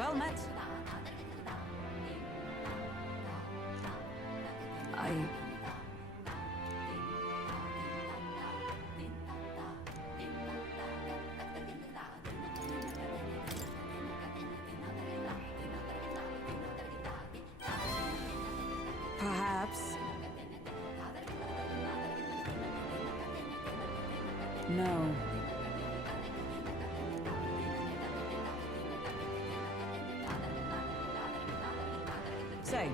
Well met. Perhaps. No. Say.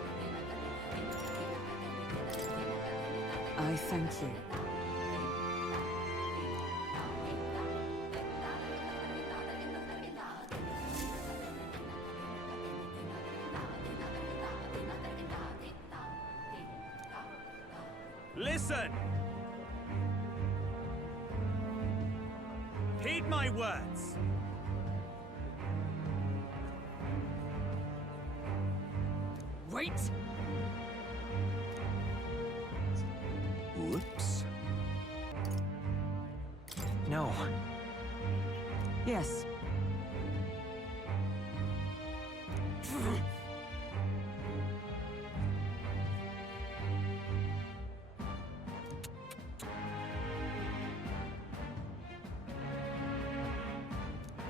I thank you. Listen! Heed my words. Wait! Whoops. No. Yes.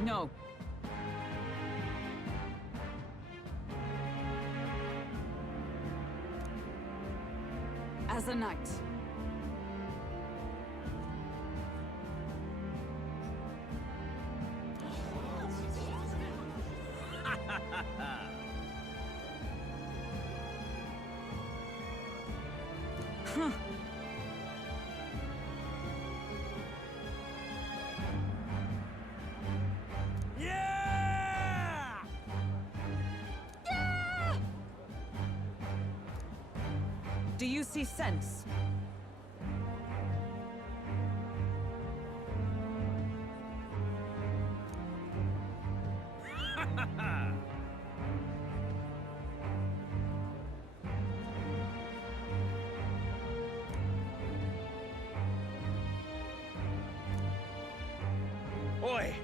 No. As a knight. Huh. Yeah! Do you see sense? Oi!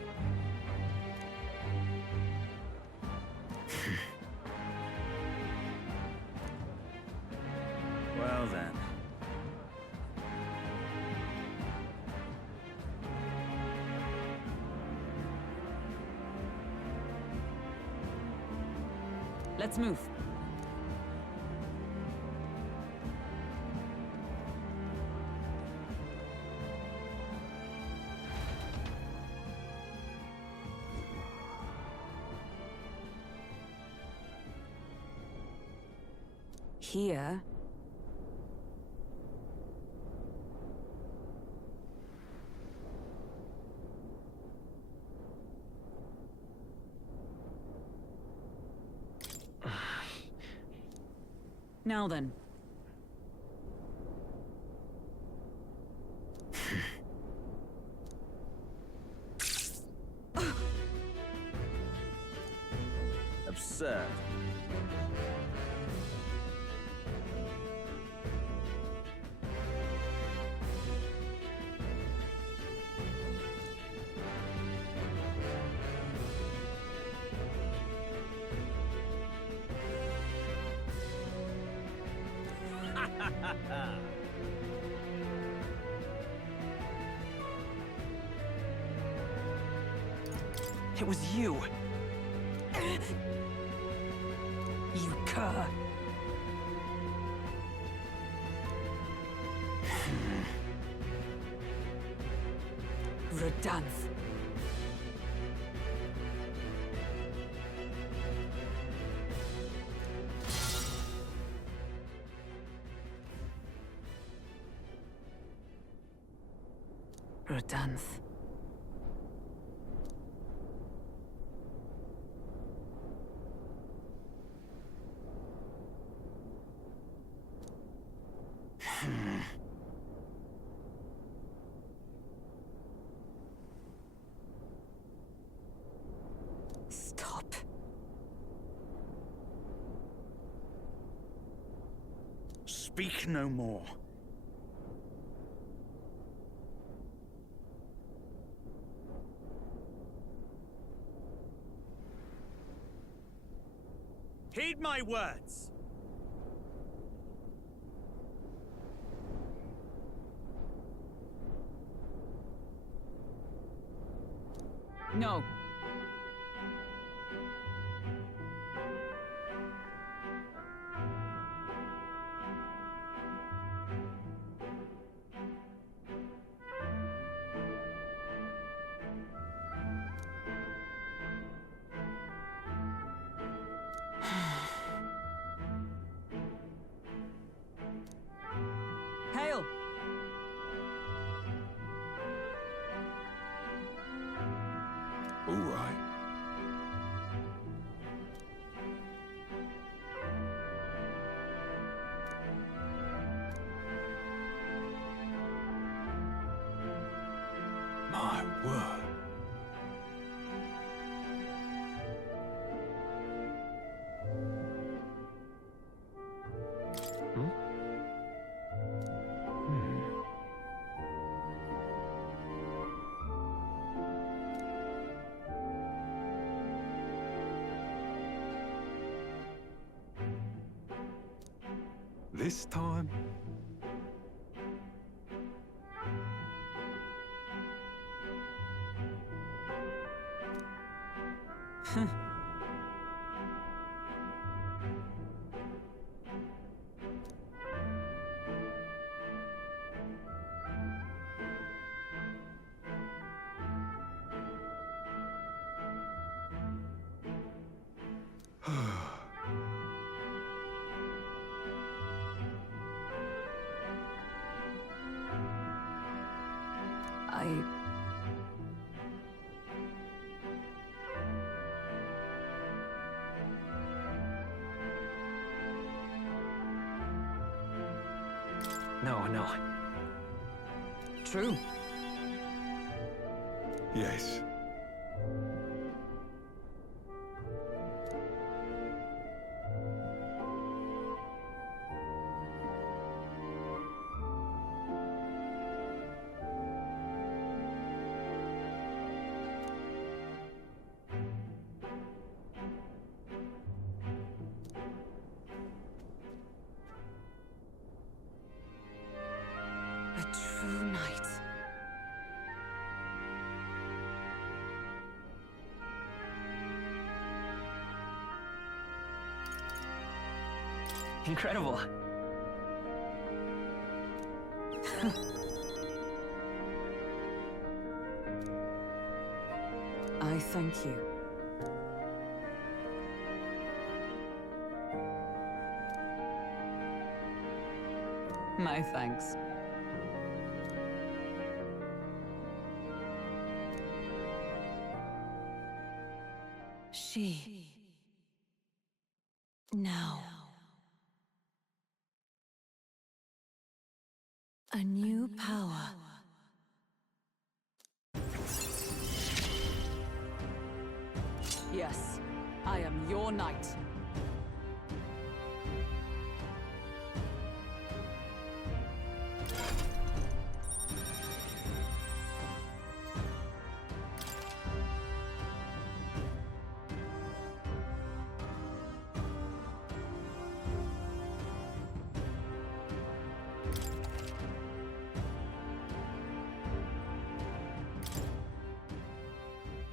Well then. Let's move. Here. Now then. Absurd. It was you. You cur. Redanth. Redanth. Stop. Speak no more. Heed my words! No. Hail! All right. My word. This time? No. True. Yes. A true knight. Incredible. I thank you. My thanks. She. Now. A new power. Yes, I am your knight.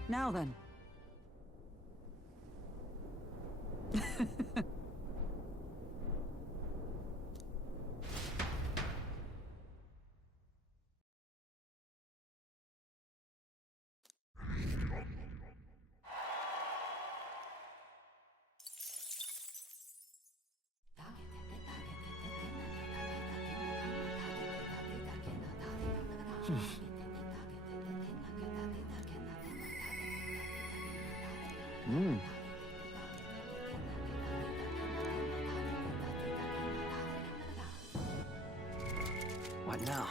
Now then. What now?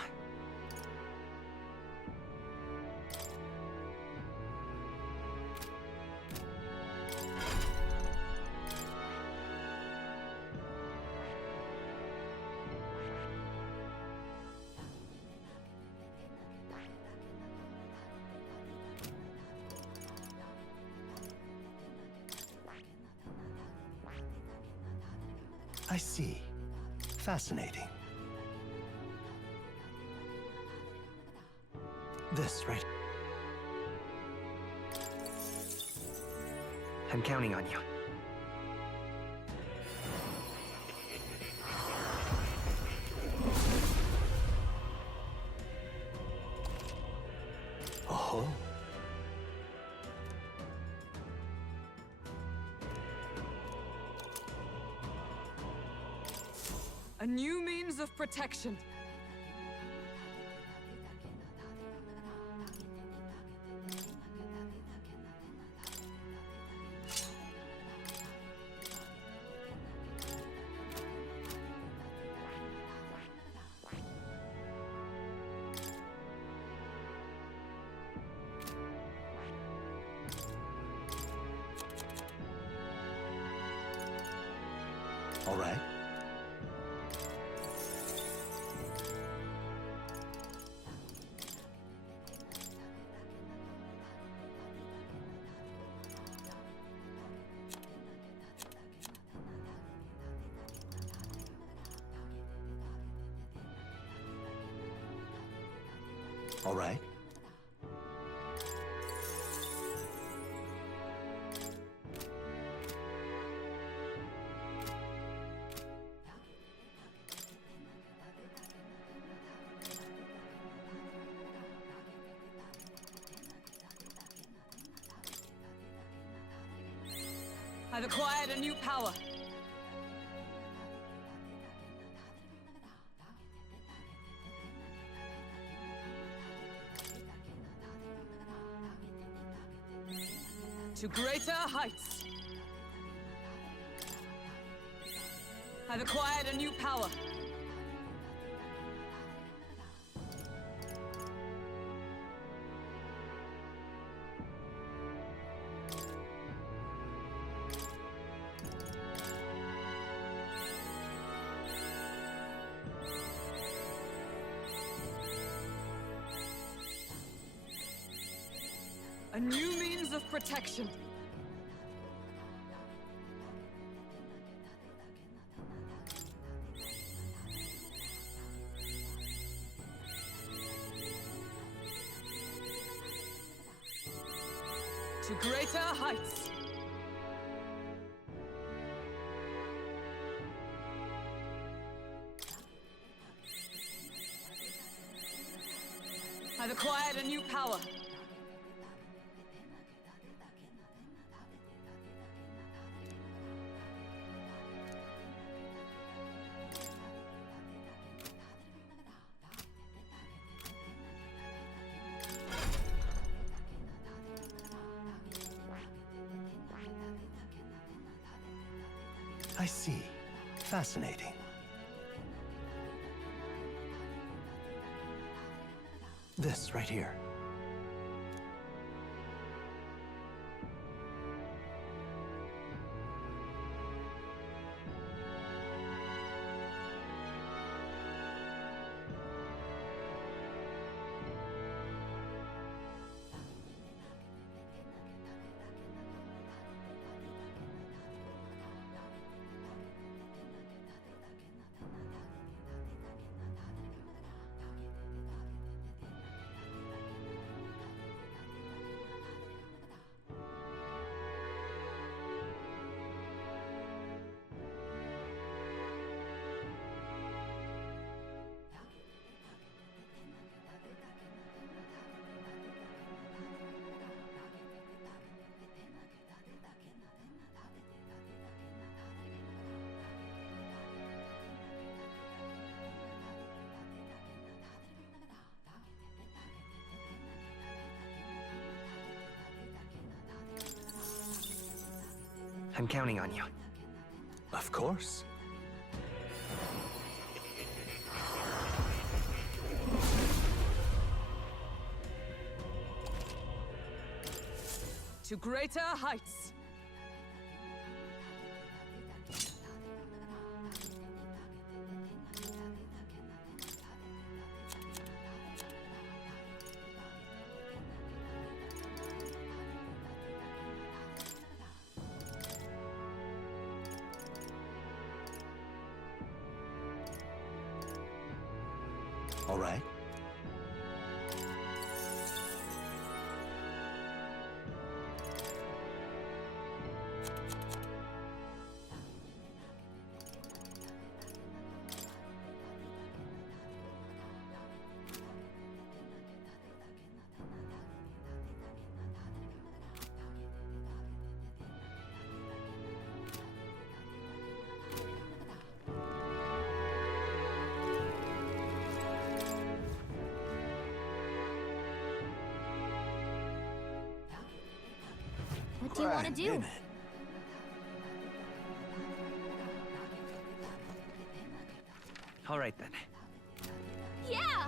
see. Fascinating. This right. I'm counting on you. Oh. A new means of protection. All right. All right. I've acquired a new power. To greater heights. I've acquired a new power. A new means of protection. To greater heights. I've acquired a new power. I see. Fascinating. This right here. I'm counting on you. Of course. To greater heights. All right. What do you want to do? All right then. Yeah!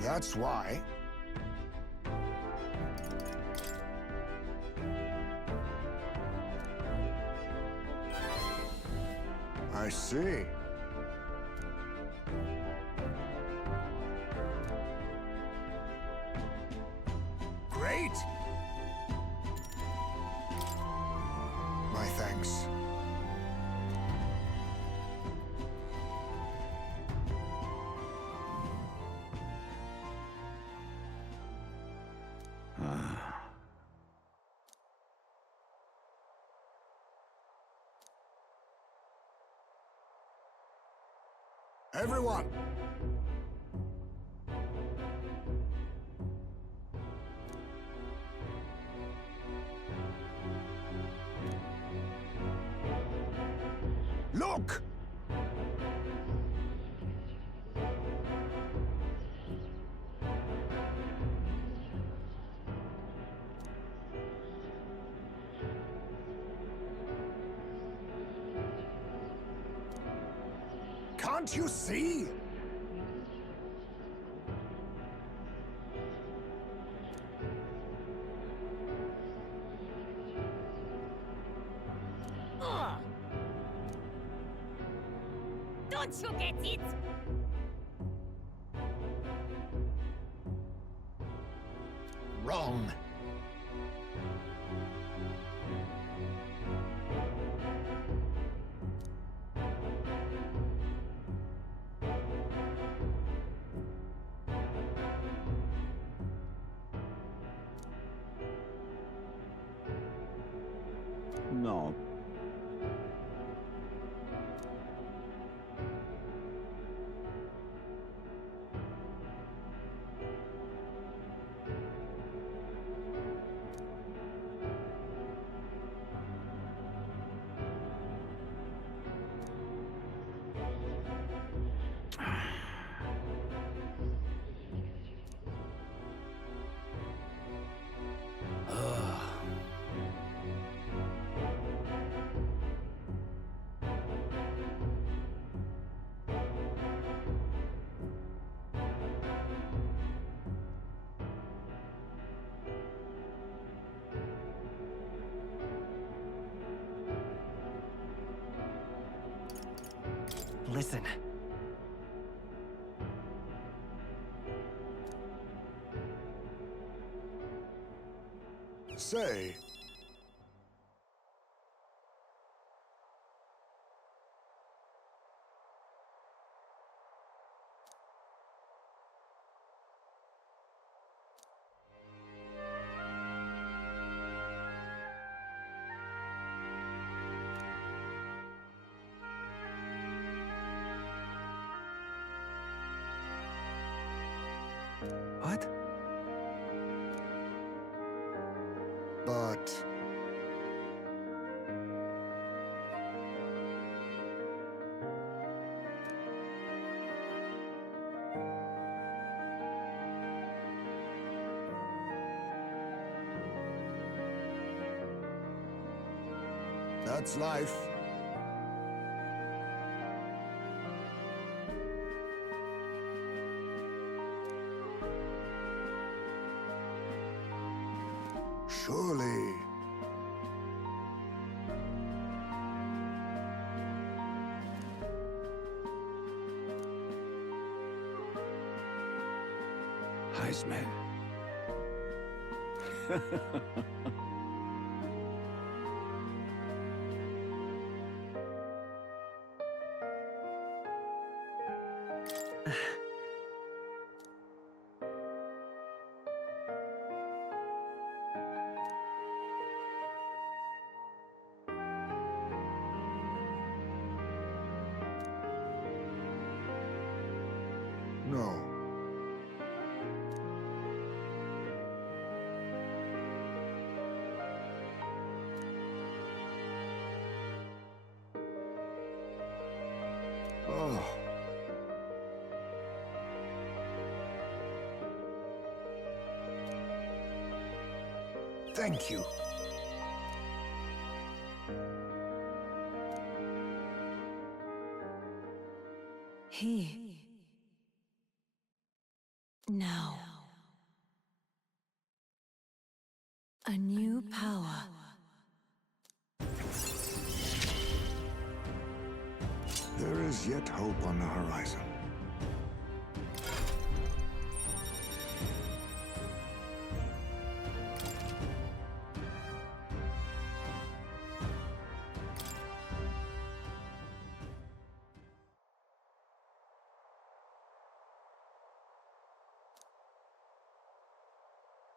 That's why. I see. Great! My thanks. Everyone! Look! Can't you see? Don't you get it? Wrong. No. Listen. Say. What? But... that's life. Surely. Heisman. No. Oh. Thank you. He. Now. A new power. There is yet hope on the horizon.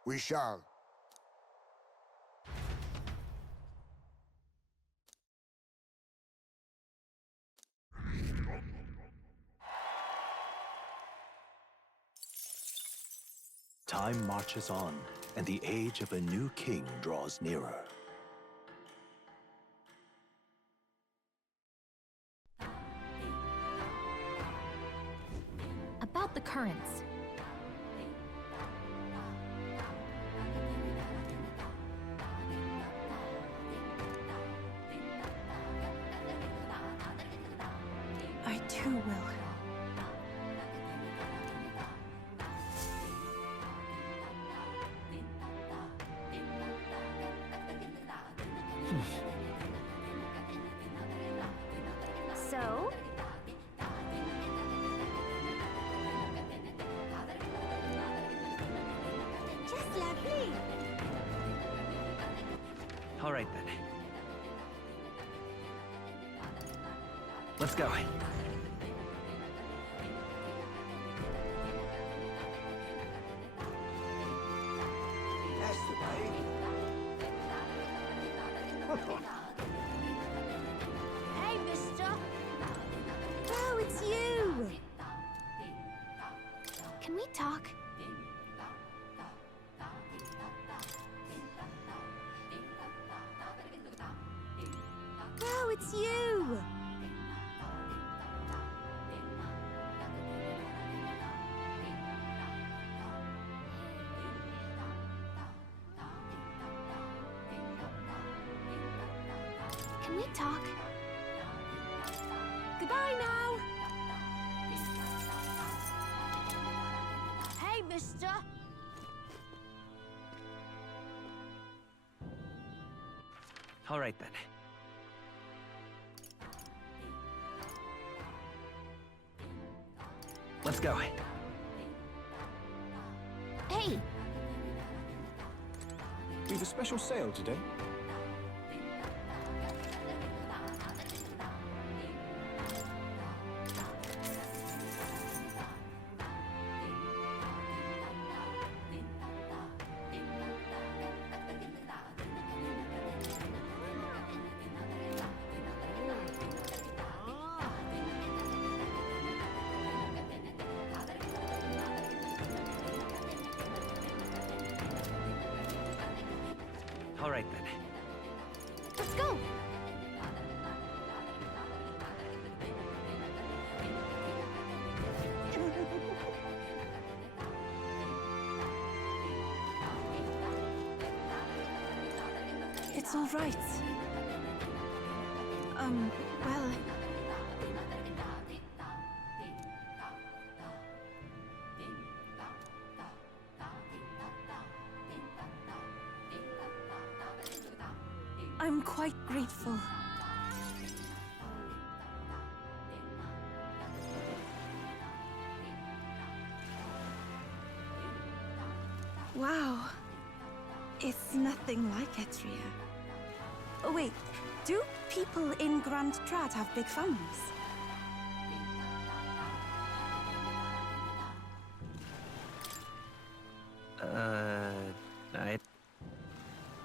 We shall. Time marches on, and the age of a new king draws nearer. About the currents. I too will. So? Just lovely. All right then. Let's go. Hey, mister. Oh, it's you. Can we talk? Oh, it's you. Can we talk? Goodbye now. Hey, mister. All right then. Let's go. Hey, We've a special sale today. All right then. let's go. It's all right. Well... I'm quite grateful. Wow. It's nothing like Etria. Oh wait, do people in Grand Trad have big families?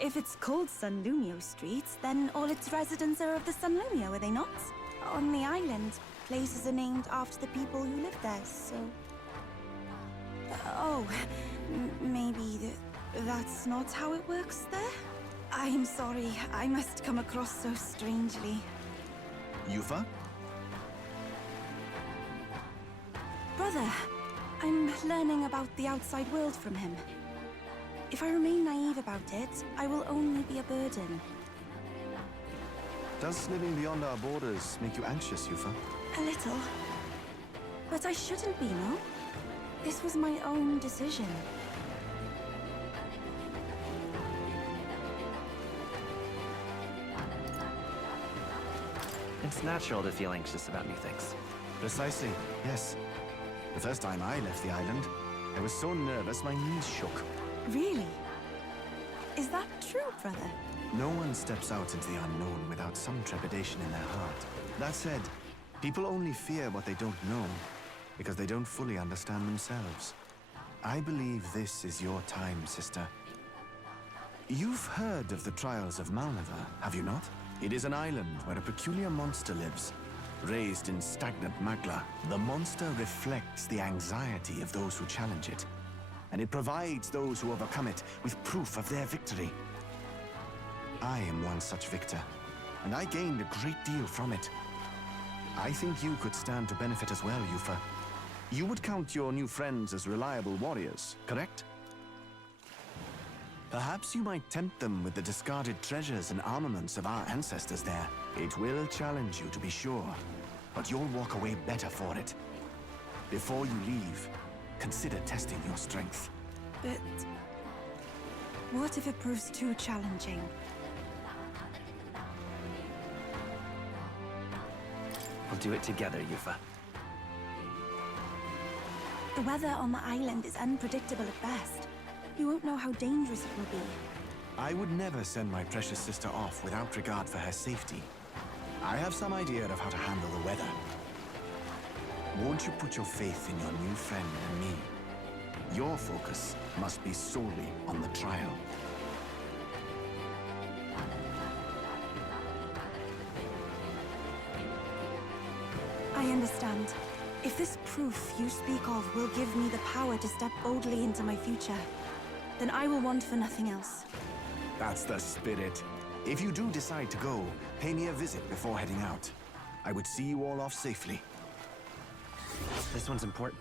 If it's called San Lumio Street, then all its residents are of the San Lumio, are they not? On the island, places are named after the people who live there, so... Oh, maybe that's not how it works there? I'm sorry, I must come across so strangely. Yufa? Brother, I'm learning about the outside world from him. If I remain naive about it, I will only be a burden. Does living beyond our borders make you anxious, Yufa? A little. But I shouldn't be, no? This was my own decision. It's natural to feel anxious about new things. Precisely, yes. The first time I left the island, I was so nervous my knees shook. Really? Is that true, brother? No one steps out into the unknown without some trepidation in their heart. That said, people only fear what they don't know, because they don't fully understand themselves. I believe this is your time, sister. You've heard of the trials of Malnever, have you not? It is an island where a peculiar monster lives, raised in stagnant magma. The monster reflects the anxiety of those who challenge it, and it provides those who overcome it with proof of their victory. I am one such victor, and I gained a great deal from it. I think you could stand to benefit as well, Yufa. You would count your new friends as reliable warriors, correct? Perhaps you might tempt them with the discarded treasures and armaments of our ancestors there. It will challenge you, to be sure, but you'll walk away better for it. Before you leave, consider testing your strength. But... what if it proves too challenging? We'll do it together, Yufa. The weather on the island is unpredictable at best. You won't know how dangerous it will be. I would never send my precious sister off without regard for her safety. I have some idea of how to handle the weather. Won't you put your faith in your new friend and me? Your focus must be solely on the trial. I understand. If this proof you speak of will give me the power to step boldly into my future, then I will want for nothing else. That's the spirit. If you do decide to go, pay me a visit before heading out. I would see you all off safely. This one's important.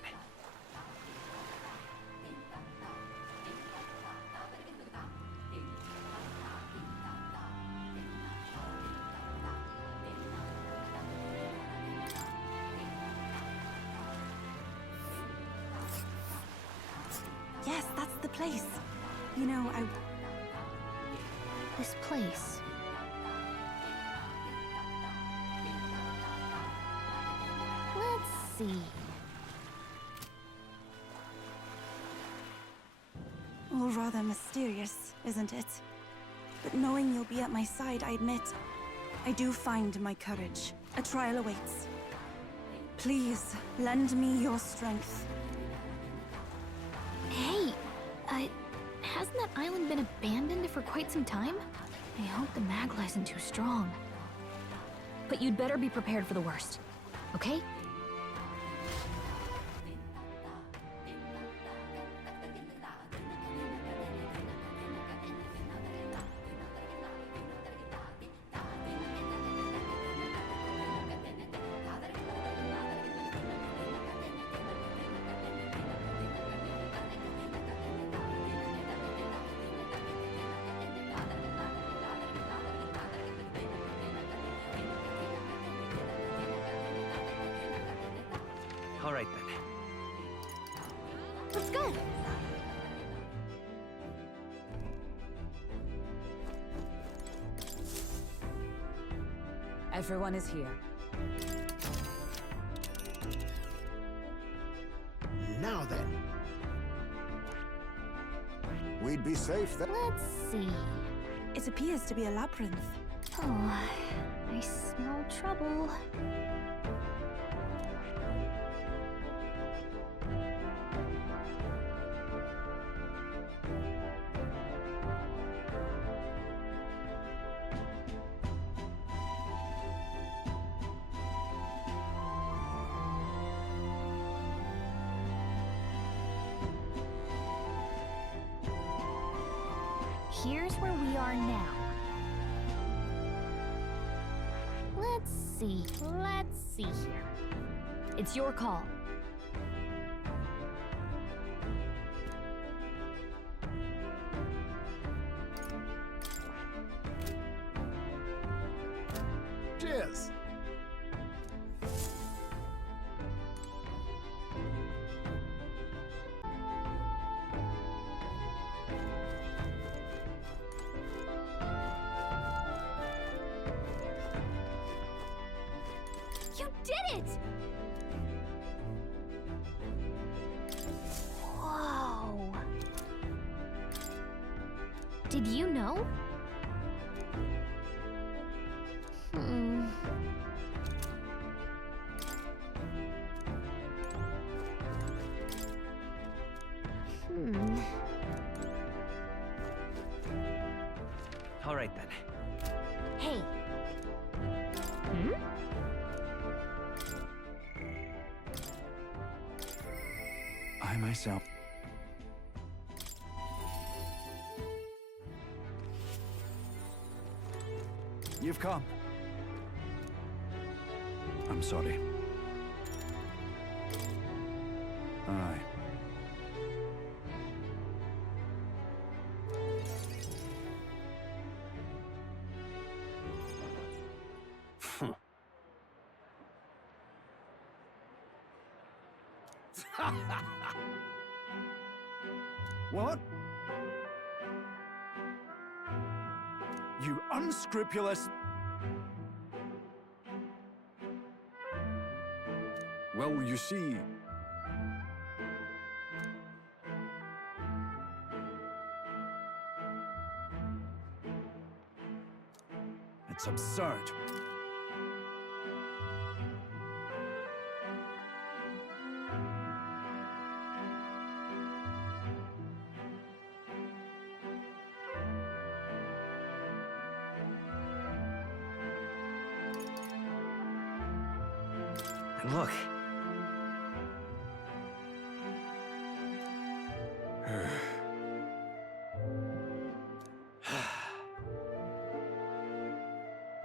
Yes, that's the place. You know, This place. Let's see. all rather mysterious, isn't it? But knowing you'll be at my side, I admit, I do find my courage. A trial awaits. Please, lend me your strength. Hey, hasn't that island been abandoned for quite some time? I hope the magla isn't too strong. But you'd better be prepared for the worst, okay? All right, then. Let's go! Everyone is here. Now then. We'd be safe then. Let's see. It appears to be a labyrinth. Oh, I smell trouble. Here's where we are now. Let's see here. It's your call. Cheers. You did it! Whoa. Did you know? Hmm. All right then. Hey. I myself. You've come. I'm sorry. Aye. What? You unscrupulous... Well, you see... It's absurd. And look.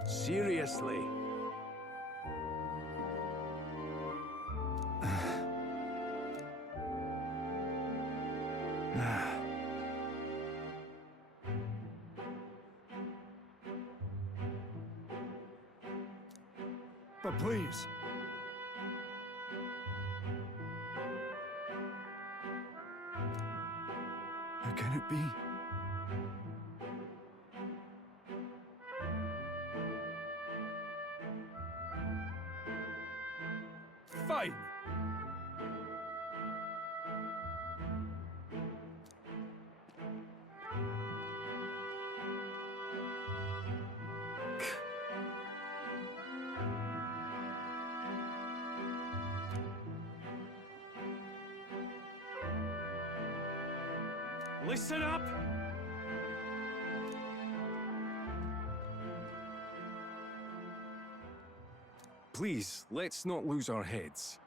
Seriously? But please. How can it be? Fine. Listen up! Please, let's not lose our heads.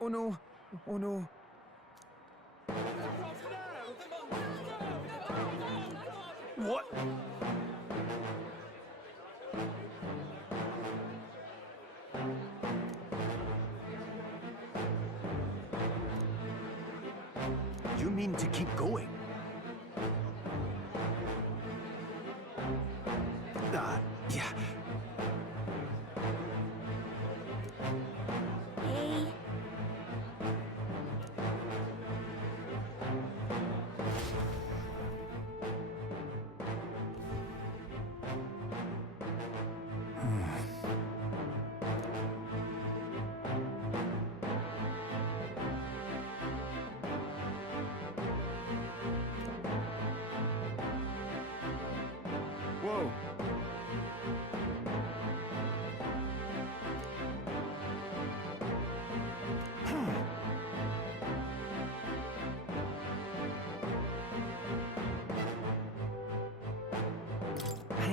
Oh no! Oh no! What? You mean to keep going? Yeah. Hey,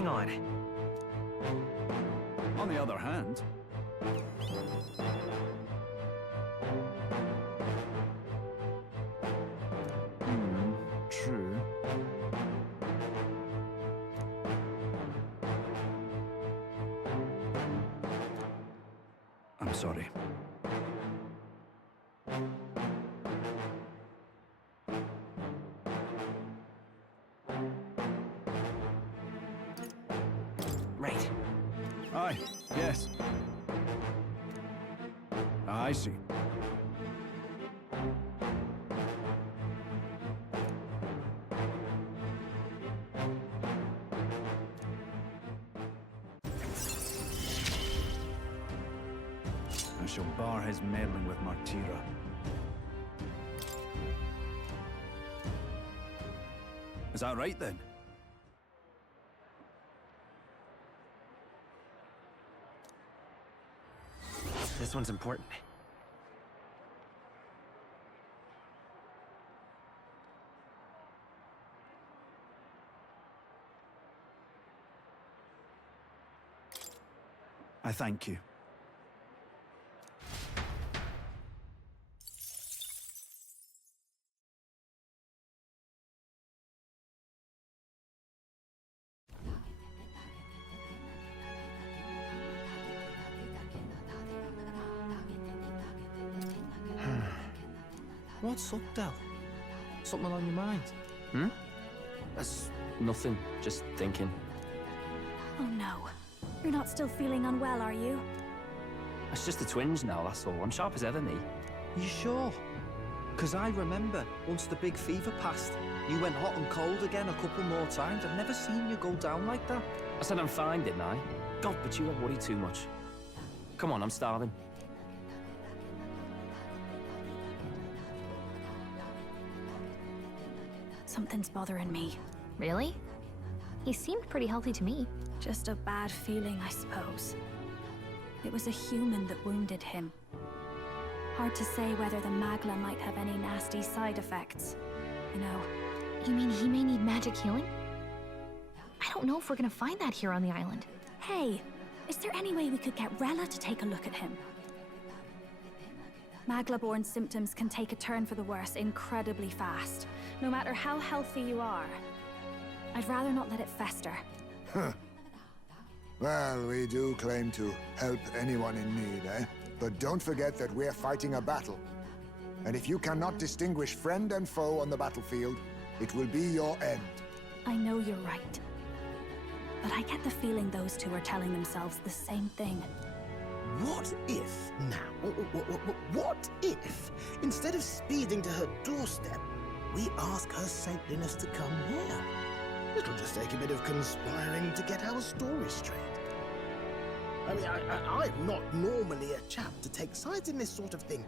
hang on. On the other hand, true. I'm sorry. Right. Aye, yes. I see. I shall bar his meddling with Martira. Is that right then? This one's important. I thank you. What's up, Del? Something on your mind? That's nothing. Just thinking. Oh no. You're not still feeling unwell, are you? It's just the twinge now, that's all. I'm sharp as ever, me. You sure? Because I remember, once the big fever passed, you went hot and cold again a couple more times. I've never seen you go down like that. I said I'm fine, didn't I? God, but you don't worry too much. Come on, I'm starving. Something's bothering me. Really? He seemed pretty healthy to me. Just a bad feeling, I suppose. It was a human that wounded him. Hard to say whether the Magla might have any nasty side effects. You know. You mean he may need magic healing? I don't know if we're gonna find that here on the island. Hey, is there any way we could get Rella to take a look at him? Magla-born symptoms can take a turn for the worse incredibly fast, no matter how healthy you are. I'd rather not let it fester. Huh. Well, we do claim to help anyone in need, eh? But don't forget that we're fighting a battle. And if you cannot distinguish friend and foe on the battlefield, it will be your end. I know you're right. But I get the feeling those two are telling themselves the same thing. What if, now, what if, instead of speeding to her doorstep, we ask her saintliness to come here? It'll just take a bit of conspiring to get our story straight. I mean, I'm not normally a chap to take sides in this sort of thing,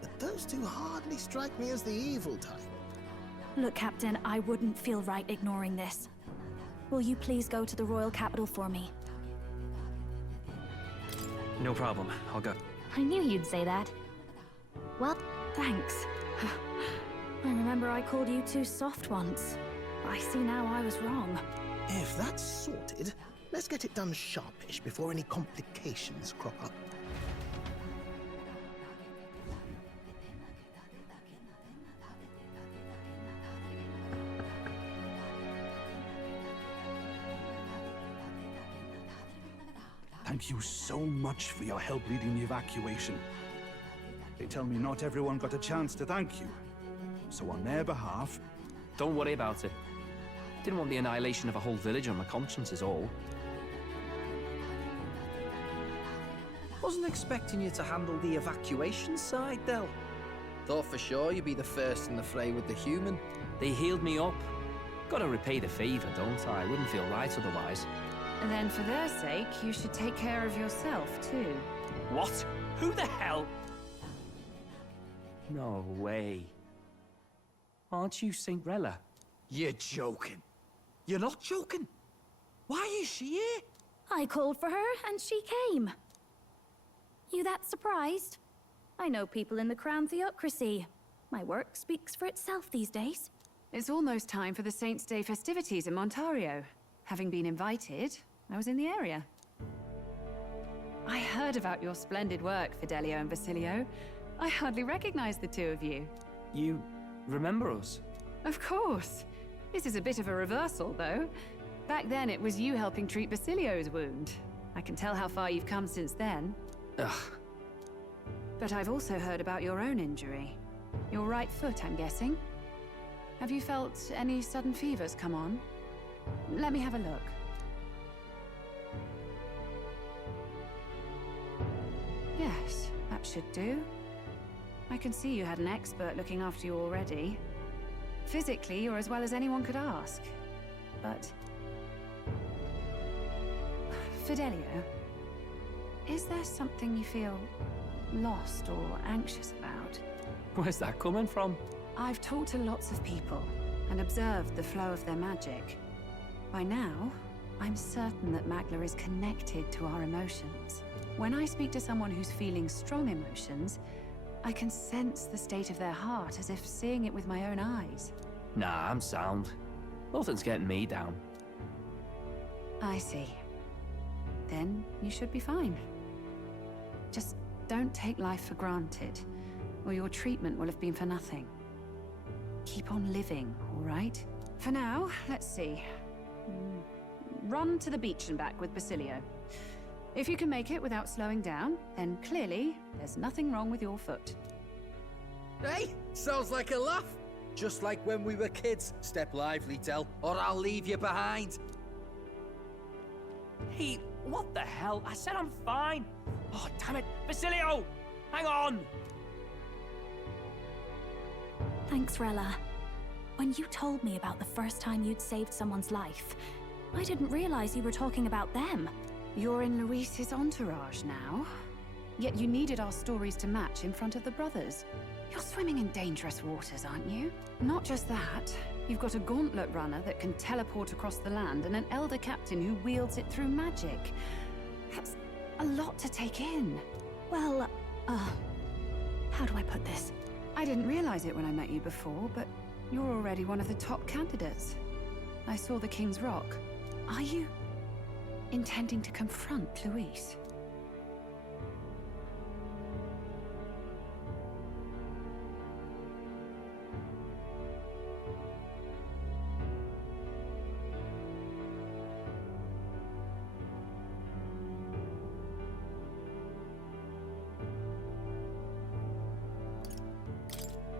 but those two hardly strike me as the evil type. Look, Captain, I wouldn't feel right ignoring this. Will you please go to the royal capital for me? No problem. I'll go. I knew you'd say that. Well, thanks. I remember I called you too soft once. I see now I was wrong. If that's sorted, let's get it done sharpish before any complications crop up. Thank you so much for your help leading the evacuation. They tell me not everyone got a chance to thank you. So on their behalf... Don't worry about it. Didn't want the annihilation of a whole village on my conscience is all. Wasn't expecting you to handle the evacuation side, Del. Thought for sure you'd be the first in the fray with the human. They healed me up. Gotta repay the favor, don't I? Wouldn't feel right otherwise. And then for their sake, you should take care of yourself, too. What? Who the hell? No way. Aren't you Saint Rella? You're joking. You're not joking. Why is she here? I called for her, and she came. You that surprised? I know people in the Crown Theocracy. My work speaks for itself these days. It's almost time for the Saints' Day festivities in Montario. Having been invited, I was in the area. I heard about your splendid work, Fidelio and Basilio. I hardly recognized the two of you. You remember us? Of course. This is a bit of a reversal, though. Back then, it was you helping treat Basilio's wound. I can tell how far you've come since then. Ugh. But I've also heard about your own injury. Your right foot, I'm guessing. Have you felt any sudden fevers come on? Let me have a look. Yes, that should do. I can see you had an expert looking after you already. Physically, you're as well as anyone could ask. But... Fidelio, is there something you feel lost or anxious about? Where's that coming from? I've talked to lots of people and observed the flow of their magic. By now, I'm certain that Magla is connected to our emotions. When I speak to someone who's feeling strong emotions, I can sense the state of their heart as if seeing it with my own eyes. Nah, I'm sound. Nothing's getting me down. I see. Then you should be fine. Just don't take life for granted, or your treatment will have been for nothing. Keep on living, all right? For now, let's see. Run to the beach and back with Basilio. If you can make it without slowing down, then clearly there's nothing wrong with your foot. Hey, sounds like a laugh. Just like when we were kids. Step lively, Del, or I'll leave you behind. Hey, what the hell? I said I'm fine. Oh, damn it. Basilio! Hang on! Thanks, Rella. When you told me about the first time you'd saved someone's life, I didn't realize you were talking about them. You're in Luis's entourage now. Yet you needed our stories to match in front of the brothers. You're swimming in dangerous waters, aren't you? Not just that, you've got a gauntlet runner that can teleport across the land and an elder captain who wields it through magic. That's a lot to take in. Well, how do I put this? I didn't realize it when I met you before, but you're already one of the top candidates. I saw the King's Rock. Are you intending to confront Luis?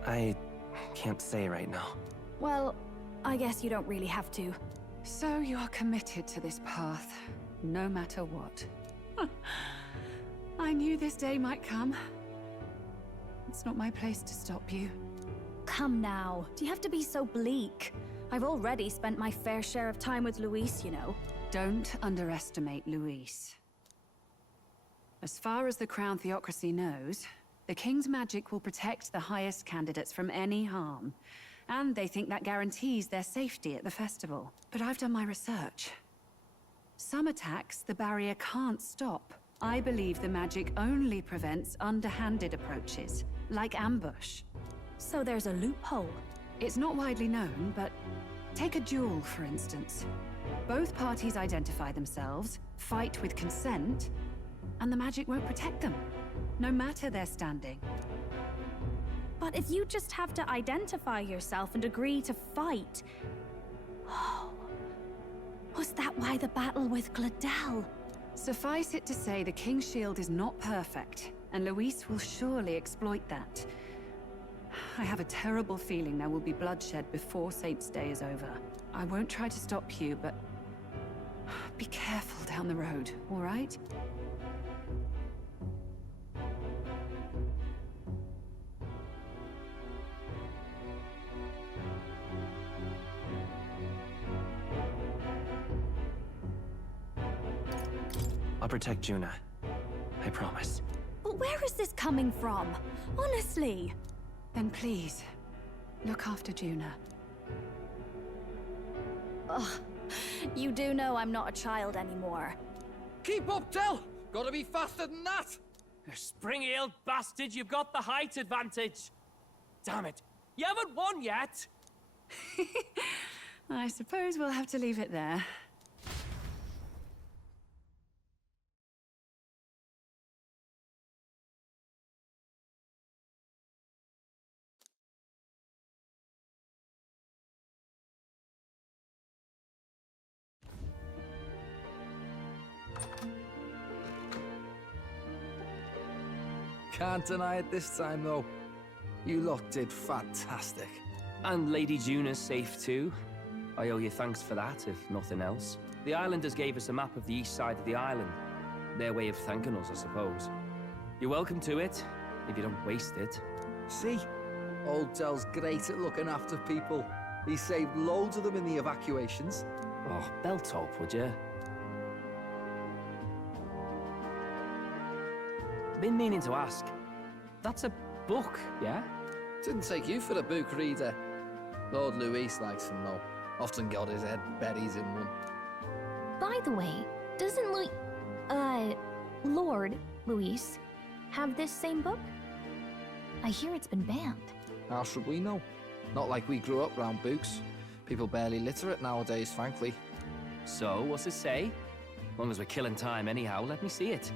I can't say right now. Well, I guess you don't really have to. So you are committed to this path, no matter what. I knew this day might come. It's not my place to stop you. Come now, do you have to be so bleak? I've already spent my fair share of time with Luis, you know. Don't underestimate Luis. As far as the Crown Theocracy knows, the King's magic will protect the highest candidates from any harm. And they think that guarantees their safety at the festival. But I've done my research. Some attacks the barrier can't stop. I believe the magic only prevents underhanded approaches, like ambush. So there's a loophole. It's not widely known, but take a duel, for instance. Both parties identify themselves, fight with consent, and the magic won't protect them, no matter their standing. But if you just have to identify yourself and agree to fight... Oh... Was that why the battle with Gladel? Suffice it to say, the King's Shield is not perfect, and Luis will surely exploit that. I have a terrible feeling there will be bloodshed before Saint's Day is over. I won't try to stop you, but... be careful down the road, all right? I'll protect Juna. I promise. But where is this coming from? Honestly. Then please, look after Juna. Ugh. You do know I'm not a child anymore. Keep up, Del! Gotta be faster than that! You spring-heeled bastard, you've got the height advantage. Damn it, you haven't won yet! I suppose we'll have to leave it there. can't deny it this time, though. You lot did fantastic. And Lady Juna's safe too. I owe you thanks for that, if nothing else. The islanders gave us a map of the east side of the island. Their way of thanking us, I suppose. You're welcome to it, if you don't waste it. See? Old Dell's great at looking after people. He saved loads of them in the evacuations. Oh, belt up, would you? Been meaning to ask. That's a book, yeah? Didn't take you for a book reader. Lord Luis likes them, though. Often got his head buried in one. By the way, doesn't Lord Luis have this same book? I hear it's been banned. How should we know? Not like we grew up round books. People barely literate nowadays, frankly. So, what's it say? As long as we're killing time anyhow, let me see it.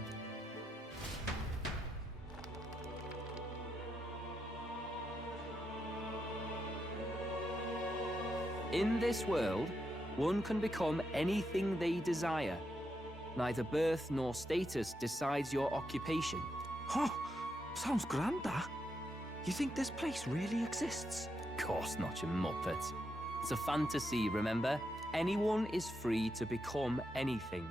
In this world, one can become anything they desire. Neither birth nor status decides your occupation. Huh, sounds grand, that. You think this place really exists? Of course not, you muppet. It's a fantasy, remember? Anyone is free to become anything.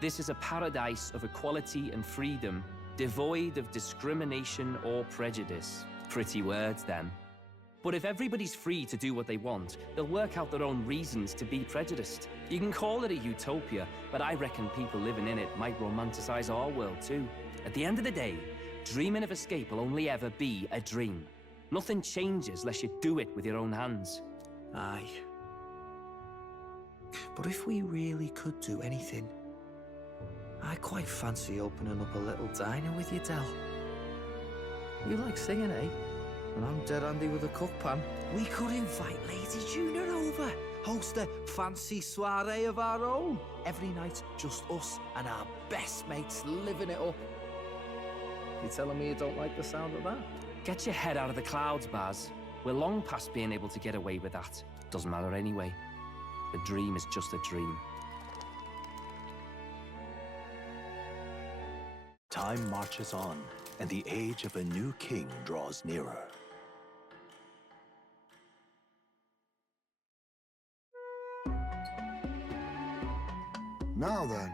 This is a paradise of equality and freedom, devoid of discrimination or prejudice. Pretty words, them. But if everybody's free to do what they want, they'll work out their own reasons to be prejudiced. You can call it a utopia, but I reckon people living in it might romanticize our world too. At the end of the day, dreaming of escape will only ever be a dream. Nothing changes unless you do it with your own hands. Aye. But if we really could do anything, I quite fancy opening up a little diner with you, Del. You like singing, eh? And I'm dead handy with a cook pan. We could invite Lady Juna over. Host a fancy soiree of our own. Every night, just us and our best mates living it up. You telling me you don't like the sound of that? Get your head out of the clouds, Baz. We're long past being able to get away with that. Doesn't matter anyway. The dream is just a dream. Time marches on, and the age of a new king draws nearer. Now then.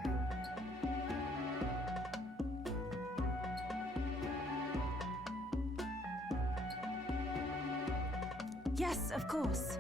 Yes, of course.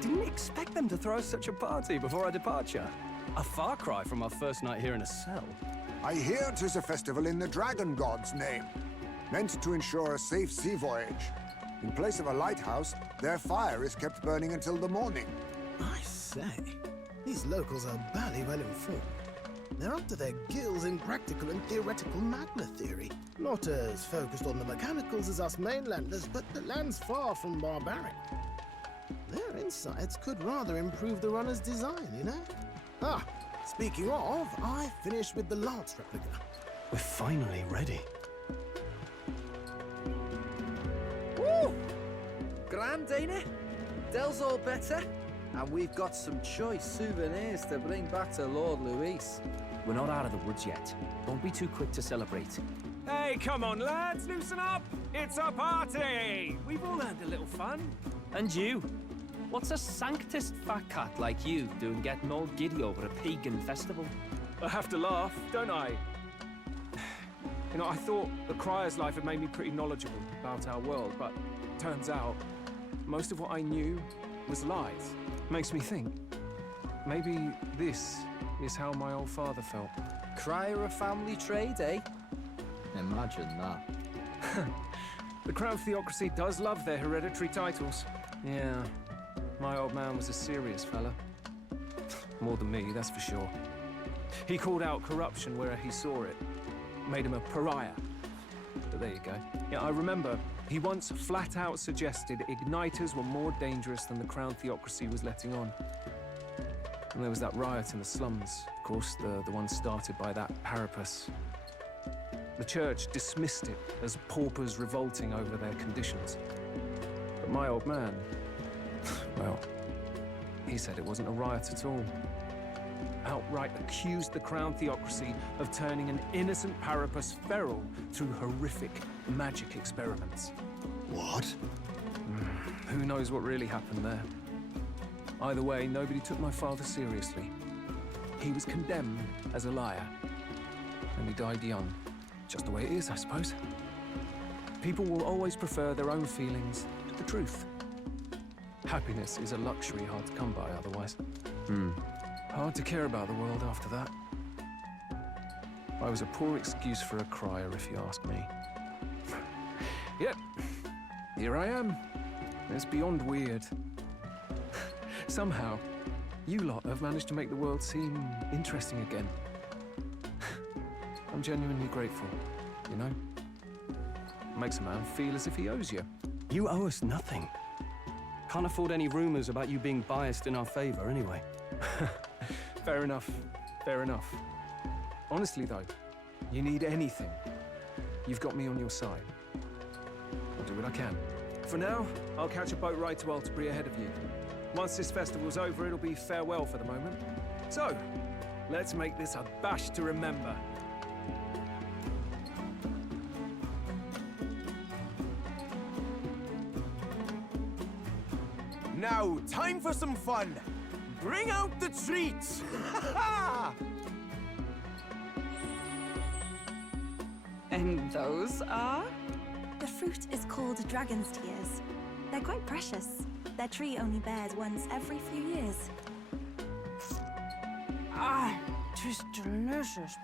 Didn't expect them to throw such a party before our departure. A far cry from our first night here in a cell. I hear 'tis a festival in the dragon god's name, meant to ensure a safe sea voyage. In place of a lighthouse, their fire is kept burning until the morning. I say, these locals are bally well informed. They're up to their gills in practical and theoretical magna theory. Not as focused on the mechanicals as us mainlanders, but the land's far from barbaric. Their insights could rather improve the runner's design, you know? Ah, speaking of, I finished with the lance replica. We're finally ready. Woo! Grand, ain't it? Del's all better, and we've got some choice souvenirs to bring back to Lord Luis. We're not out of the woods yet. Don't be too quick to celebrate. Hey, come on, lads, loosen up! It's a party! We've all had a little fun. And you? What's a sanctist fat cat like you doing getting all giddy over a pagan festival? I have to laugh, don't I? You know, I thought the Crier's life had made me pretty knowledgeable about our world, but turns out most of what I knew was lies. Makes me think, maybe this is how my old father felt. Crier a family trade, eh? Imagine that. The Crown Theocracy does love their hereditary titles. Yeah, my old man was a serious fella. More than me, that's for sure. He called out corruption where he saw it. Made him a pariah. But there you go. Yeah, I remember he once flat out suggested igniters were more dangerous than the Crown Theocracy was letting on. And there was that riot in the slums, of course, the one started by that Parapus. The church dismissed it as paupers revolting over their conditions. But my old man, well, he said it wasn't a riot at all. Outright accused the Crown Theocracy of turning an innocent Parapus feral through horrific magic experiments. What? Who knows what really happened there? Either way, nobody took my father seriously. He was condemned as a liar, and he died young. Just the way it is, I suppose. People will always prefer their own feelings to the truth. Happiness is a luxury hard to come by otherwise. Hard to care about the world after that. I was a poor excuse for a crier, if you ask me. Yep, here I am. It's beyond weird. Somehow, you lot have managed to make the world seem interesting again. I'm genuinely grateful, you know? Makes a man feel as if he owes you. You owe us nothing. Can't afford any rumors about you being biased in our favor, anyway. Fair enough. Fair enough. Honestly, though, you need anything, you've got me on your side. I'll do what I can. For now, I'll catch a boat ride to Altabury ahead of you. Once this festival's over, it'll be farewell for the moment. So, let's make this a bash to remember. Now, time for some fun. Bring out the treats! And those are? The fruit is called dragon's tears. They're quite precious. Their tree only bears once every few years. Ah, 'tis delicious.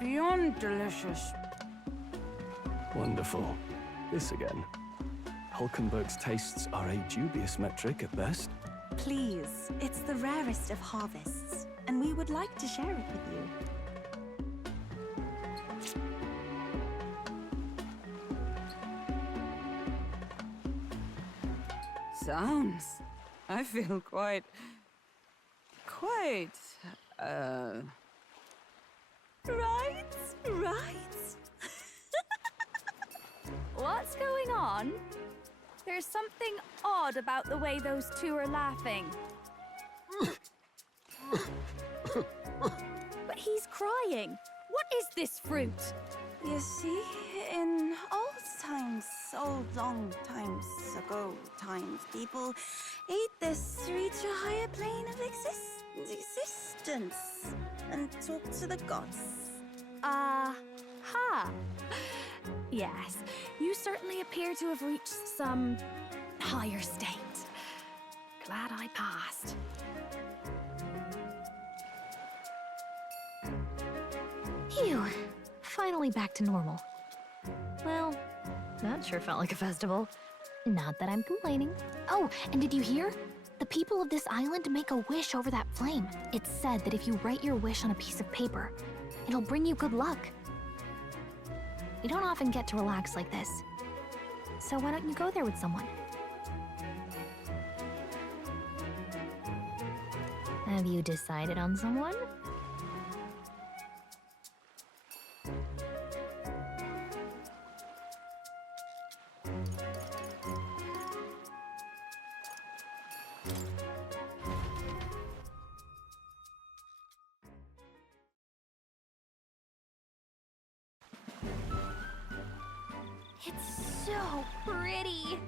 Beyond delicious. Wonderful. This again. Hulkenberg's tastes are a dubious metric at best. Please, it's the rarest of harvests, and we would like to share it with you. Sounds. I feel quite... Right? What's going on? There's something odd about the way those two are laughing. But he's crying. What is this fruit? You see, in old long times ago, people ate this to reach a higher plane of existence and talk to the gods. Ha! Yes, you certainly appear to have reached some higher state. Glad I passed. Phew. Finally back to normal. Well, that sure felt like a festival. Not that I'm complaining. Oh, and did you hear? The people of this island make a wish over that flame. It's said that if you write your wish on a piece of paper, it'll bring you good luck. We don't often get to relax like this. So why don't you go there with someone? Have you decided on someone? It's so pretty.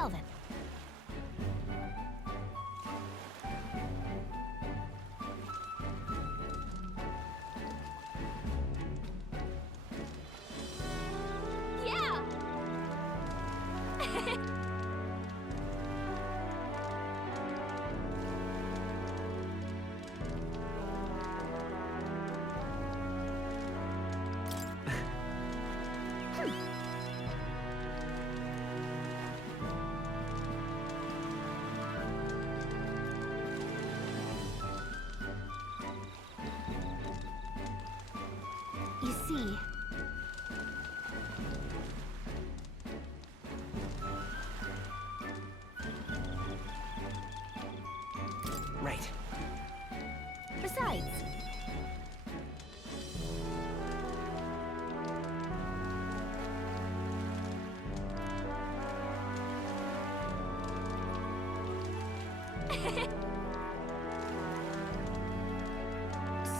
Well then. Yeah! You see... Right. Besides...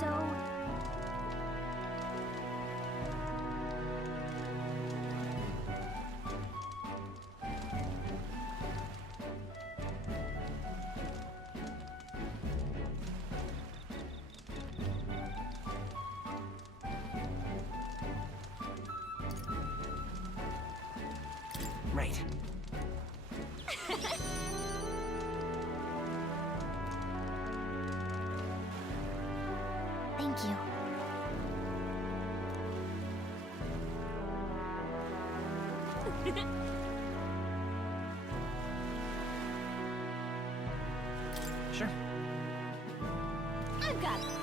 So... Right. Thank you. Sure. I've got this.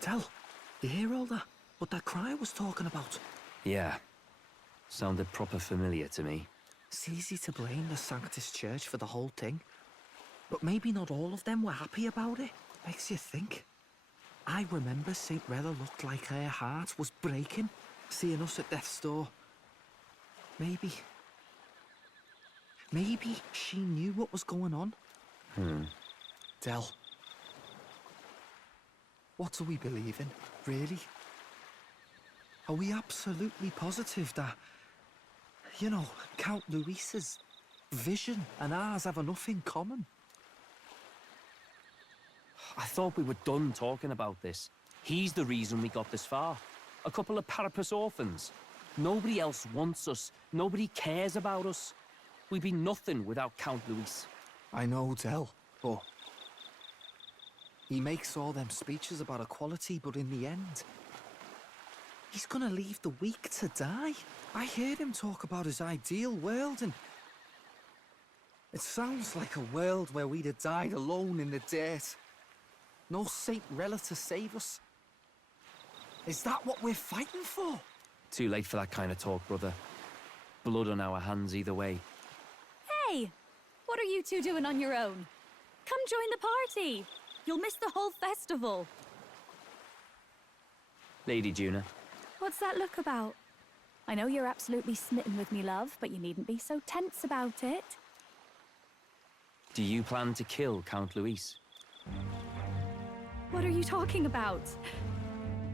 Tell, you hear all that? What that cry was talking about? Yeah. Sounded proper familiar to me. It's easy to blame the Sanctus Church for the whole thing. But maybe not all of them were happy about it. Makes you think. I remember St. Rella looked like her heart was breaking, seeing us at death's door. Maybe she knew what was going on. Del. What do we believe in, really? Are we absolutely positive that, you know, Count Luis's vision and ours have enough in common? I thought we were done talking about this. He's the reason we got this far. A couple of parapus orphans. Nobody else wants us. Nobody cares about us. We'd be nothing without Count Luis. I know, Del, but... he makes all them speeches about equality, but in the end... he's gonna leave the weak to die. I heard him talk about his ideal world, and... it sounds like a world where we'd have died alone in the dirt. No Saint Rella to save us. Is that what we're fighting for? Too late for that kind of talk, brother. Blood on our hands either way. Hey! What are you two doing on your own? Come join the party! You'll miss the whole festival. Lady Juna. What's that look about? I know you're absolutely smitten with me, love, but you needn't be so tense about it. Do you plan to kill Count Luis? What are you talking about?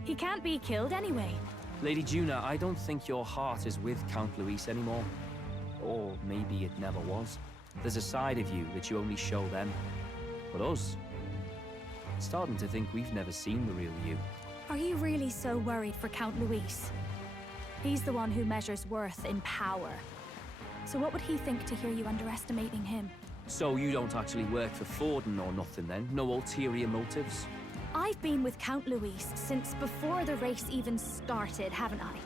He can't be killed anyway. Lady Juna, I don't think your heart is with Count Luis anymore. Or maybe it never was. There's a side of you that you only show them. But us, starting to think we've never seen the real you. Are you really so worried for Count Luis? He's the one who measures worth in power. So what would he think to hear you underestimating him? So you don't actually work for Forden or nothing then? No ulterior motives? I've been with Count Luis since before the race even started, haven't I?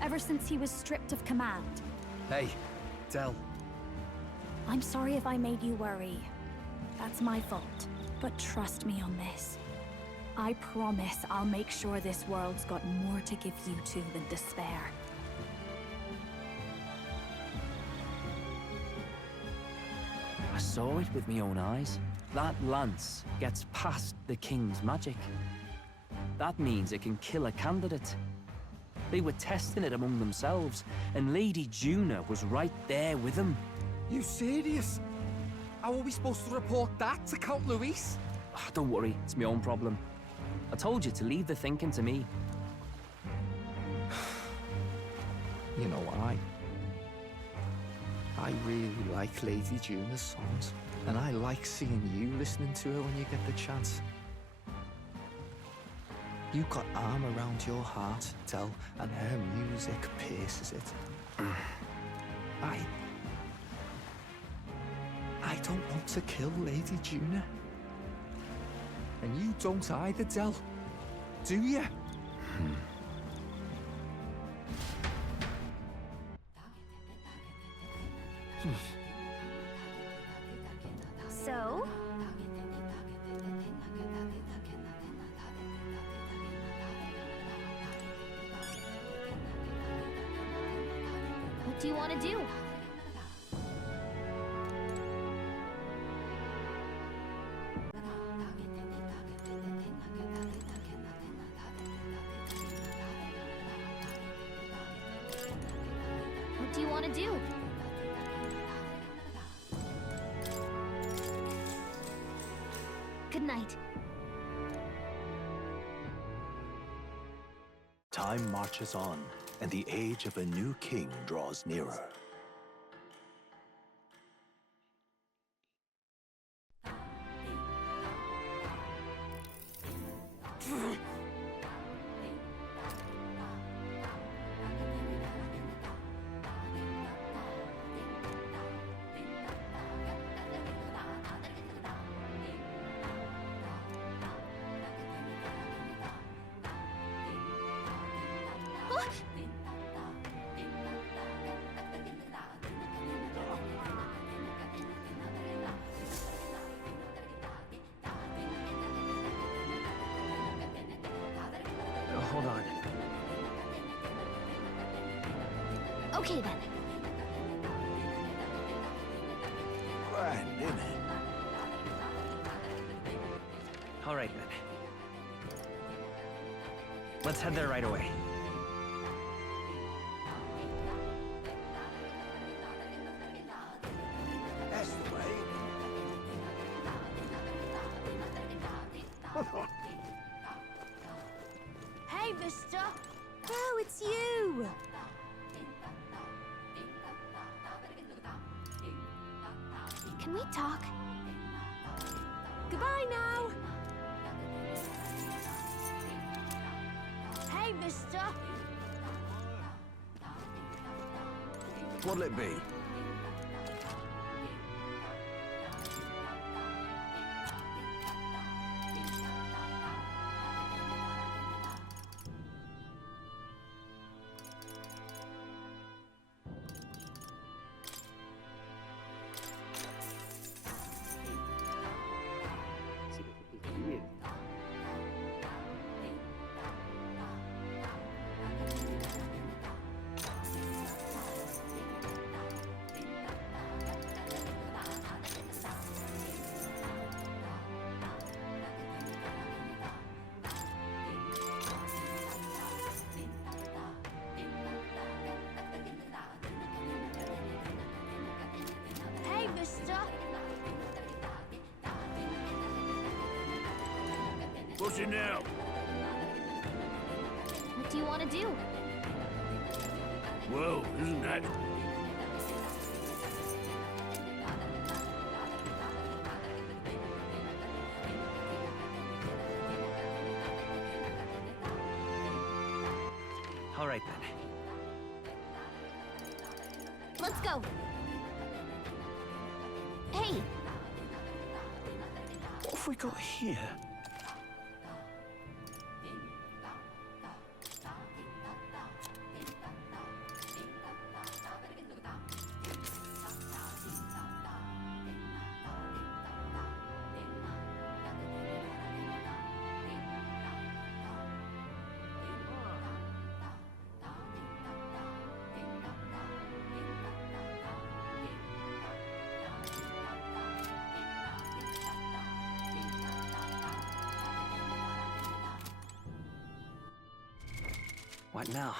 Ever since he was stripped of command. Hey, Del. I'm sorry if I made you worry. That's my fault. But trust me on this. I promise I'll make sure this world's got more to give you two than despair. I saw it with my own eyes. That lance gets past the king's magic. That means it can kill a candidate. They were testing it among themselves, and Lady Juna was right there with them. You serious? How are we supposed to report that to Count Luis? Don't worry, it's my own problem. I told you to leave the thinking to me. You know, I really like Lady Juna's songs, and I like seeing you listening to her when you get the chance. You've got arm around your heart, Del, and her music pierces it. I don't want to kill Lady Juna. And you don't either, Del. Do you? So? What do you want to do? What do you want to do? Good night. Time marches on, and the age of a new king draws nearer. Hold on. Okay then. Grand, innit? All right, then. Let's head there right away. That's the way. Hey, Vista! Oh, it's you! Can we talk? Goodbye now! Hey, Vista! What'll it be? Hey, Vista! What's it now? What do you want to do? Whoa, isn't that? All right, then. Let's go. Hey, What have we got here? What now?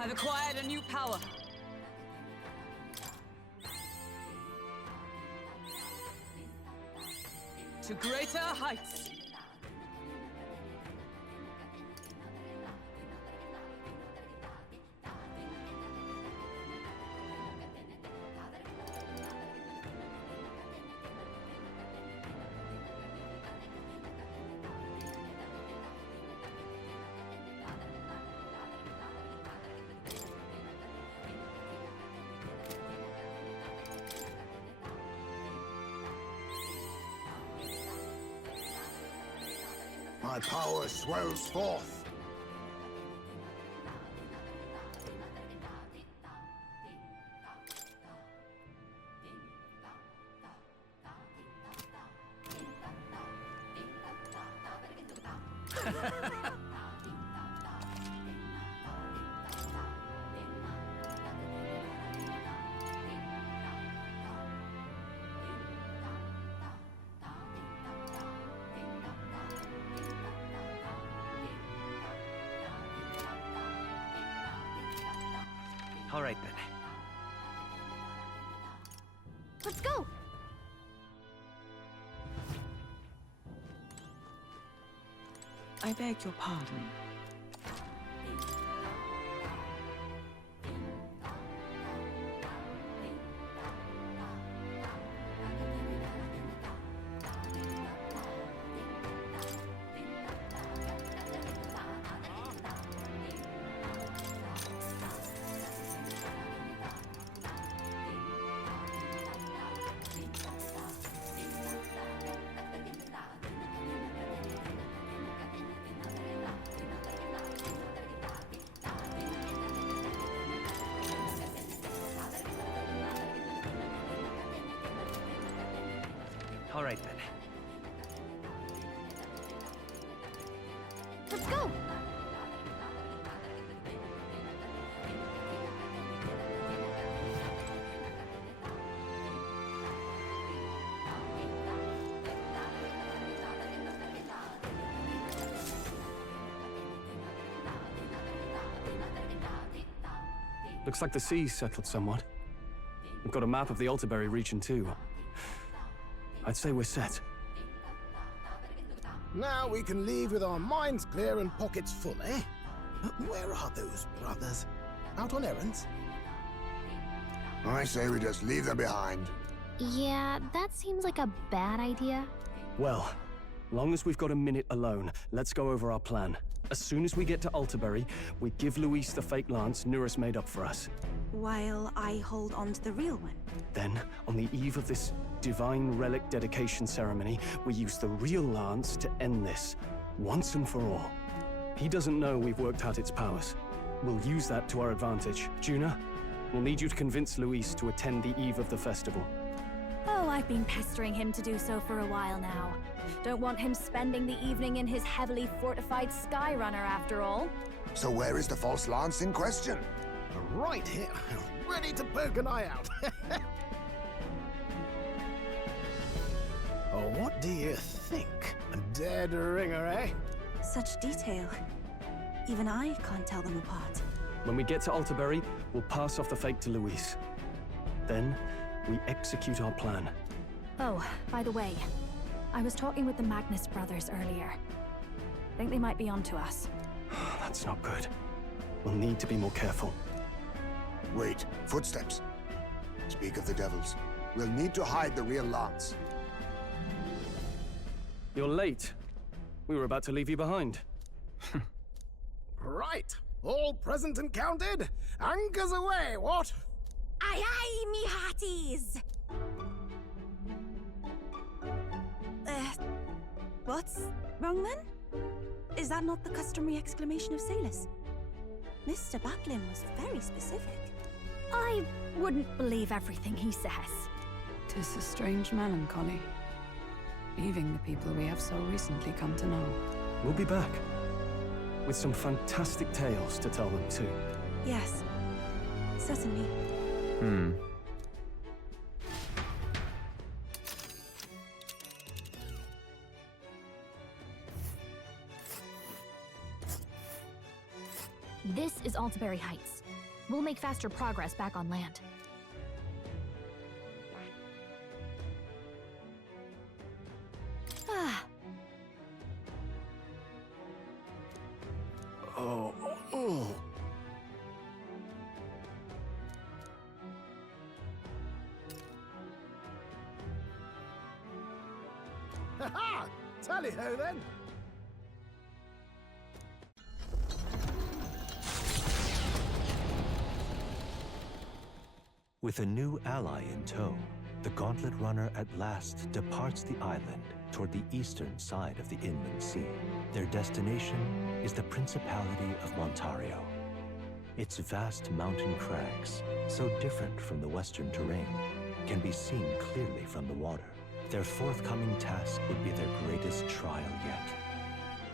I've acquired a new power. To greater heights. My power swells forth. All right, then. Let's go! I beg your pardon. All right, then. Let's go! Looks like the sea's settled somewhat. We've got a map of the Altaberry region, too. I'd say we're set. Now we can leave with our minds clear and pockets full, eh? Where are those brothers? Out on errands? I say we just leave them behind. Yeah, that seems like a bad idea. Well, long as we've got a minute alone, let's go over our plan. As soon as we get to Altaberry, we give Luis the fake lance Neuras made up for us. While I hold on to the real one. Then, on the eve of this divine relic dedication ceremony, we use the real lance to end this, once and for all. He doesn't know we've worked out its powers. We'll use that to our advantage. Juna, we'll need you to convince Luis to attend the eve of the festival. Oh, I've been pestering him to do so for a while now. Don't want him spending the evening in his heavily fortified Skyrunner after all. So where is the false lance in question? Right here, ready to poke an eye out. Oh, what do you think? A dead ringer, eh? Such detail. Even I can't tell them apart. When we get to Altaberry, we'll pass off the fake to Luis. Then, we execute our plan. Oh, by the way, I was talking with the Magnus brothers earlier. Think they might be onto us. That's not good. We'll need to be more careful. Wait, footsteps. Speak of the devils. We'll need to hide the real lance. You're late. We were about to leave you behind. Right, all present and counted? Anchors away, what? Aye aye, me hearties! What's wrong then? Is that not the customary exclamation of sailors? Mr. Batlin was very specific. I wouldn't believe everything he says. 'Tis a strange melancholy, leaving the people we have so recently come to know. We'll be back, with some fantastic tales to tell them too. Yes, certainly. This is Altaberry Heights. We'll make faster progress back on land. Ah. Oh. Ha-ha! Tally-ho then! With a new ally in tow, the Gauntlet Runner at last departs the island toward the eastern side of the inland sea. Their destination is the Principality of Montario. Its vast mountain crags, so different from the western terrain, can be seen clearly from the water. Their forthcoming task would be their greatest trial yet.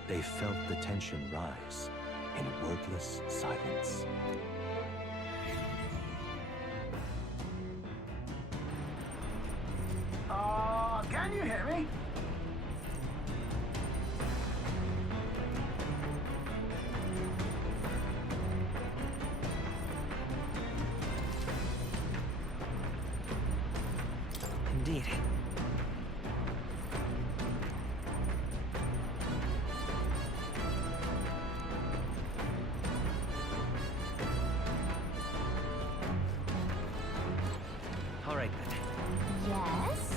They felt the tension rise in wordless silence. Can you hear me? Indeed. All right, then. Yes?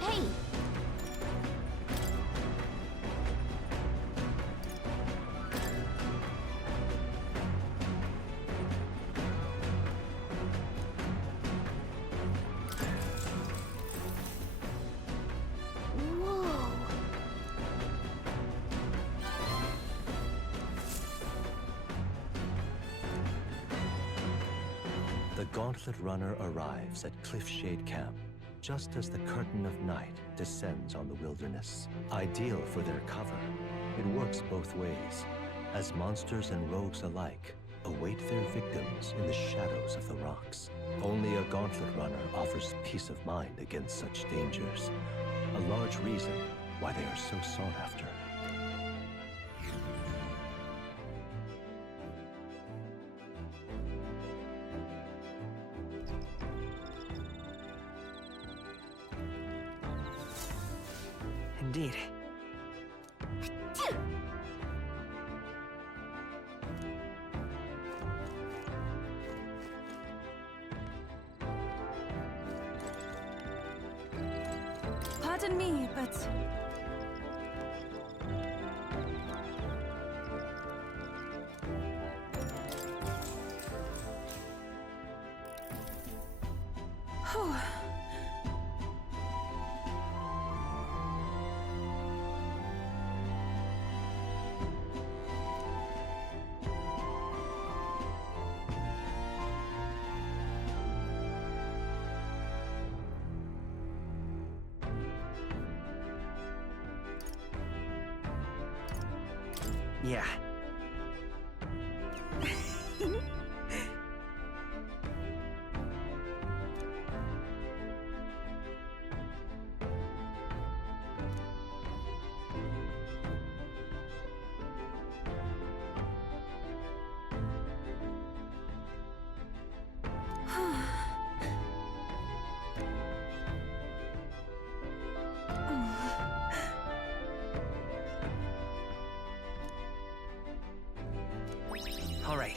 Hey! Whoa! The Gauntlet Runner arrives at Cliffshade Camp, just as the curtain of night descends on the wilderness. Ideal for their cover, it works both ways, as monsters and rogues alike await their victims in the shadows of the rocks. Only a Gauntlet Runner offers peace of mind against such dangers, a large reason why they are so sought after. Indeed. Pardon me, but... Whew. Yeah. All right.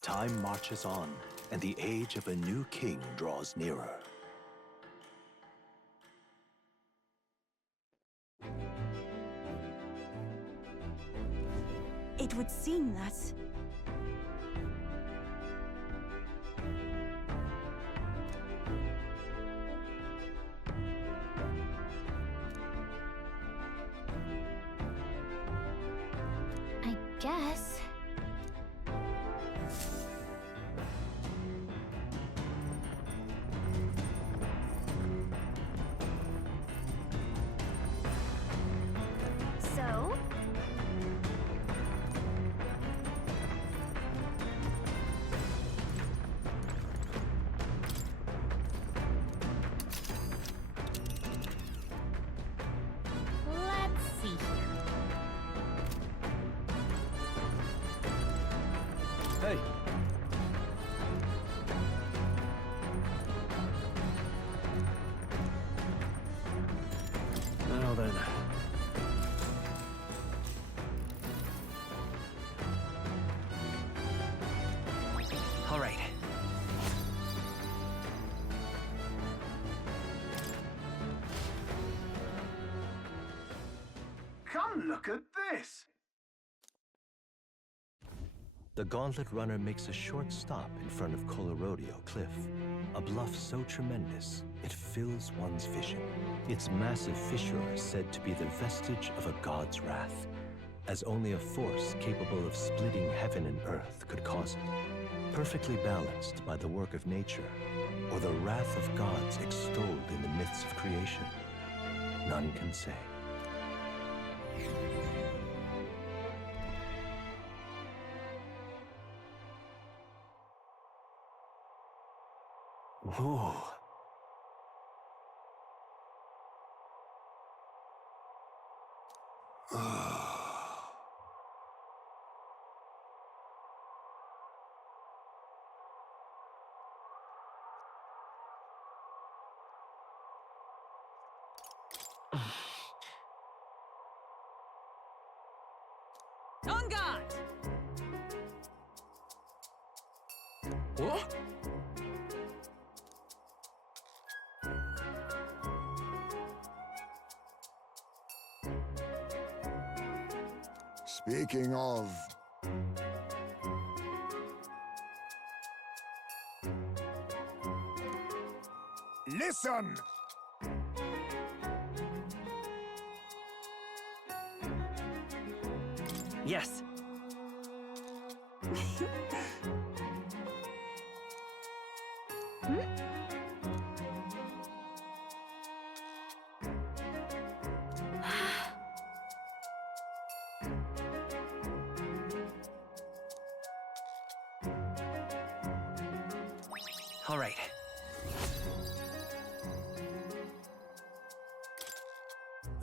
Time marches on, and the age of a new king draws nearer. It would seem that... I guess. So? Let's see here. Hey. Now then. All right. Come look at this! The Gauntlet Runner makes a short stop in front of Colorodeo Cliff, a bluff so tremendous it fills one's vision. Its massive fissure is said to be the vestige of a god's wrath, as only a force capable of splitting heaven and earth could cause it. perfectly balanced by the work of nature, or the wrath of gods extolled in the myths of creation? None can say. Whoa. On guard! What? Speaking of... Listen! Yes. All right.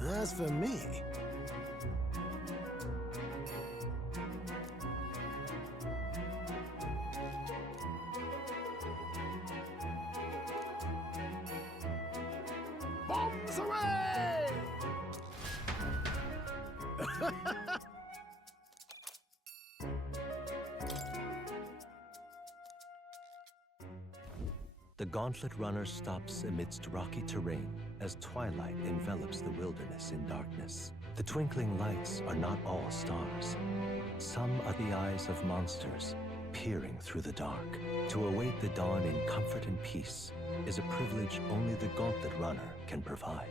As for me, bombs away! The Gauntlet Runner stops amidst rocky terrain as twilight envelops the wilderness in darkness. The twinkling lights are not all stars. Some are the eyes of monsters peering through the dark. To await the dawn in comfort and peace is a privilege only the Gauntlet Runner can provide.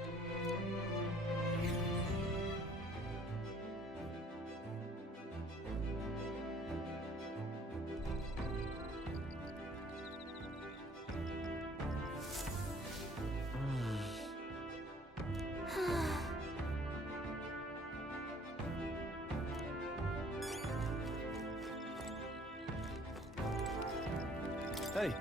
Hey.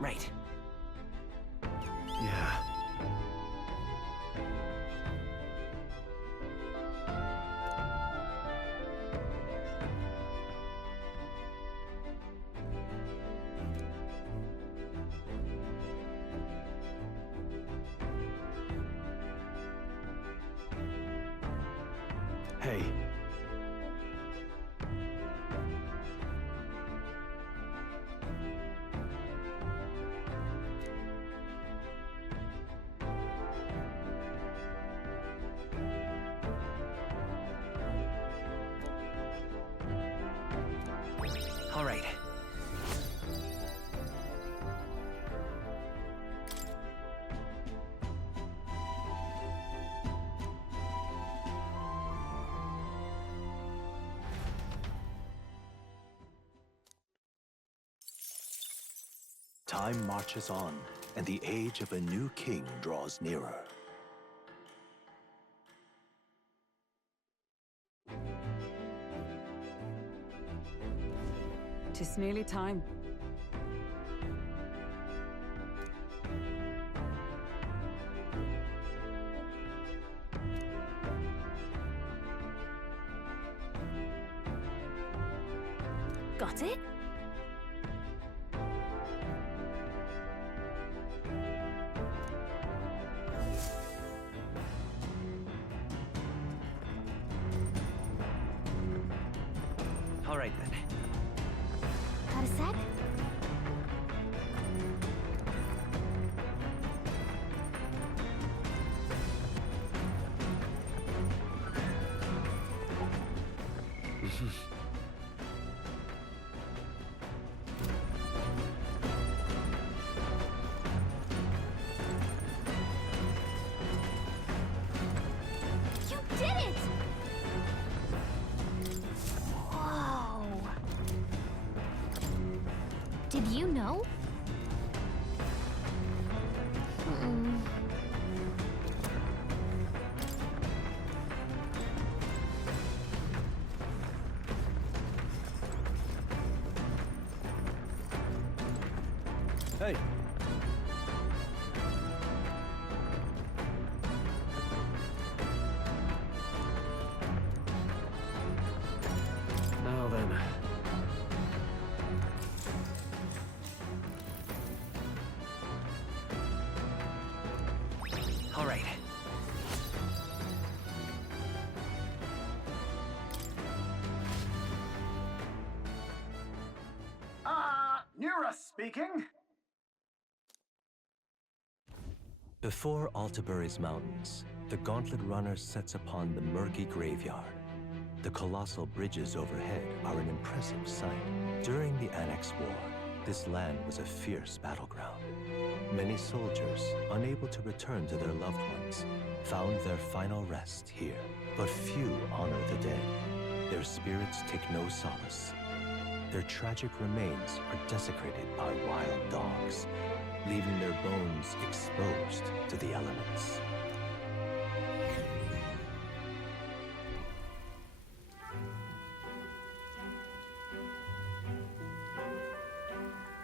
Right. Yeah. Hey. All right. Time marches on, and the age of a new king draws nearer. Tis nearly time. Got it? All right then. Got a sec? You did it! Whoa. Did you know? Hey. Now then. All right. Neuras speaking. Before Altabury's mountains, the Gauntlet Runner sets upon the murky graveyard. The colossal bridges overhead are an impressive sight. During the Annex War, this land was a fierce battleground. Many soldiers, unable to return to their loved ones, found their final rest here. But few honor the dead. Their spirits take no solace. Their tragic remains are desecrated by wild dogs, leaving their bones exposed to the elements.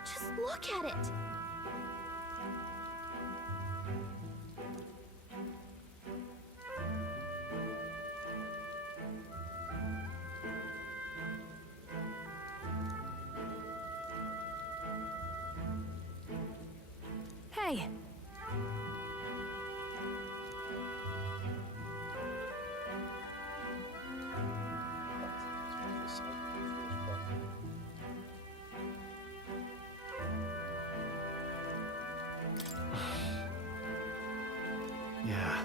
Just look at it! Hey. Yeah.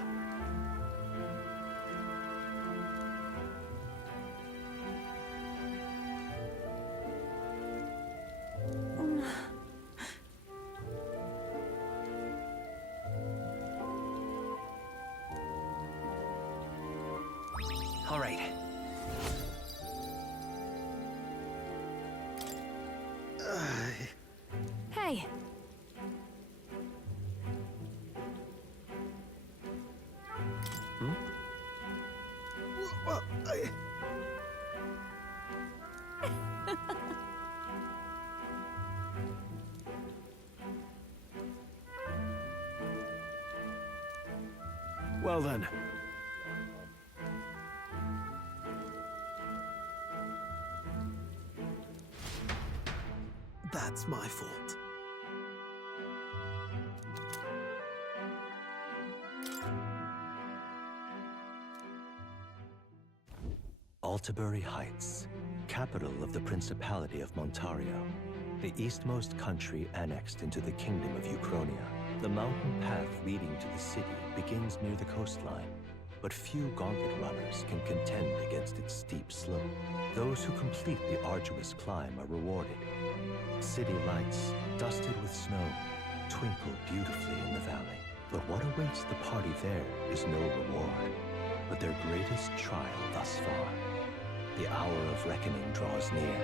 All right. Hey. Well, Well then. that's my fault. Altabury Heights, capital of the Principality of Montario, the eastmost country annexed into the Kingdom of Uchronia. The mountain path leading to the city begins near the coastline, but few Gauntlet runners can contend against its steep slope. Those who complete the arduous climb are rewarded. City lights, dusted with snow, twinkle beautifully in the valley. But what awaits the party there is no reward, but their greatest trial thus far. The hour of reckoning draws near,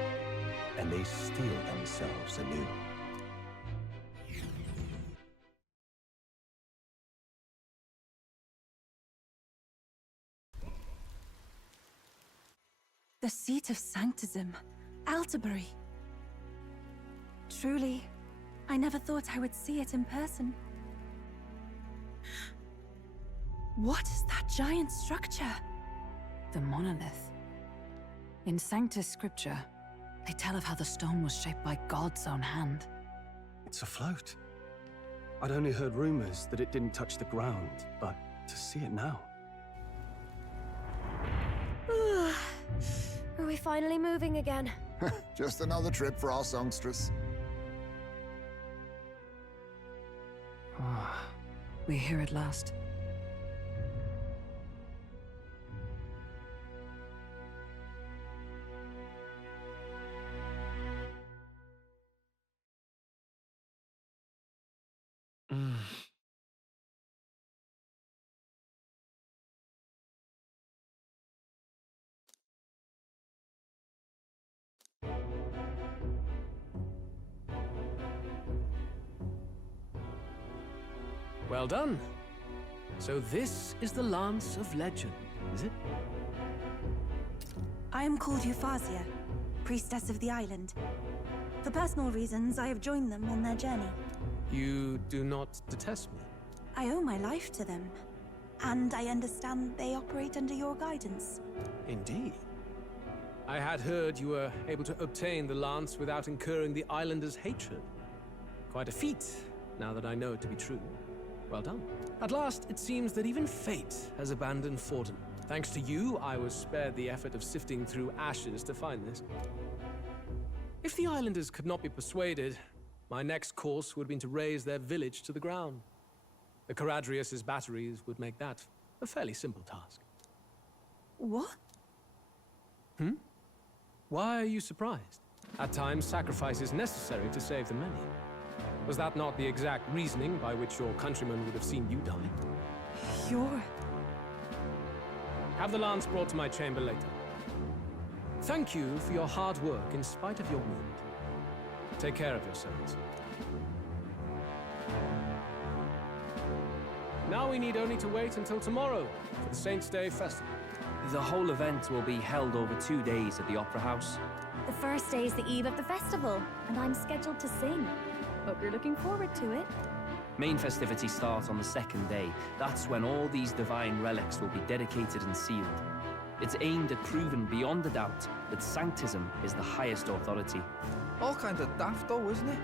and they steel themselves anew. The seat of Sanctism, Altabury. Truly, I never thought I would see it in person. What is that giant structure? The monolith. In Sanctus Scripture, They tell of how the stone was shaped by God's own hand. It's afloat. I'd only heard rumors that it didn't touch the ground, but to see it now. Are we finally moving again? Just another trip for our songstress. We're here at last. Well done. So this is the Lance of Legend, is it? I am called Fantazio, priestess of the island. For personal reasons, I have joined them on their journey. You do not detest me? I owe my life to them, and I understand they operate under your guidance. Indeed. I had heard you were able to obtain the lance without incurring the islanders' hatred. Quite a feat, now that I know it to be true. Well done. At last, it seems that even fate has abandoned Forden. Thanks to you, I was spared the effort of sifting through ashes to find this. If the islanders could not be persuaded, my next course would have been to raze their village to the ground. The Caradrius' batteries would make that a fairly simple task. What? Why are you surprised? At times, sacrifice is necessary to save the many. Was that not the exact reasoning by which your countrymen would have seen you die? You're... Have the lance brought to my chamber later. Thank you for your hard work in spite of your wound. Take care of yourselves. Now we need only to wait until tomorrow for the Saints' Day Festival. The whole event will be held over 2 days at the Opera House. The first day is the eve of the festival, and I'm scheduled to sing. Hope you're looking forward to it. Main festivities start on the second day. That's when all these divine relics will be dedicated and sealed. It's aimed at proving beyond a doubt that Sanctism is the highest authority. All kind of daft though, isn't it?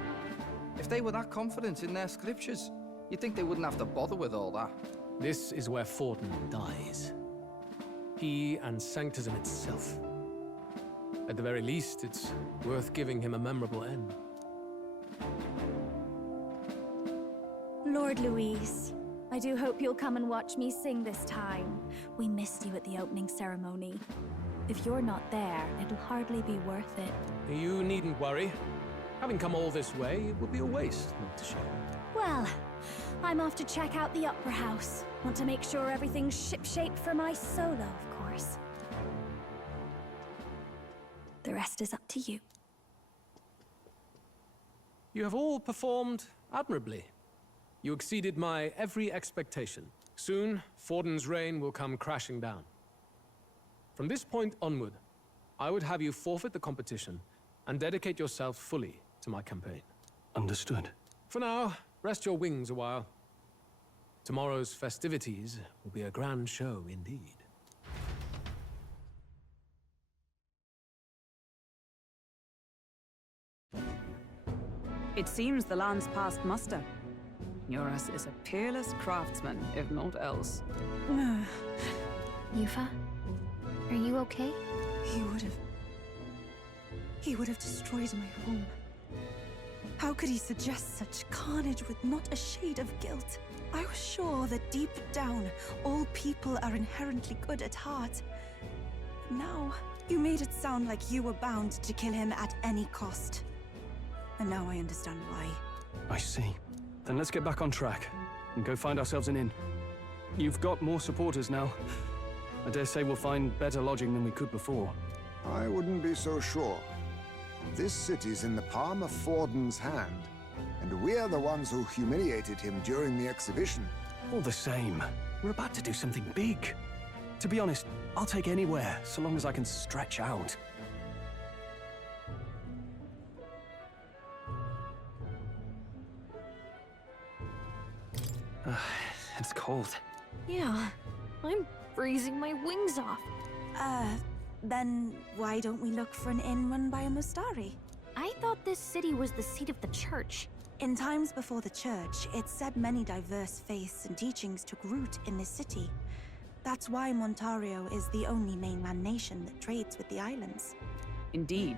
If they were that confident in their scriptures, you'd think they wouldn't have to bother with all that. This is where Forden dies. He and Sanctism itself. At the very least, it's worth giving him a memorable end. Lord Louis, I do hope you'll come and watch me sing this time. We missed you at the opening ceremony. If you're not there, it'll hardly be worth it. You needn't worry. Having come all this way, it would be a waste not to share. Well, I'm off to check out the Opera House. Want to make sure everything's shipshape for my solo, of course. The rest is up to you. You have all performed admirably. You exceeded my every expectation. Soon, Forden's reign will come crashing down. From this point onward, I would have you forfeit the competition and dedicate yourself fully to my campaign. Understood. For now, rest your wings a while. Tomorrow's festivities will be a grand show indeed. It seems the lance passed muster. Neuras is a peerless craftsman, if not else. Yufa, are you okay? He would have destroyed my home. How could he suggest such carnage with not a shade of guilt? I was sure that deep down, all people are inherently good at heart. But now, you made it sound like you were bound to kill him at any cost. And now I understand why. I see. Then let's get back on track and go find ourselves an inn. You've got more supporters now. I dare say we'll find better lodging than we could before. I wouldn't be so sure. This city's in the palm of Forden's hand, and we're the ones who humiliated him during the exhibition. All the same, we're about to do something big. To be honest, I'll take anywhere, so long as I can stretch out. It's cold. Yeah, I'm freezing my wings off. Then why don't we look for an inn run by a Mustari? I thought this city was the seat of the church. In times before the church, it said many diverse faiths and teachings took root in this city. That's why Montario is the only mainland nation that trades with the islands. Indeed.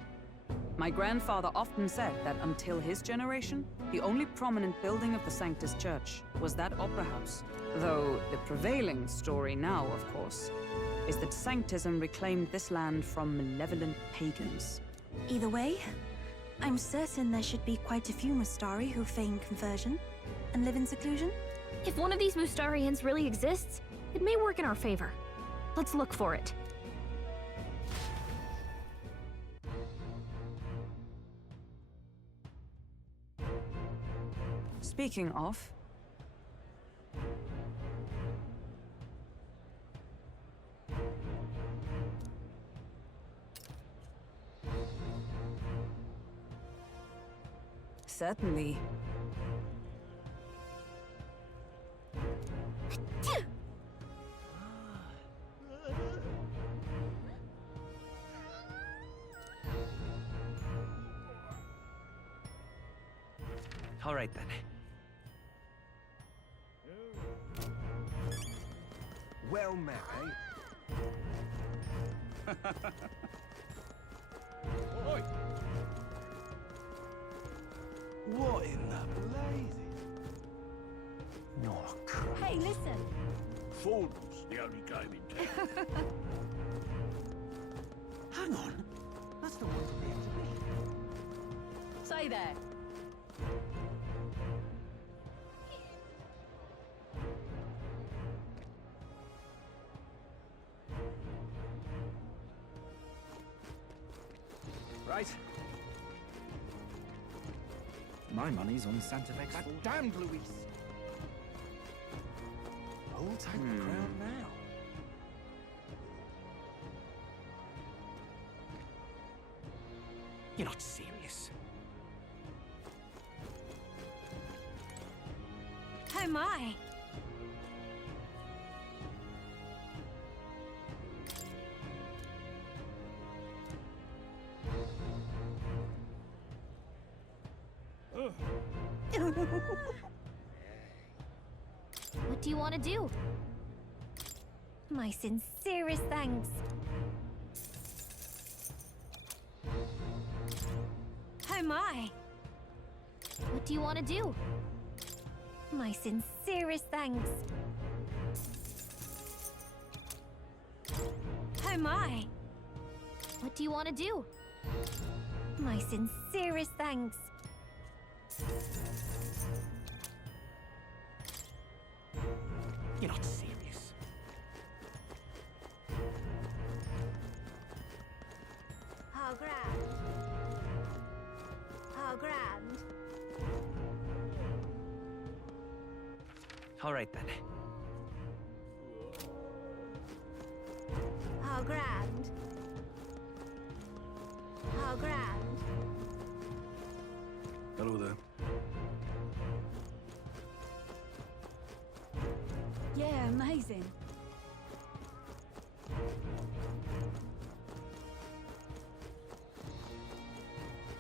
My grandfather often said that until his generation, the only prominent building of the Sanctus Church was that opera house. Though the prevailing story now, of course, is that Sanctism reclaimed this land from malevolent pagans. Either way, I'm certain there should be quite a few Mustari who feign conversion and live in seclusion. If one of these Mustarians really exists, it may work in our favor. Let's look for it. Speaking of... Certainly. All right then. Well met, eh? Oi! What in the blazes? Oh, crap. Hey, listen. Fools, the only game in town. Hang on. That's the one from the exhibition. Say there. Right. My money's on Santa Fe's. God damned, Luis. Who'll take the crown now? You're not serious. Oh my. What do you want to do? My sincerest thanks. Oh my. What do you want to do? My sincerest thanks. Oh my. What do you want to do? My sincerest thanks. You're not serious. How grand. How grand. All right then. How grand. How grand. Hello there. Yeah, amazing.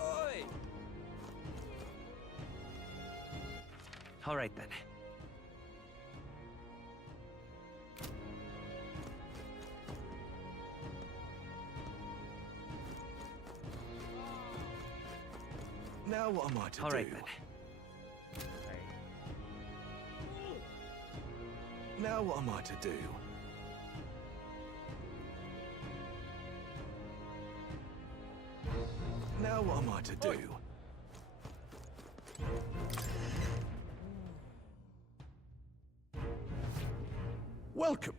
Oi! All right then. Now what am I to do? All right then. Now what am I to do? Now what am I to do? Welcome.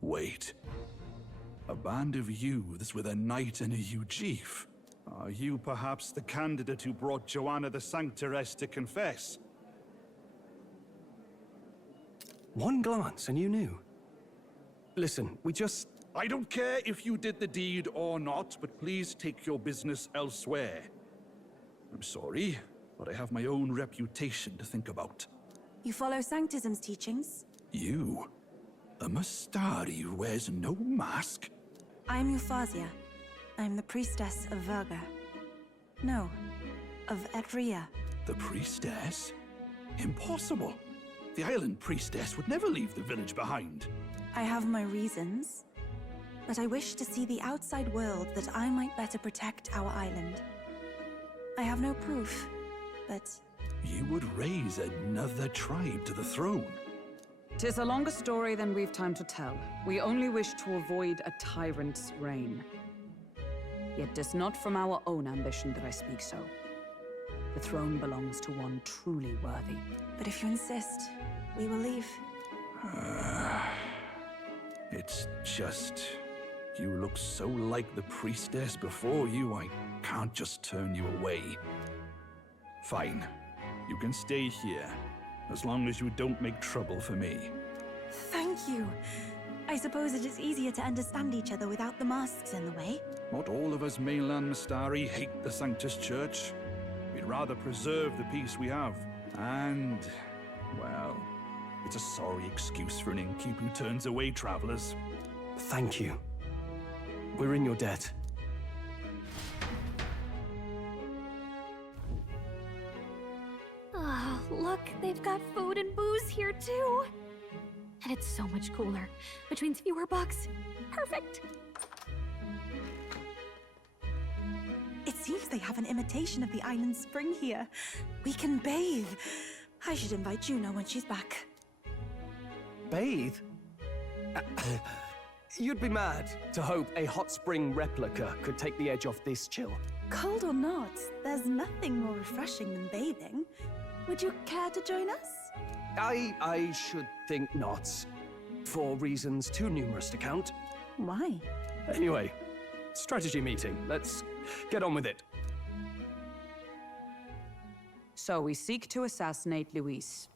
Wait. A band of youths with a knight and a Ujif. Are you perhaps the candidate who brought Joanna the Sanctoress to confess? One glance and you knew. Listen, we just... I don't care if you did the deed or not, but please take your business elsewhere. I'm sorry, but I have my own reputation to think about. You follow Sanctism's teachings? You? A Mystari who wears no mask? I'm Euphausia. I'm the priestess of Virga. No, of Etria. The priestess? Impossible. The island priestess would never leave the village behind. I have my reasons, but I wish to see the outside world that I might better protect our island. I have no proof, but... You would raise another tribe to the throne. 'Tis a longer story than we've time to tell. We only wish to avoid a tyrant's reign. Yet 'tis not from our own ambition that I speak so. The throne belongs to one truly worthy. But if you insist, we will leave. It's just... You look so like the priestess before you, I can't just turn you away. Fine. You can stay here, as long as you don't make trouble for me. Thank you. I suppose it is easier to understand each other without the masks in the way. Not all of us mainland Mystari hate the Sanctus Church. We'd rather preserve the peace we have. And, well, it's a sorry excuse for an innkeep who turns away travelers. Thank you. We're in your debt. Ah, look, they've got food and booze here too. And it's so much cooler. Which means fewer bugs. Perfect. It seems they have an imitation of the island spring here. We can bathe. I should invite Juno when she's back. Bathe? You'd be mad to hope a hot spring replica could take the edge off this chill. Cold or not, there's nothing more refreshing than bathing. Would you care to join us? I should think not. For reasons too numerous to count. Why? Anyway, strategy meeting. Let's get on with it. So we seek to assassinate Luis.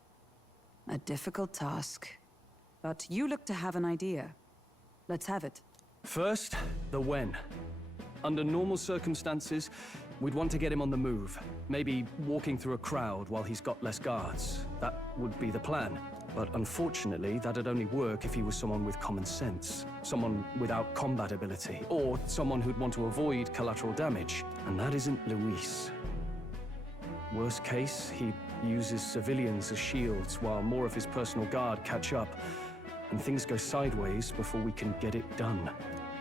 A difficult task. But you look to have an idea. Let's have it. First, the when. Under normal circumstances, we'd want to get him on the move. Maybe walking through a crowd while he's got less guards. That would be the plan. But unfortunately, that'd only work if he was someone with common sense. Someone without combat ability. Or someone who'd want to avoid collateral damage. And that isn't Luis. Worst case, he uses civilians as shields while more of his personal guard catch up. And things go sideways before we can get it done.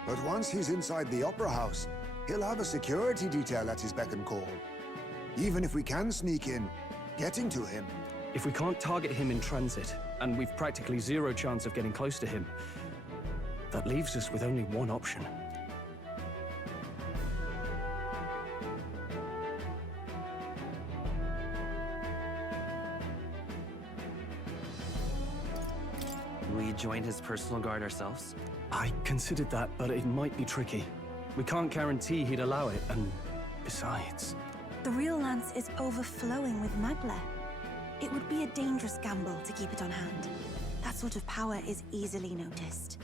But once he's inside the Opera House, he'll have a security detail at his beck and call. Even if we can sneak in, getting to him. If we can't target him in transit, and we've practically zero chance of getting close to him, that leaves us with only one option. We join his personal guard ourselves? I considered that, but it might be tricky. We can't guarantee he'd allow it, and besides... The real lance is overflowing with magla. It would be a dangerous gamble to keep it on hand. That sort of power is easily noticed.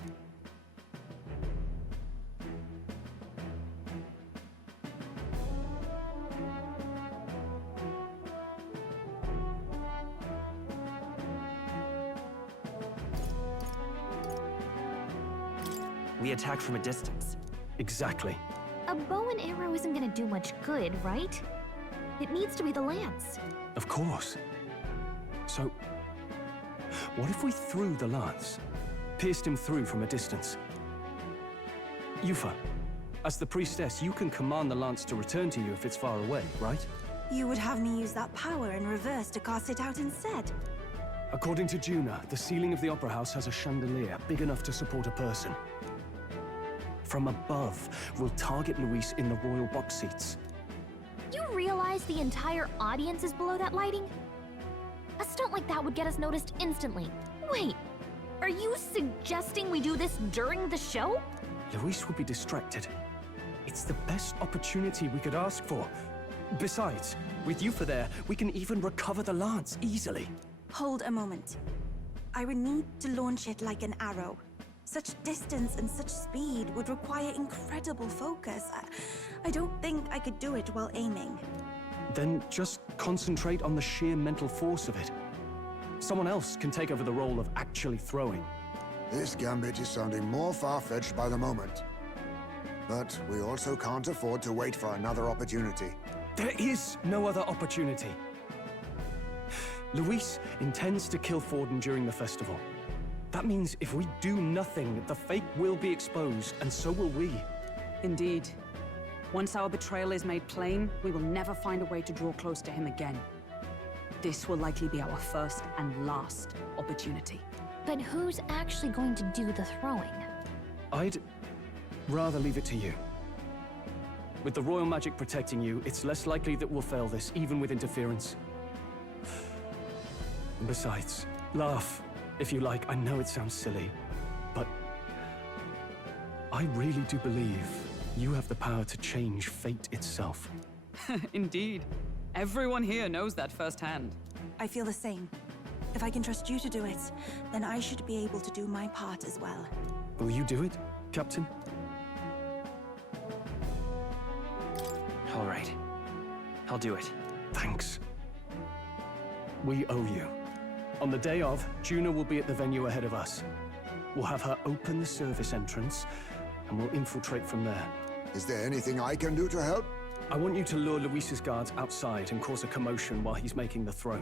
We attack from a distance. Exactly. A bow and arrow isn't gonna do much good, right? It needs to be the lance. Of course. So, what if we threw the lance? Pierced him through from a distance? Yufa, as the priestess, you can command the lance to return to you if it's far away, right? You would have me use that power in reverse to cast it out instead. According to Juna, the ceiling of the Opera House has a chandelier big enough to support a person. From above, we'll target Luis in the royal box seats. You realize the entire audience is below that lighting? A stunt like that would get us noticed instantly. Wait, are you suggesting we do this during the show? Luis would be distracted. It's the best opportunity we could ask for. Besides, with Yufa there, we can even recover the lance easily. Hold a moment. I would need to launch it like an arrow. Such distance and such speed would require incredible focus. I don't think I could do it while aiming. Then just concentrate on the sheer mental force of it. Someone else can take over the role of actually throwing. This gambit is sounding more far-fetched by the moment. But we also can't afford to wait for another opportunity. There is no other opportunity. Luis intends to kill Forden during the festival. That means if we do nothing, the fake will be exposed, and so will we. Indeed. Once our betrayal is made plain, we will never find a way to draw close to him again. This will likely be our first and last opportunity. But who's actually going to do the throwing? I'd rather leave it to you. With the royal magic protecting you, it's less likely that we'll fail this, even with interference. And besides, laugh if you like. I know it sounds silly, but I really do believe you have the power to change fate itself. Indeed. Everyone here knows that firsthand. I feel the same. If I can trust you to do it, then I should be able to do my part as well. Will you do it, Captain? All right. I'll do it. Thanks. We owe you. On the day of, Juno will be at the venue ahead of us. We'll have her open the service entrance, and we'll infiltrate from there. Is there anything I can do to help? I want you to lure Luis's guards outside and cause a commotion while he's making the throw.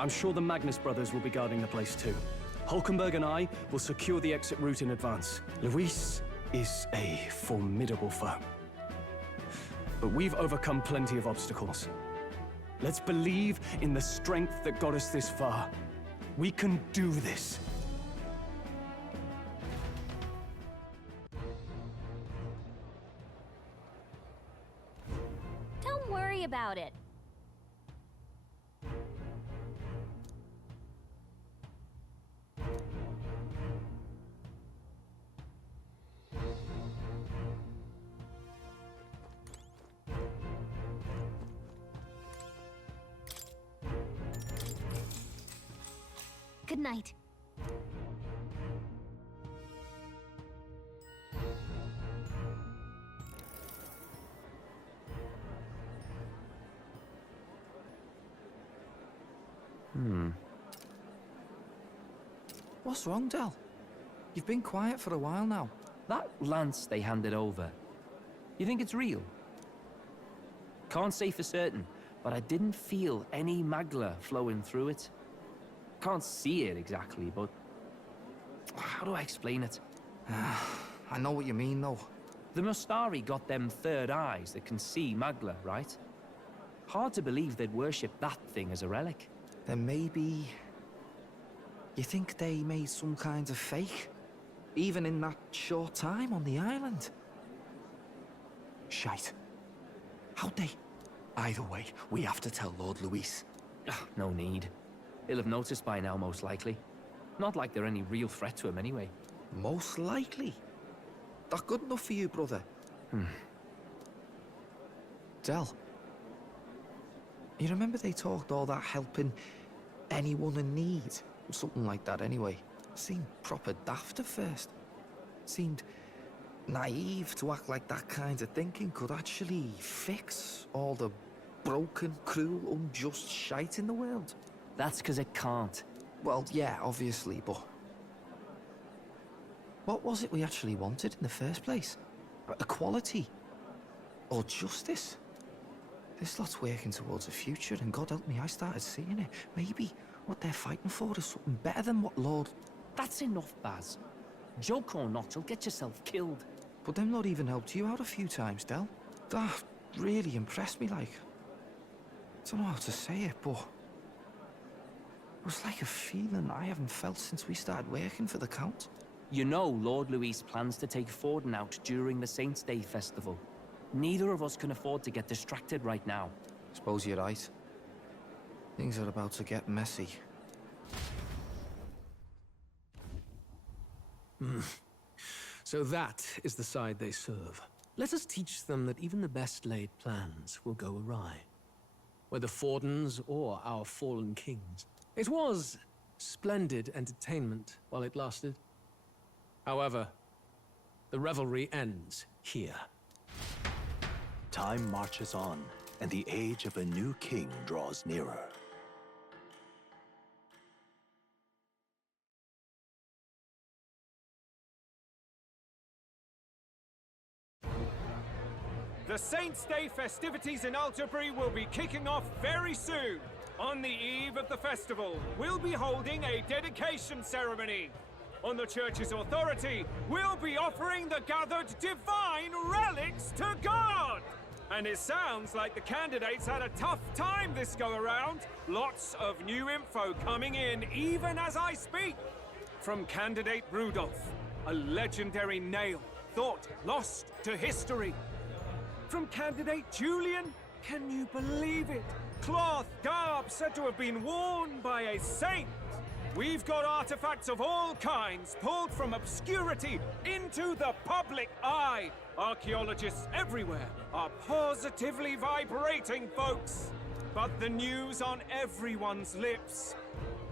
I'm sure the Magnus brothers will be guarding the place too. Hulkenberg and I will secure the exit route in advance. Luis is a formidable foe. But we've overcome plenty of obstacles. Let's believe in the strength that got us this far. We can do this. Don't worry about it. Good night. What's wrong, Del? You've been quiet for a while now. That lance they handed over, you think it's real? Can't say for certain, but I didn't feel any magla flowing through it. Can't see it exactly, but how do I explain it? I know what you mean, though. The Mustari got them third eyes that can see magla, right? Hard to believe they'd worship that thing as a relic. Then maybe... You think they made some kind of fake? Even in that short time on the island? Shite. How'd they? Either way, we have to tell Lord Luis. No need. He'll have noticed by now, most likely. Not like they're any real threat to him anyway. Most likely? That good enough for you, brother? Del, you remember they talked all that helping anyone in need? Something like that anyway. Seemed proper daft at first. Seemed naive to act like that kind of thinking could actually fix all the broken, cruel, unjust shite in the world. That's because it can't. Well, yeah, obviously, but... What was it we actually wanted in the first place? Equality? Or justice? This lot's working towards a future, and God help me, I started seeing it. Maybe what they're fighting for is something better than what Lord... That's enough, Baz. Joke or not, you'll get yourself killed. But them not even helped you out a few times, Del. That really impressed me, like... I don't know how to say it, but... It was like a feeling I haven't felt since we started working for the Count. You know Lord Luis plans to take Forden out during the Saints' Day festival. Neither of us can afford to get distracted right now. Suppose you're right. Things are about to get messy. So that is the side they serve. Let us teach them that even the best laid plans will go awry. Whether Fordens or our fallen kings. It was splendid entertainment while it lasted. However, the revelry ends here. Time marches on, and the age of a new king draws nearer. The Saints' Day festivities in Alderbury will be kicking off very soon. On the eve of the festival, we'll be holding a dedication ceremony. On the church's authority, we'll be offering the gathered divine relics to God! And it sounds like the candidates had a tough time this go-around. Lots of new info coming in even as I speak. From candidate Rudolph, a legendary nail, thought lost to history. From candidate Julian, can you believe it? Cloth garb said to have been worn by a saint. We've got artifacts of all kinds pulled from obscurity into the public eye. Archaeologists everywhere are positively vibrating, folks. But the news on everyone's lips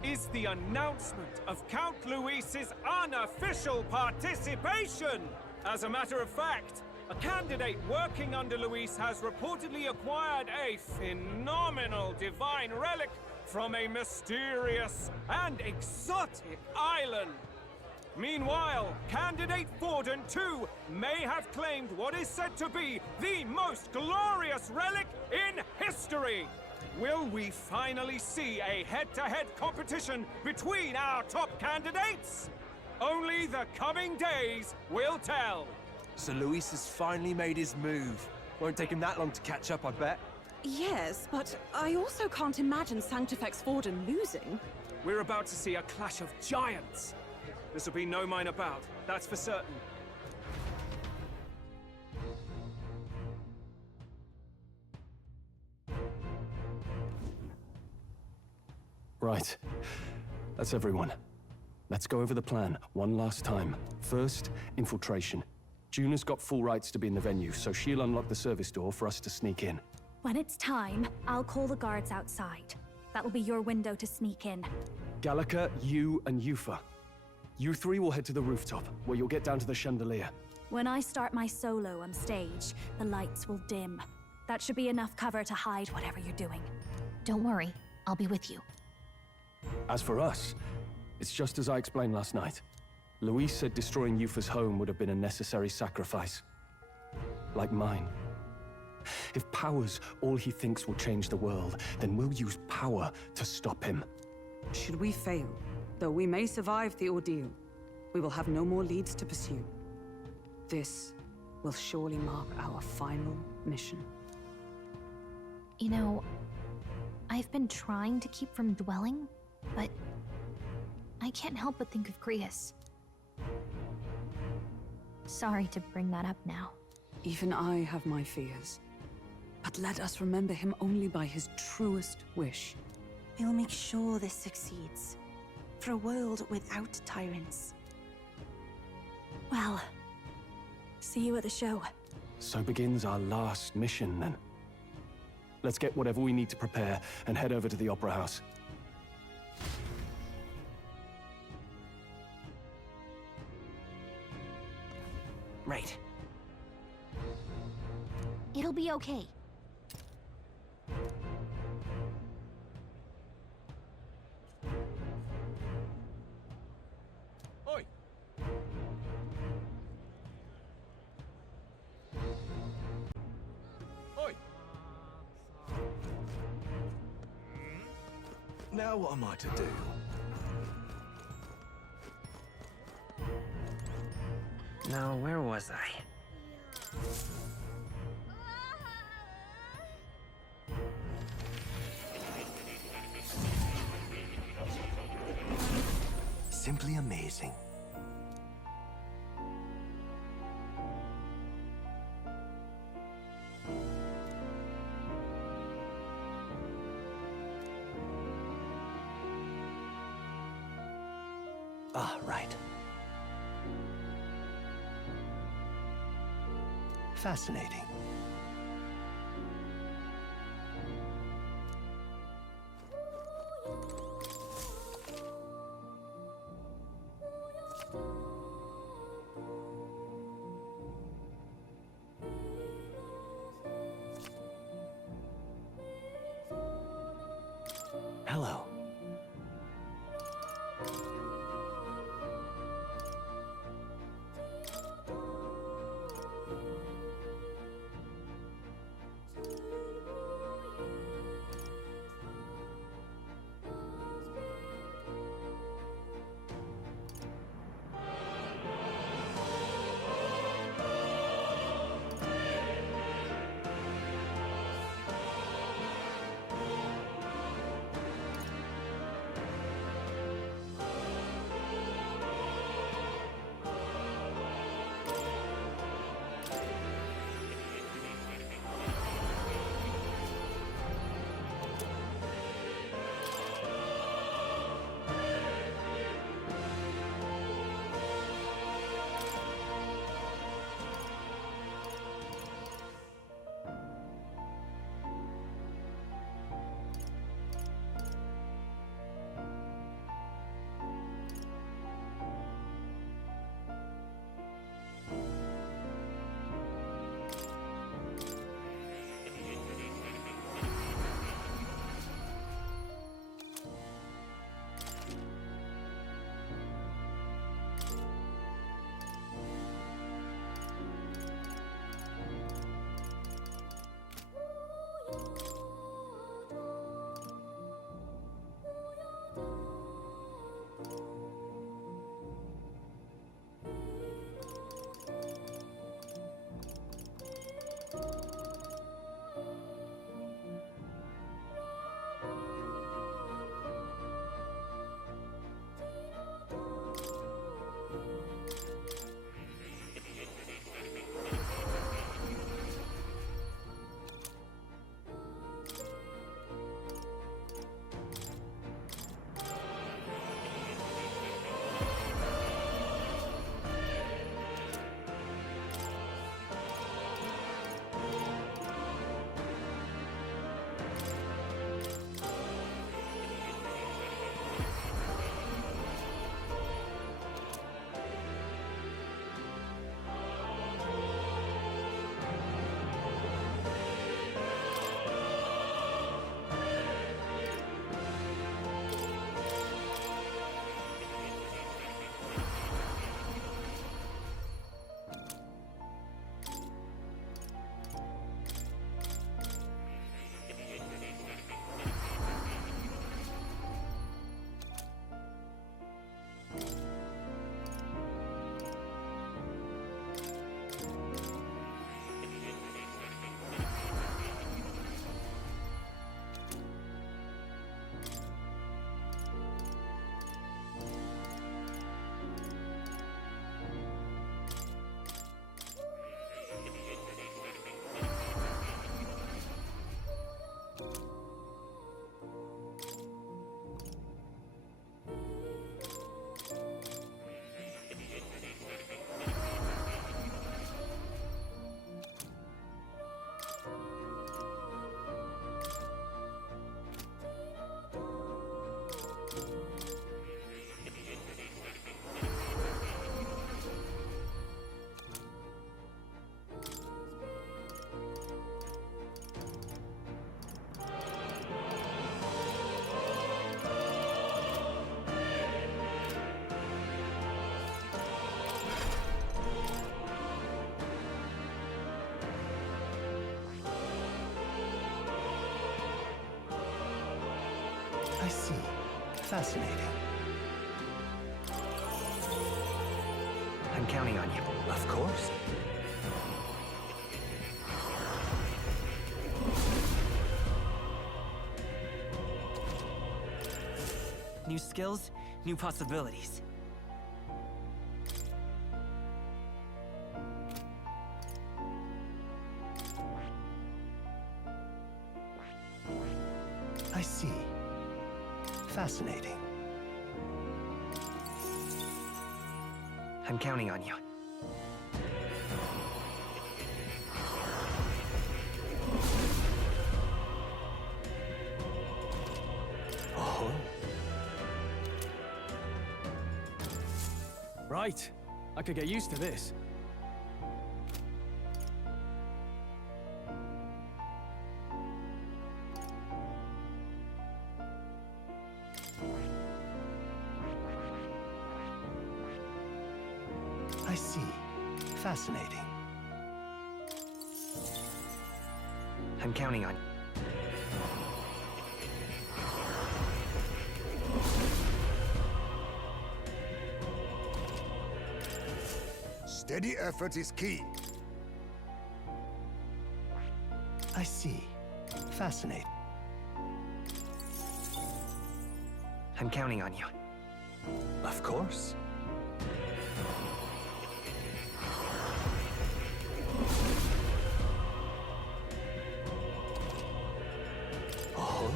is the announcement of Count Luis's unofficial participation. As a matter of fact, a candidate working under Luis has reportedly acquired a phenomenal divine relic from a mysterious and exotic island. Meanwhile, candidate Forden, too, may have claimed what is said to be the most glorious relic in history. Will we finally see a head-to-head competition between our top candidates? Only the coming days will tell. So Luis has finally made his move. Won't take him that long to catch up, I bet. Yes, but I also can't imagine Sanctifex Forden losing. We're about to see a clash of giants. This will be no mine about, that's for certain. Right. That's everyone. Let's go over the plan one last time. First, infiltration. Juna's got full rights to be in the venue, so she'll unlock the service door for us to sneak in. When it's time, I'll call the guards outside. That'll be your window to sneak in. Gallica, you, and Yufa. You three will head to the rooftop, where you'll get down to the chandelier. When I start my solo on stage, the lights will dim. That should be enough cover to hide whatever you're doing. Don't worry, I'll be with you. As for us, it's just as I explained last night. Luis said destroying Yufa's home would have been a necessary sacrifice. Like mine. If power's all he thinks will change the world, then we'll use power to stop him. Should we fail, though we may survive the ordeal, we will have no more leads to pursue. This will surely mark our final mission. You know, I've been trying to keep from dwelling, but I can't help but think of Creus. Sorry to bring that up now. Even I have my fears. But let us remember him only by his truest wish. We'll make sure this succeeds. For a world without tyrants. Well, see you at the show. So begins our last mission, then. Let's get whatever we need to prepare and head over to the Opera House. Right. It'll be okay. Oi! Oi! Now what am I to do? Now, where was I? Simply amazing. Ah, right. Fascinating. Hello. I see. Fascinating. I'm counting on you. Of course. New skills, new possibilities. I see. Fascinating. I'm counting on you. Oh. Right. I could get used to this. I see. Fascinating. I'm counting on you. Steady effort is key. I see. Fascinating. I'm counting on you. Of course. Oh.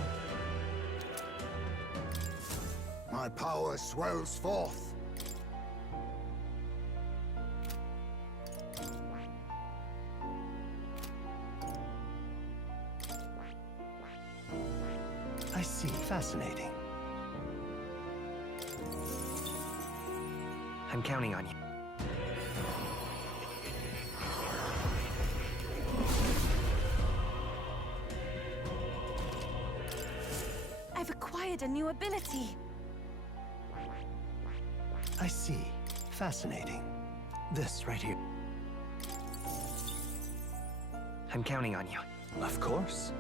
My power swells forth. I see. Fascinating. I'm counting on you. I've acquired a new ability. I see. Fascinating. This right here. I'm counting on you. Of course.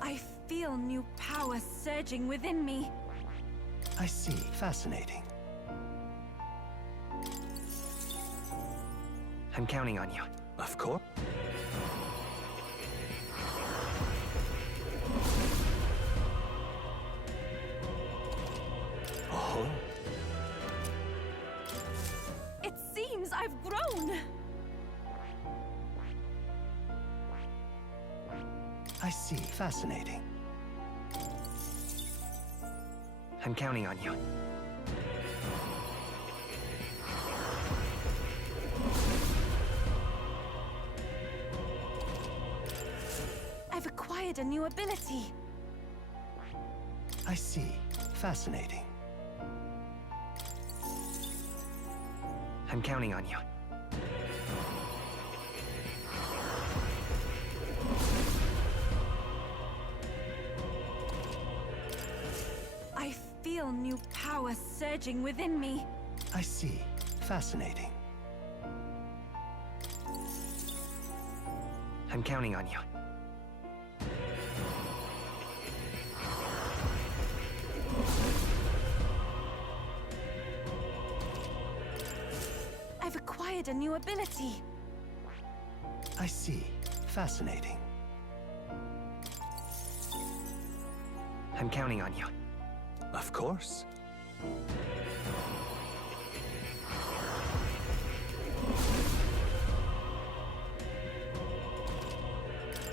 I feel new power surging within me. I see. Fascinating. I'm counting on you. Of course. Oh. It seems I've grown. I see. Fascinating. I'm counting on you. I've acquired a new ability. I see. Fascinating. I'm counting on you. I feel new power surging within me. I see. Fascinating. I'm counting on you. I've acquired a new ability. I see. Fascinating. I'm counting on you. Of course.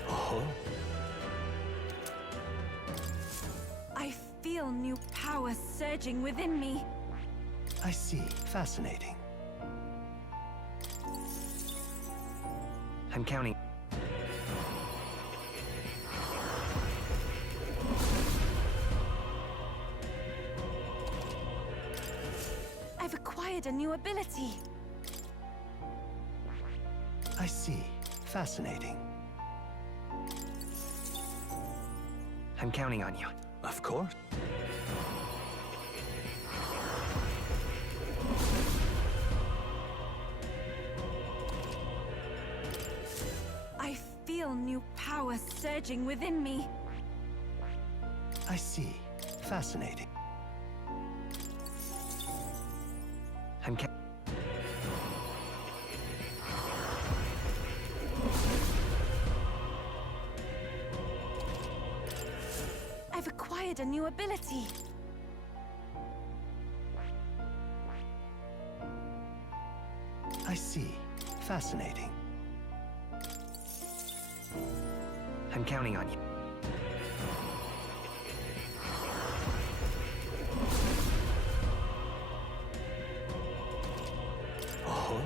Oh. I feel new power surging within me. I see. Fascinating. I'm counting. I've acquired a new ability. I see. Fascinating. I'm counting on you. Of course. power surging within me. I see. Fascinating. I've acquired a new ability. I see. Fascinating. I'm counting on you. Oh.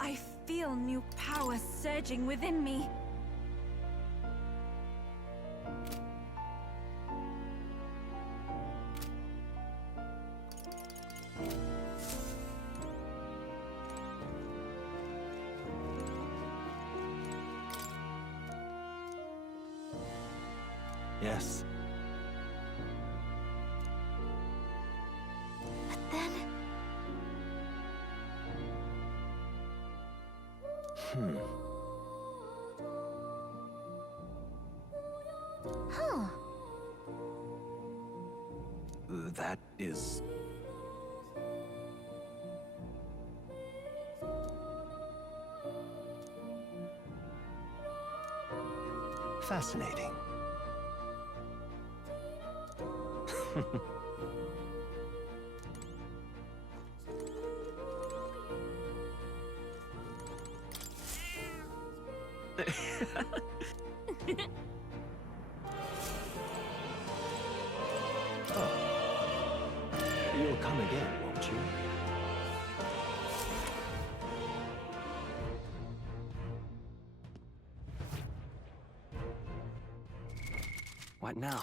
I feel new power surging within me. Yes. But then... Huh. That is... fascinating. You'll come again, won't you? What now?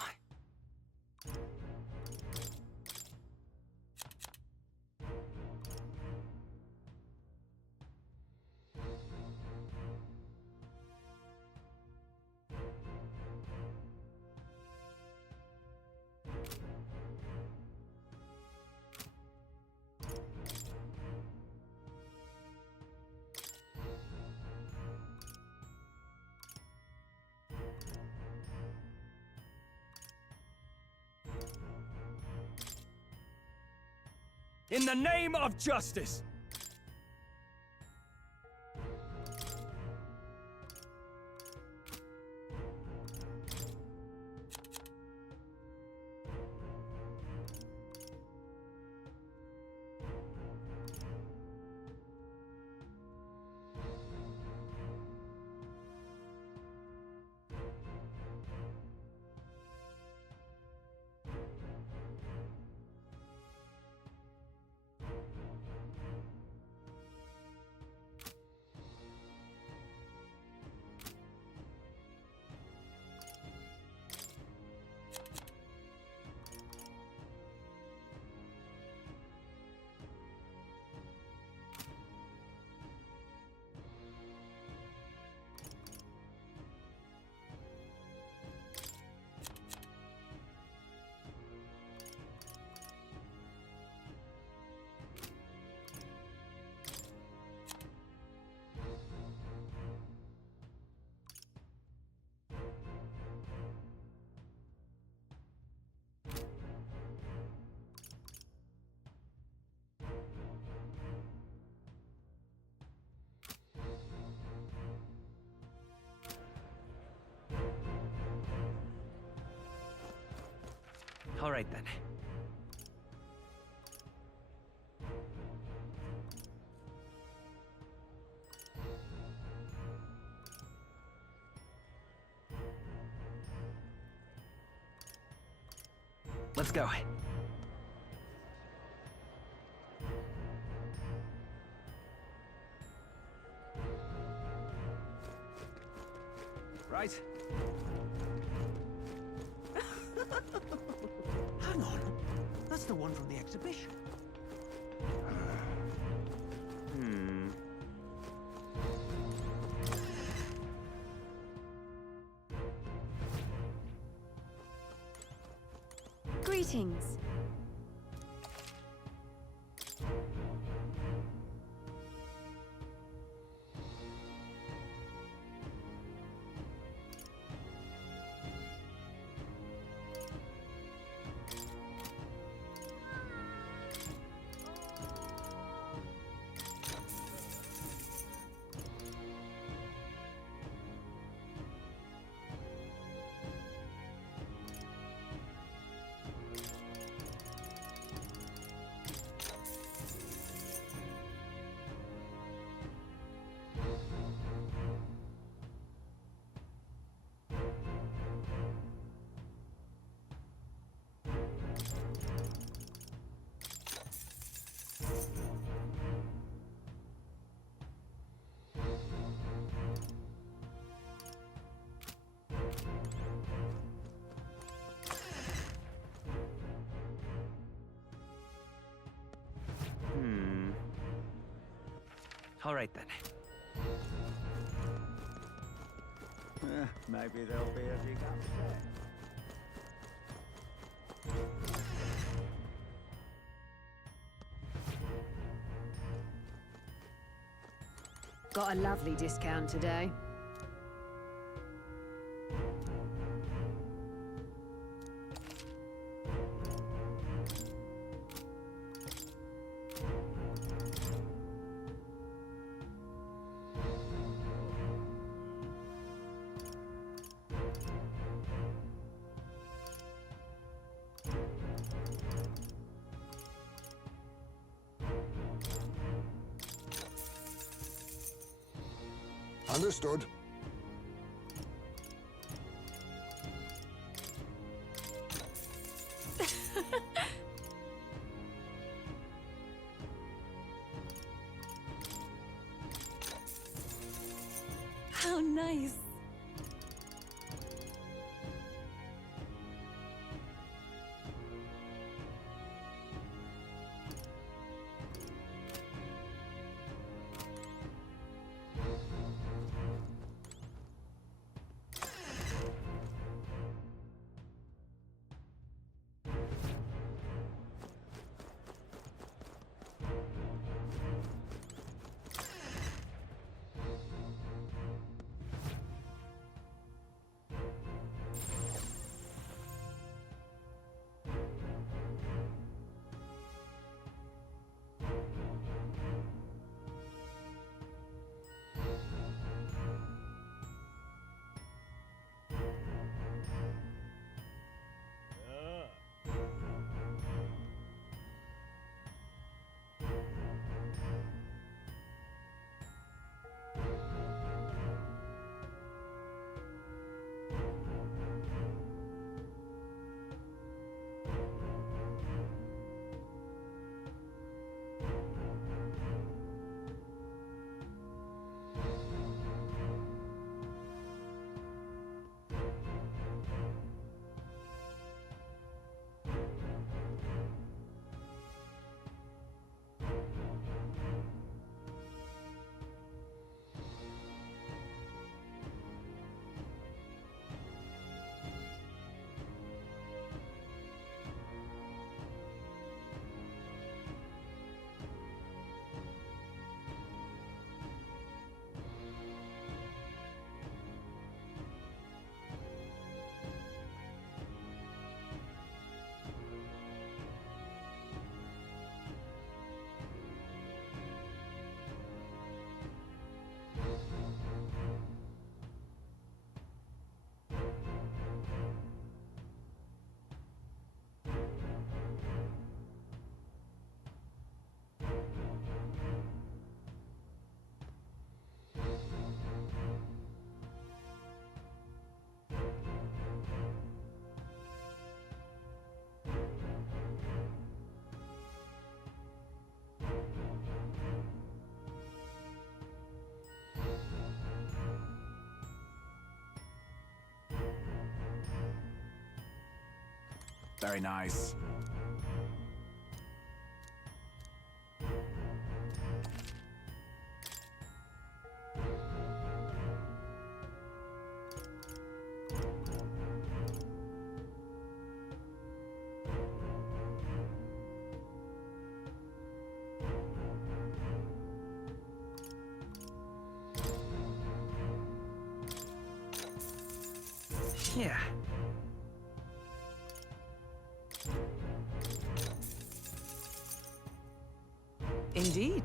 In the name of justice! All right then. Let's go. Right. Hang on. That's the one from the exhibition. Greetings. All right then. Maybe there'll be a dig up there. Got a lovely discount today. Understood. How nice. Very nice. Yeah. Indeed.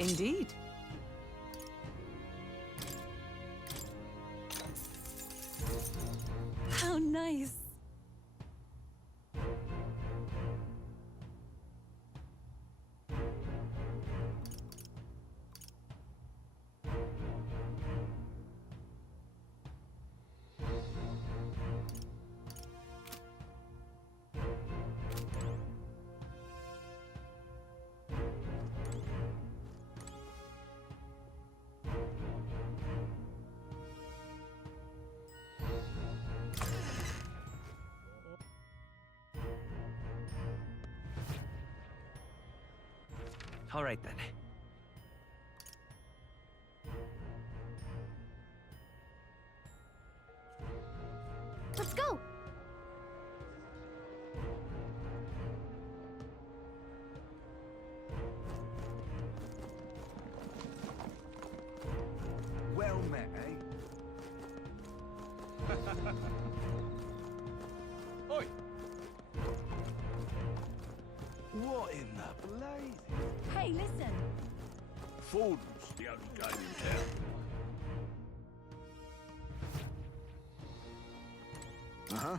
Indeed. How nice. All right then. Let's go! Well met, eh? Oi! What in the blaze? Hey, listen! Fordham's the only game in town. Uh-huh.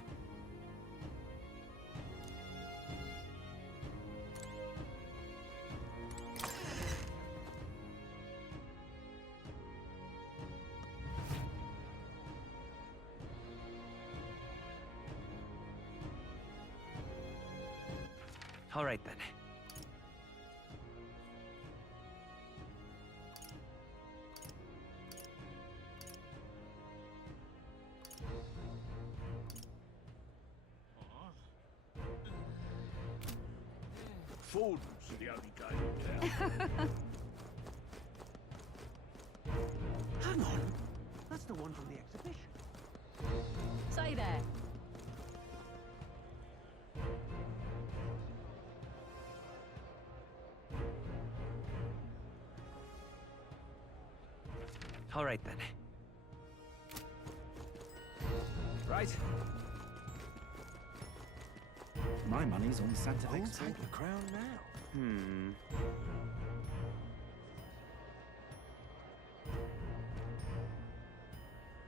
All right then. Fordham's the only game in town. Hang on. That's the one from the exhibition. Stay there. All right then. Right. My money's on Santa Fe. I'll take the crown now.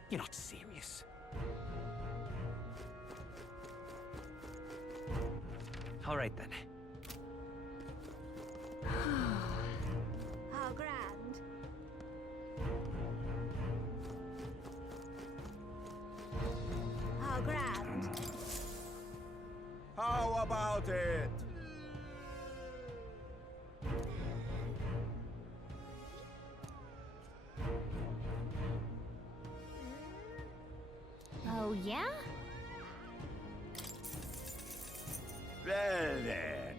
You're not serious. All right then. How grand. How grand. How about it? Oh, yeah? Well then.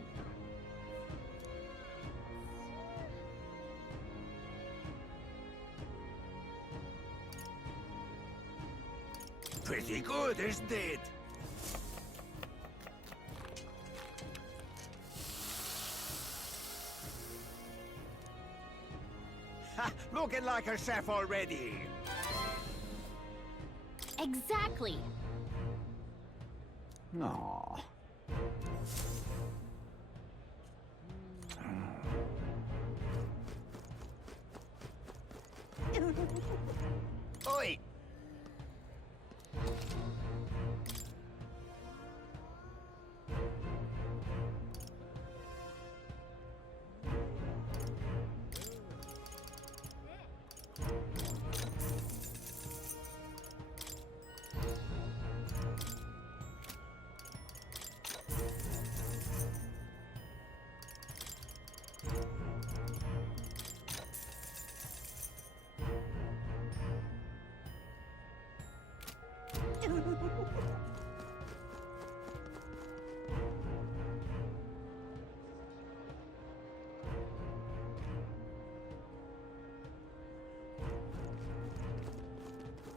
Pretty good, isn't it? Ha! Looking like a chef already. Exactly! Aww. Oi!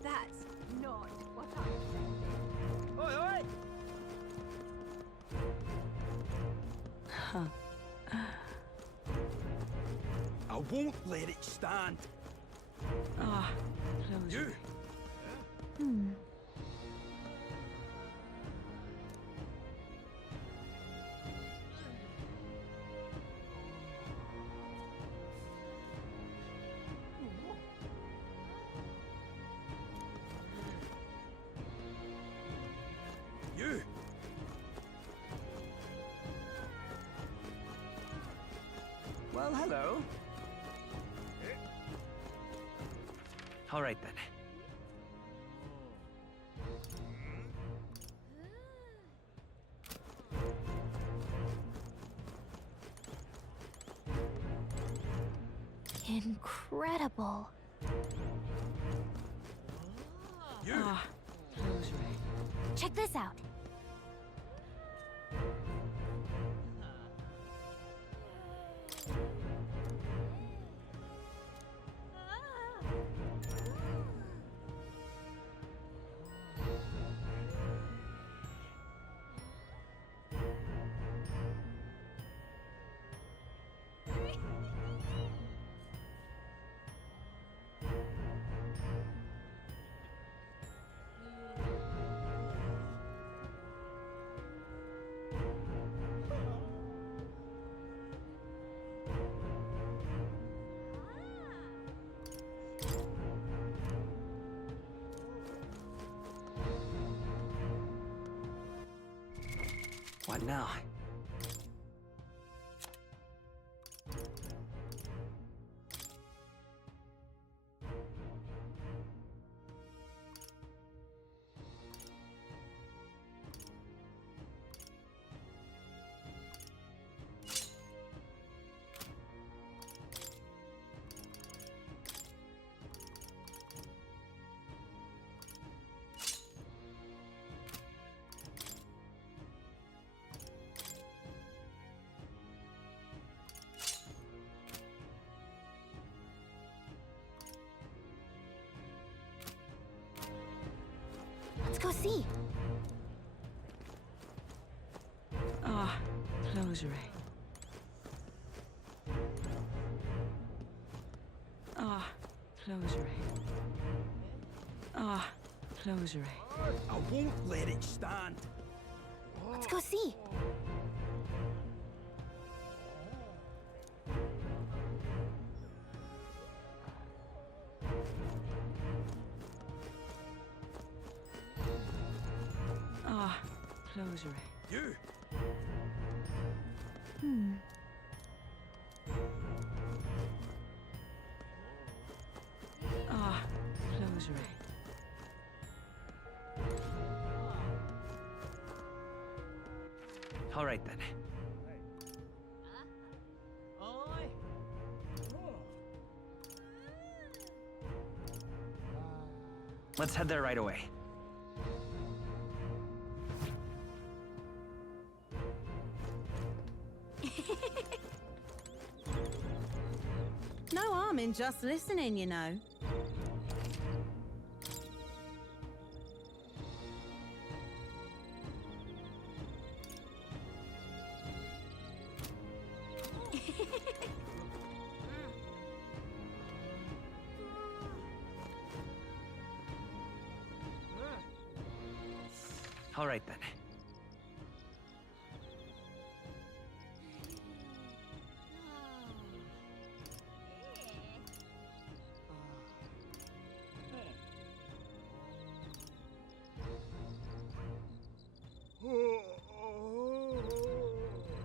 That's not what I expected. Oi, oi! I won't let it stand. Ah, You! You! Well, hello. All right then. Incredible. You! Ah, I was right. Check this out. now. Let's go see. Ah, closure. Ah, closure. Ah, closure. I won't let it stand. Let's go see. Ah, closure. You! Ah, closure. All right then. Let's head there right away. No harm in just listening, you know. All right then.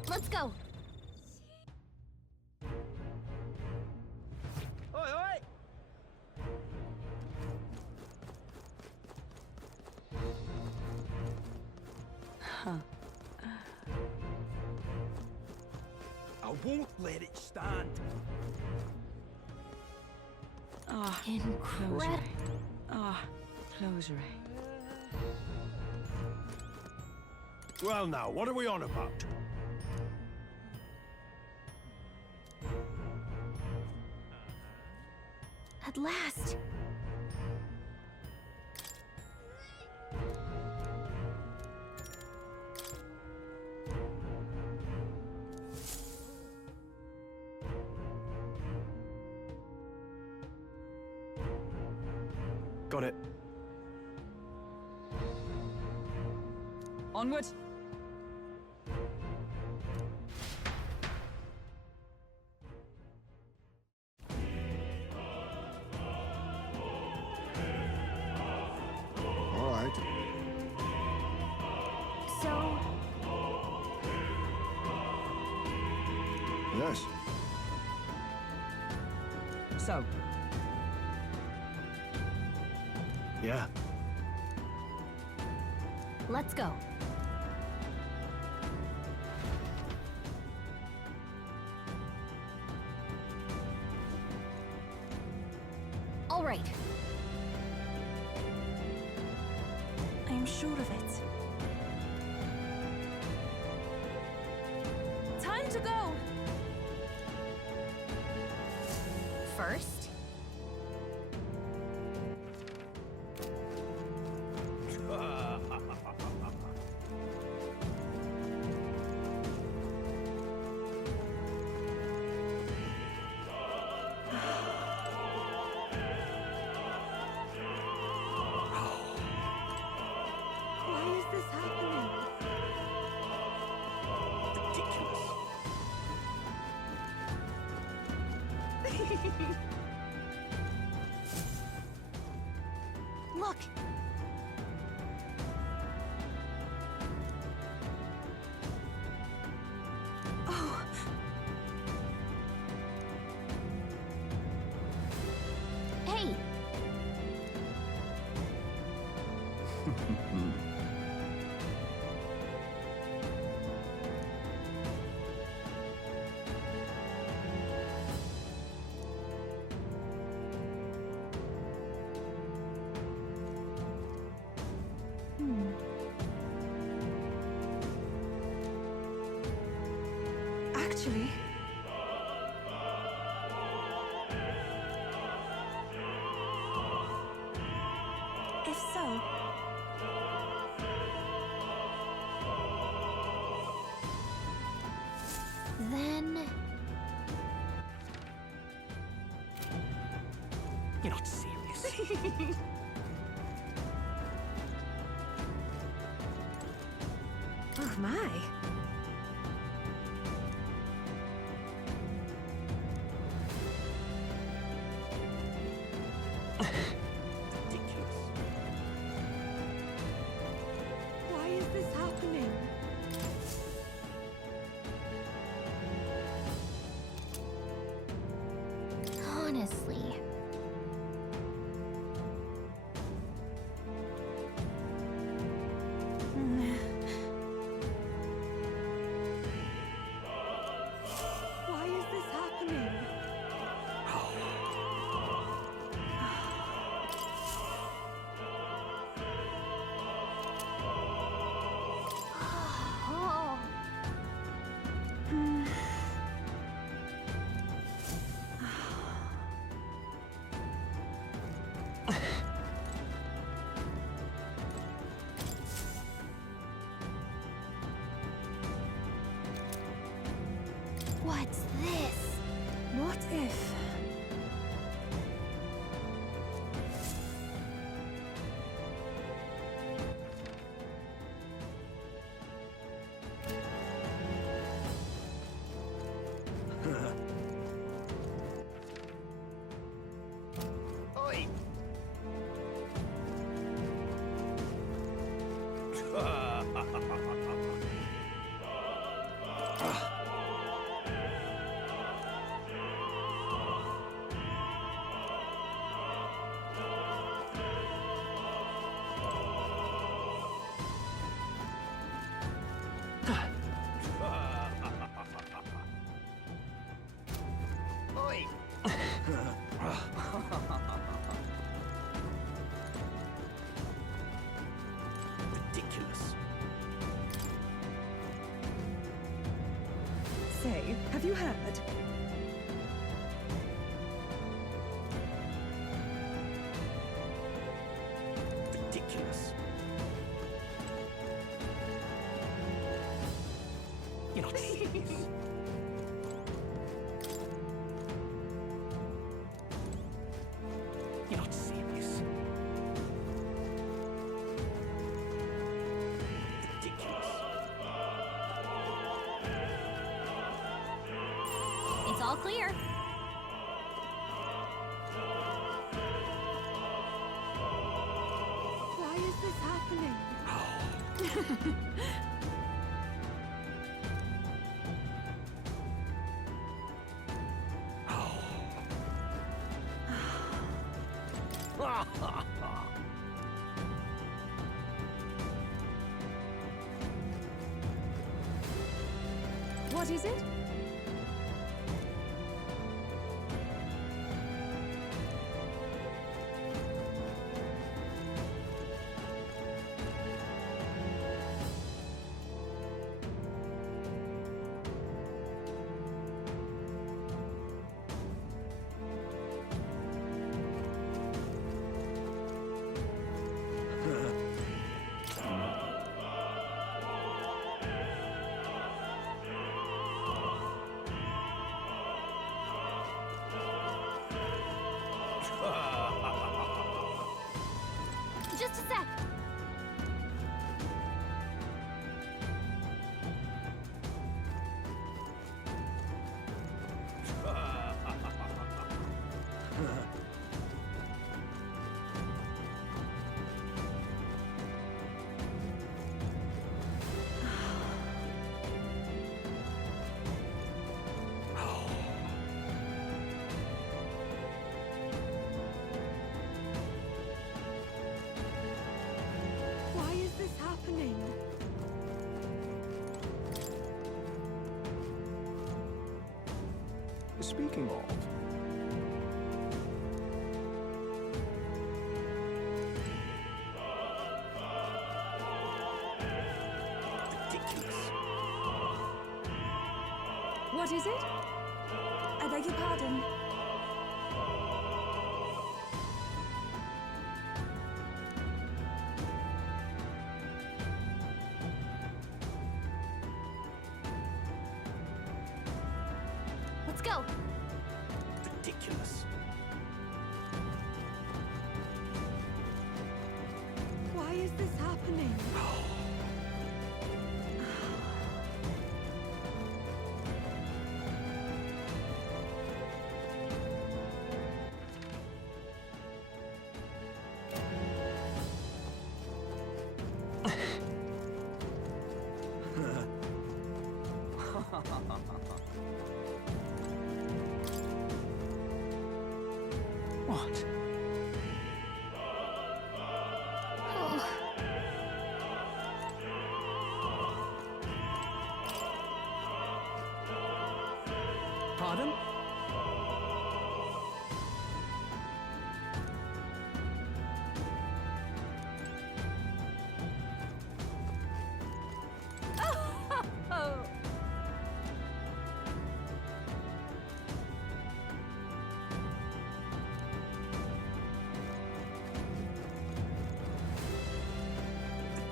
Let's go. Oi, oi! I won't let it stand. Ah, Incredible. Ah, closure. Well now, what are we on about? At last. Got it. Onward! All right. So, Yes. So, Yeah. let's go. All right. I'm sure of it. Time to go! First, Why is this happening? look. Actually... If so... Then... You're not serious. Oh my. Why is this happening? Honestly... Why is this happening? Oh. What's this? What if... Oi! Oi! Ridiculous. Say, have you heard? Ridiculous. You're not serious. You're not serious. Ridiculous. It's all clear. Why is this happening? What is it? Just a sec. Why is this happening? Speaking of... What is it? I beg your pardon. Let's go. Ridiculous. Why is this happening? What? Pardon?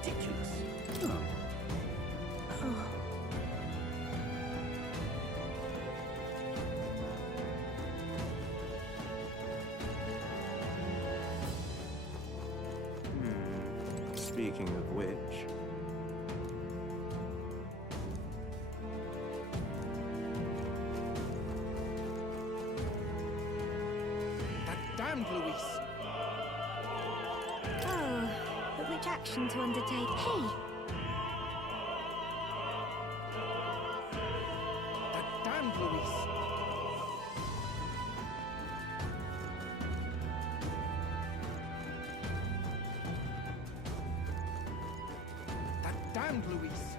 Ridiculous. Speaking of which, That damned Luis! Oh, but which action to undertake? Hey! That damned Luis! That damned Luis!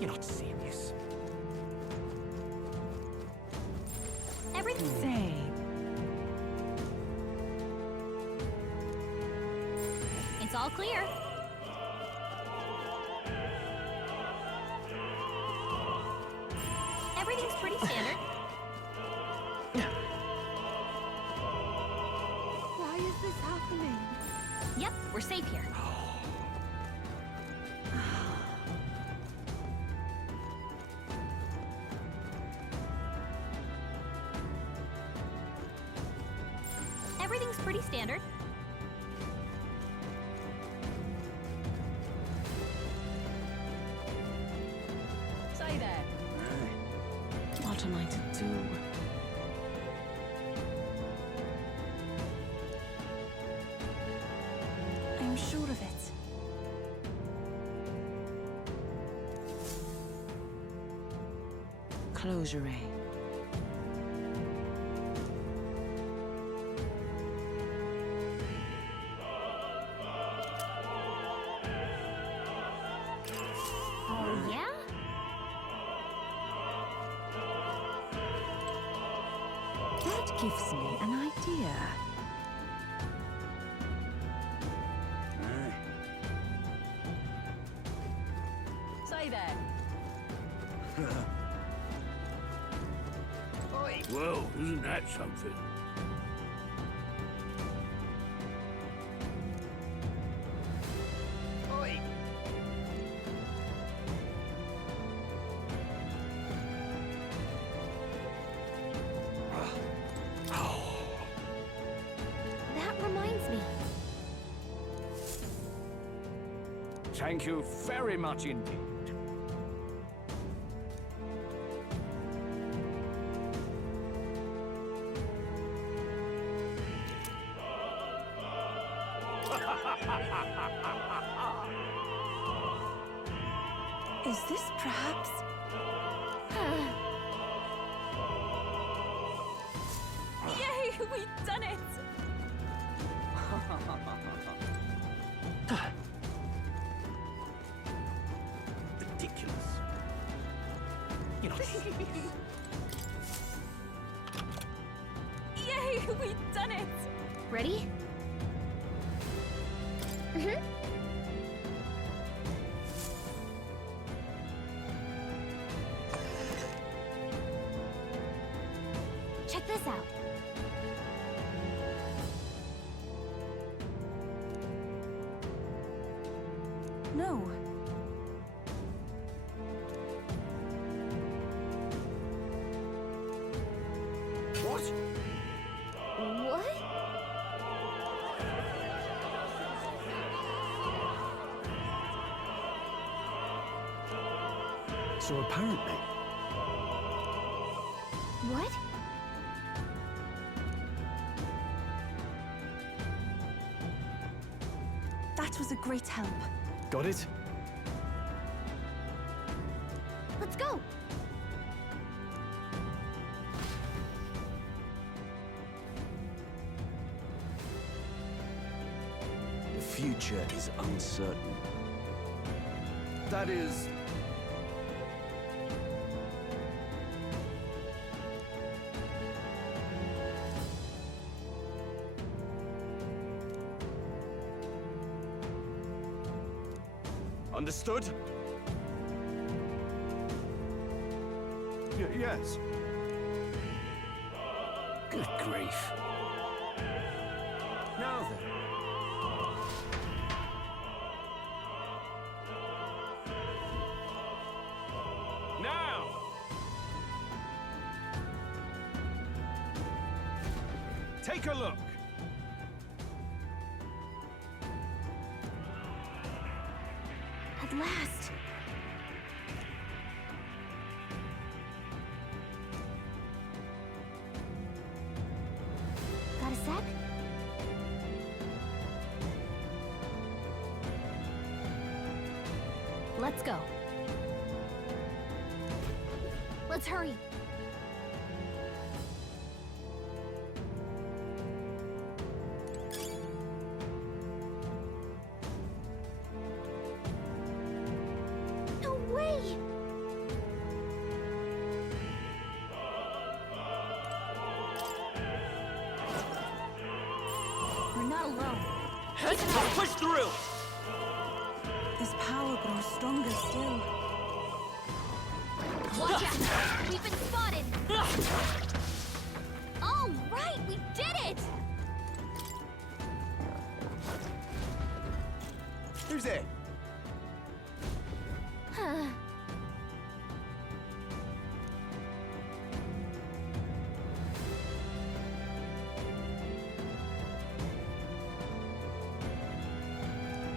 You're not serious. Everything's Say, It's all clear. Everything's pretty standard. Why is this happening? Yep, we're safe here. Everything's pretty standard. Say there. what am I to do? I'm sure of it. Close your eye. Oh, yeah? That gives me an idea. Say there. Well, isn't that something? That reminds me. Thank you very much indeed. Is this perhaps... Yay! We've done it! Yay, we've done it! Ready? Mm-hmm. Check this out. No. What? What? So apparently, What? That was a great help. got it? Let's go! The future is uncertain. That is... Understood? Yes. Good grief. Now then. Now! Take a look. At last! Got a sec? Let's go. Let's hurry. No way! We're not alone. Let's push through! This power grows stronger still. Watch out! We've been spotted! All right, we did it! Who's there? Huh.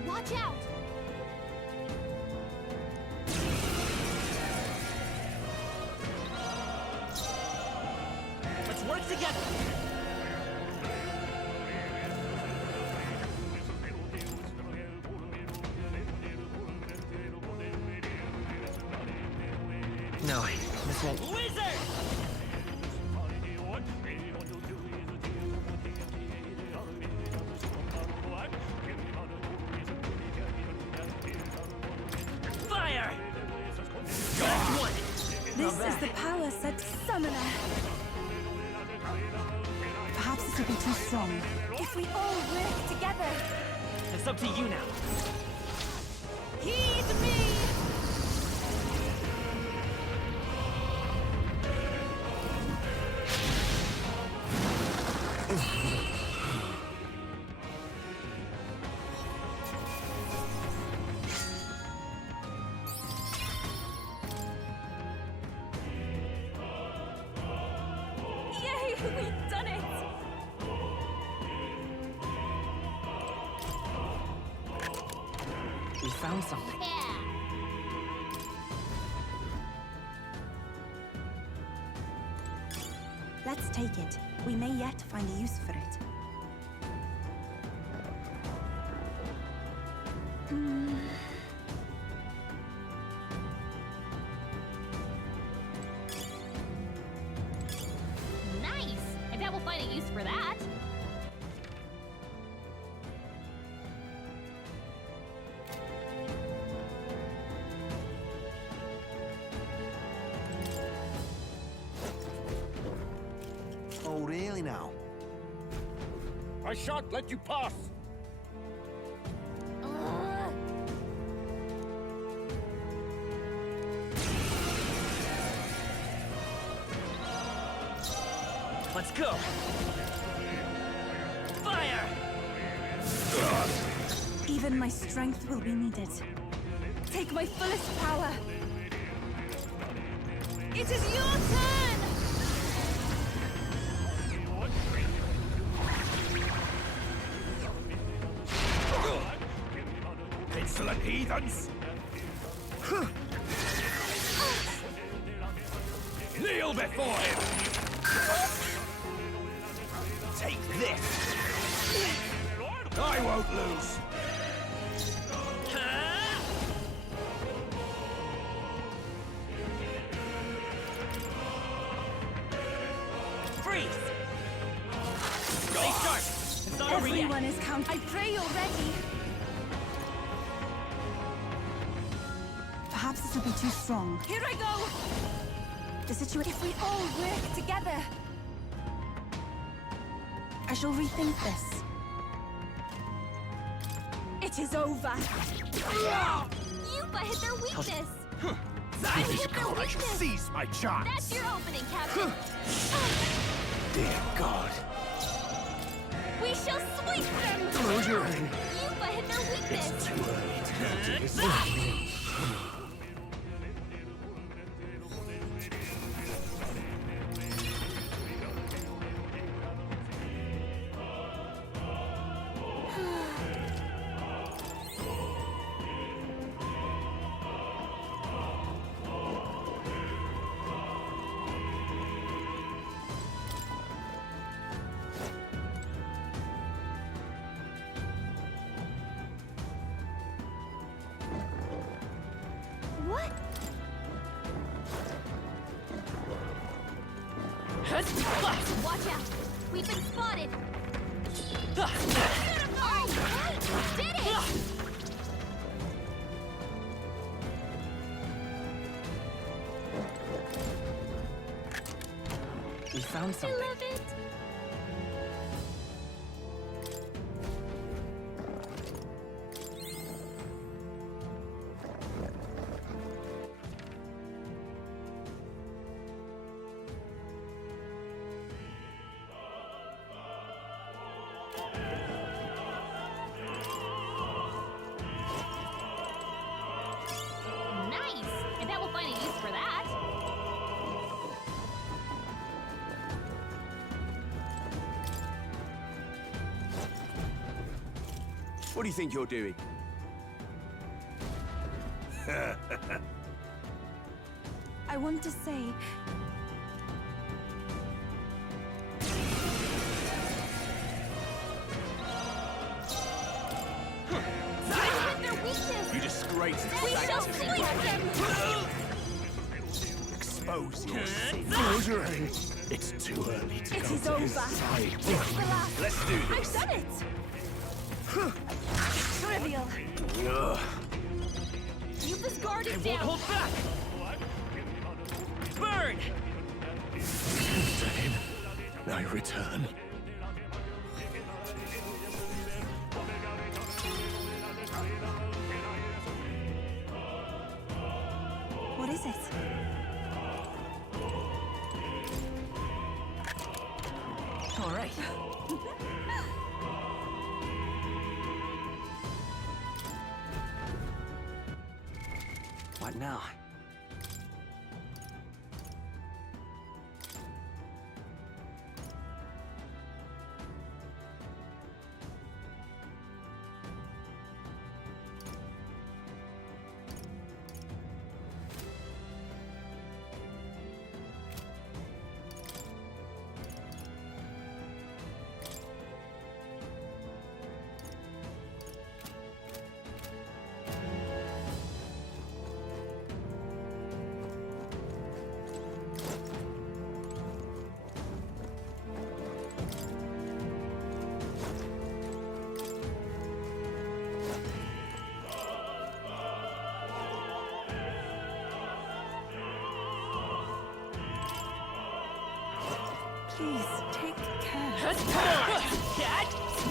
Watch out! Let's work together! No, this won't. Wizard! Fire! Got one! This is the power set summoner. Perhaps this will be too strong. If we all work together! It's up to you now. Heed me! Yay, we've done it! We found something. Let's take it. We may yet find a use for it. Nice! I bet we'll find a use for that. I shan't let you pass! Let's go! Fire! Even my strength will be needed. Take my fullest power. It is your turn! Insolent heathens! Kneel before him! Take this! I won't lose! Freeze! Stay sharp! It's not over yet! Everyone is counted. I pray you're ready. Perhaps this will be too strong. Here I go! The situation. If we all work together, I shall rethink this. It is over. Yupa hit their weakness. I hit their weakness. Seize my chance. That's your opening, Captain. Dear God. We shall sweep them. Close your eyes. Yupa hit their weakness. It's too early to come to this. What? Watch out! We've been spotted! Oh, right! Did it! We found I something. love it! Nice! I bet we'll find a use for that. What do you think you're doing? I want to say, You disgraced the We shall sanctity. sweep them! Expose your sin. Close your eyes. It's too early to it come is to his over. side. It's the last. Let's do I've this. done it! Trivial. Yupa's guard is Won't down! hold back! Burn! Then I return. What is it? All right. What now? Please, take care. Cat!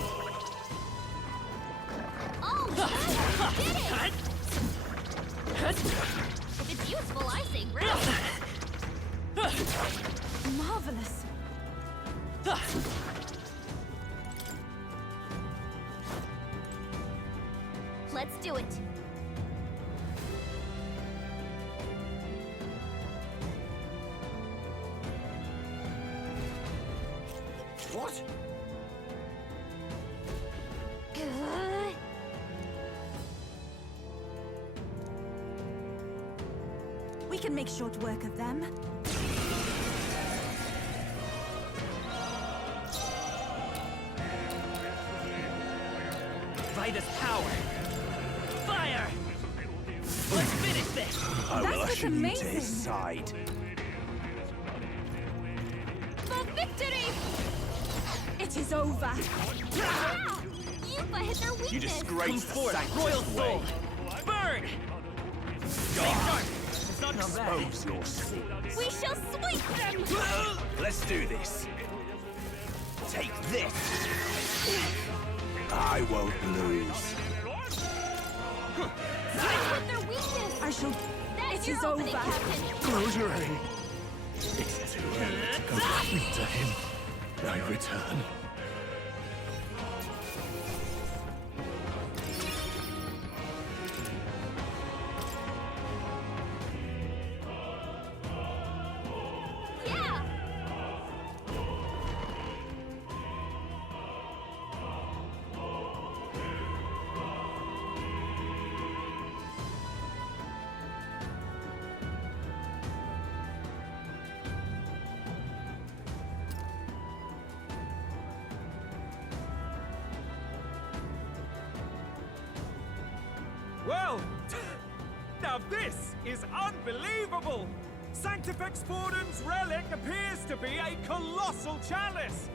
Let's do it. What? We can make short work of them. Vitus power! Fire! Let's finish this! I will That's usher you to amazing. his side. For victory! It is over. Ah! Yupa hit their weakness! You disgrace the Forth, sanctus royal way. soul! Burn! It's not bad. Expose your sin. We shall sweep them! Let's do this. Take this. I won't lose. With their weakness! I shall. That's It your is opening, over. Captain! Closure aim. It's too early to complete to him. I return. Yeah! Well, now this is unbelievable! Sanctifex Fordon's relic appears to be a colossal chalice!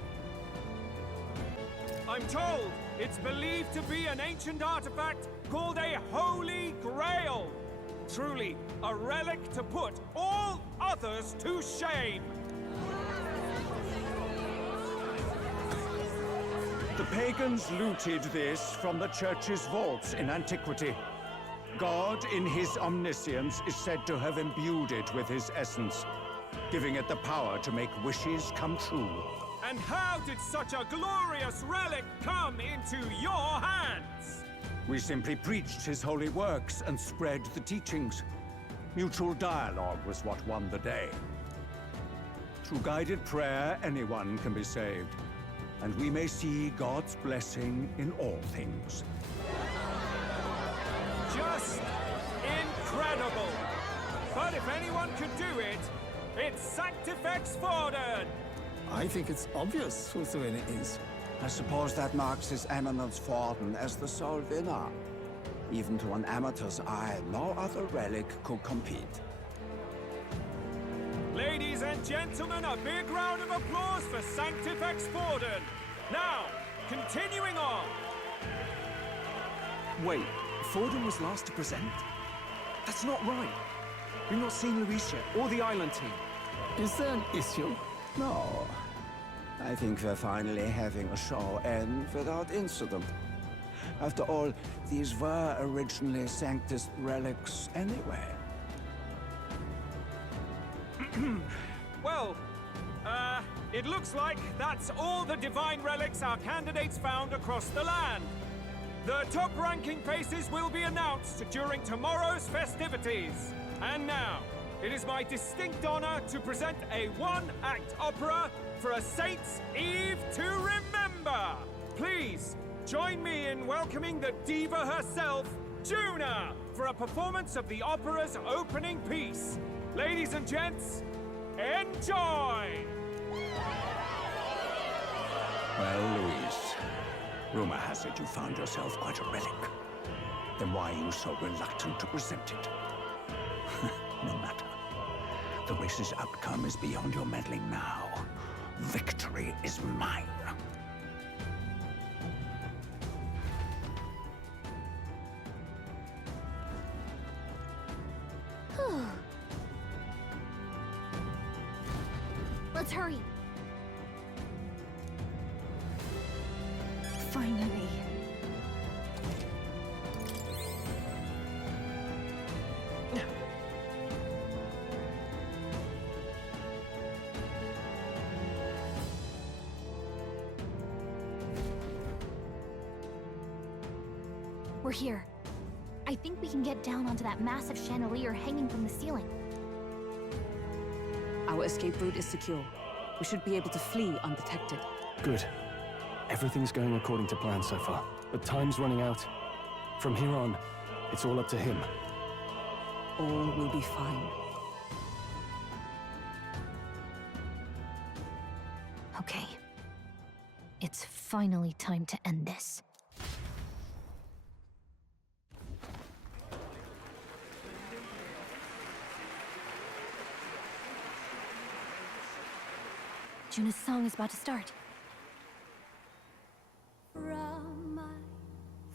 I'm told it's believed to be an ancient artifact called a Holy Grail. Truly, a relic to put all others to shame. The pagans looted this from the church's vaults in antiquity. God, in his omniscience, is said to have imbued it with his essence, giving it the power to make wishes come true. And how did such a glorious relic come into your hands? We simply preached his holy works and spread the teachings. Mutual dialogue was what won the day. Through guided prayer, anyone can be saved, and we may see God's blessing in all things. Just incredible! But if anyone could do it, it's Sanctifex Forden! I think it's obvious whose win it is. I suppose that marks His Eminence Forden as the sole winner. Even to an amateur's eye, no other relic could compete. Ladies and gentlemen, a big round of applause for Sanctifex Forden! Now, continuing on! Wait, Forden was last to present? That's not right. We've not seen Luis yet, or the island team. Is there an issue? No. I think we're finally having a show end without incident. After all, these were originally Sanctus relics anyway. Well, it looks like that's all the divine relics our candidates found across the land. The top-ranking faces will be announced during tomorrow's festivities. And now, it is my distinct honor to present a one-act opera for a Saint's Eve to remember. Please, join me in welcoming the diva herself, Juna, for a performance of the opera's opening piece. Ladies and gents, enjoy! Well, Louise, rumor has it you found yourself quite a relic. Then why are you so reluctant to present it? No matter. The race's outcome is beyond your meddling now. Victory is mine. Let's hurry. Finally. We're here. I think we can get down onto that massive chandelier hanging from the ceiling. Our escape route is secure. We should be able to flee undetected. Good. Everything's going according to plan so far, but time's running out. From here on, it's all up to him. All will be fine. Okay. It's finally time to end this. Juna's song is about to start. From my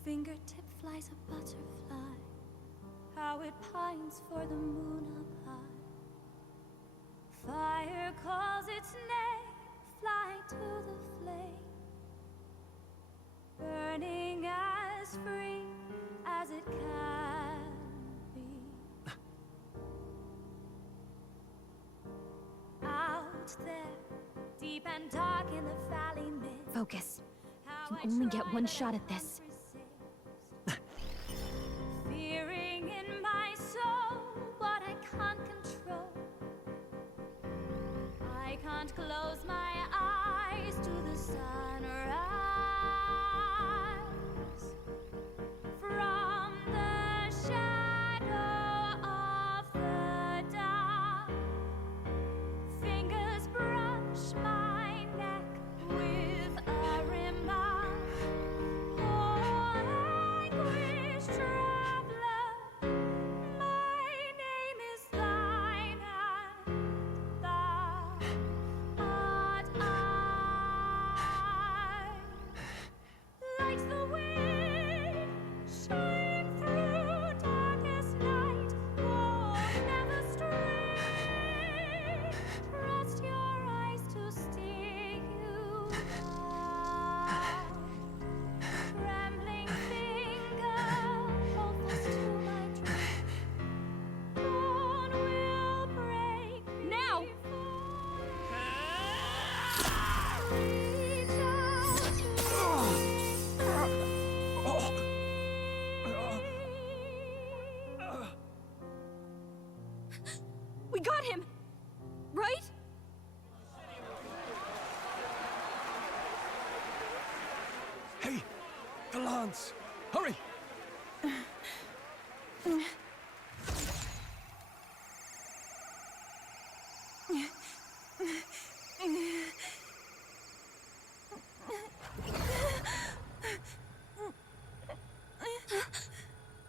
fingertip flies a butterfly, how it pines for the moon up high. Fire calls its name, flying to the flame, burning as free as it can be. Out there, deep and dark in the valley mid. Focus. You only get one shot at this. Fearing in my soul what I can't control. I can't close my eyes to the sunrise. From the shadow of the dark, fingers brush my neck with a remark. Oh, anguish traveler, my name is thine, and thou art I. Like the wind, shine through darkest night. Oh, never stray. Trust your eyes to steer you by. Trembling finger, hold fast to my dream. Dawn will break. Now! Reach out. We got him! Right? Hey! The lance! Hurry!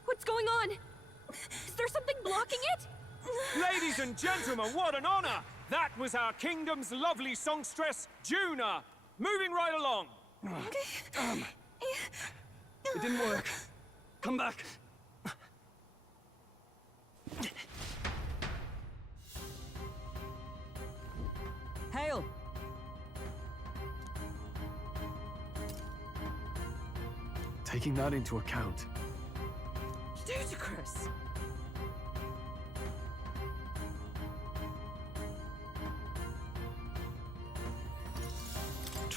What's going on? Is there something blocking it? Ladies and gentlemen, what an honor! That was our kingdom's lovely songstress, Juna. Moving right along. It didn't work. Come back. Hail! Taking that into account, Ludicrous!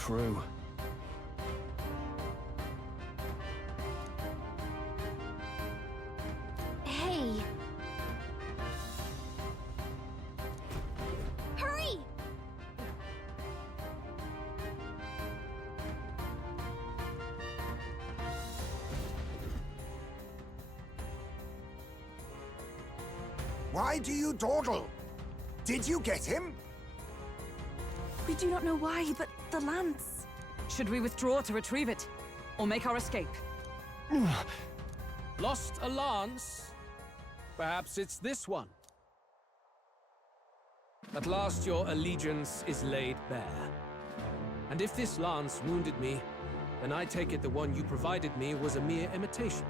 true. Hey! Hurry! Why do you dawdle? Did you get him? We do not know why, but the lance. Should we withdraw to retrieve it? Or make our escape? Lost a lance? Perhaps it's this one. At last your allegiance is laid bare. And if this lance wounded me, then I take it the one you provided me was a mere imitation.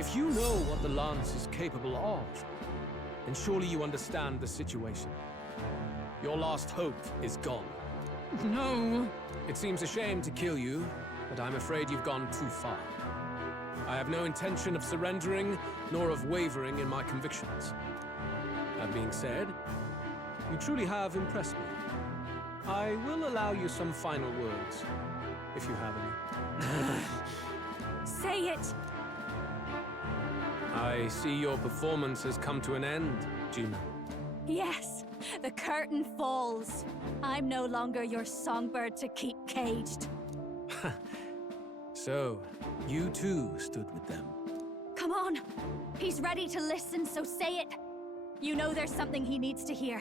If you know what the lance is capable of, then surely you understand the situation. Your last hope is gone. No! It seems a shame to kill you, but I'm afraid you've gone too far. I have no intention of surrendering, nor of wavering in my convictions. That being said, you truly have impressed me. I will allow you some final words. if you have any. Say it! I see your performance has come to an end, Juno. Yes, the curtain falls. I'm no longer your songbird to keep caged. So, you too stood with them. Come on! He's ready to listen, so say it! You know there's something he needs to hear.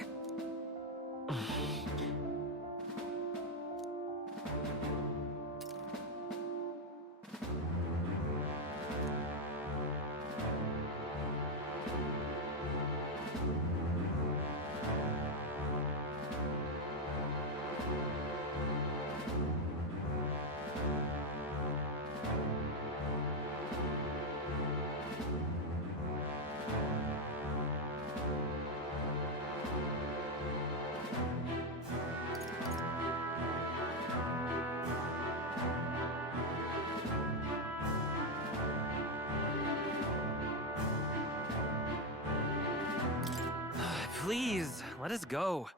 Please, let us go.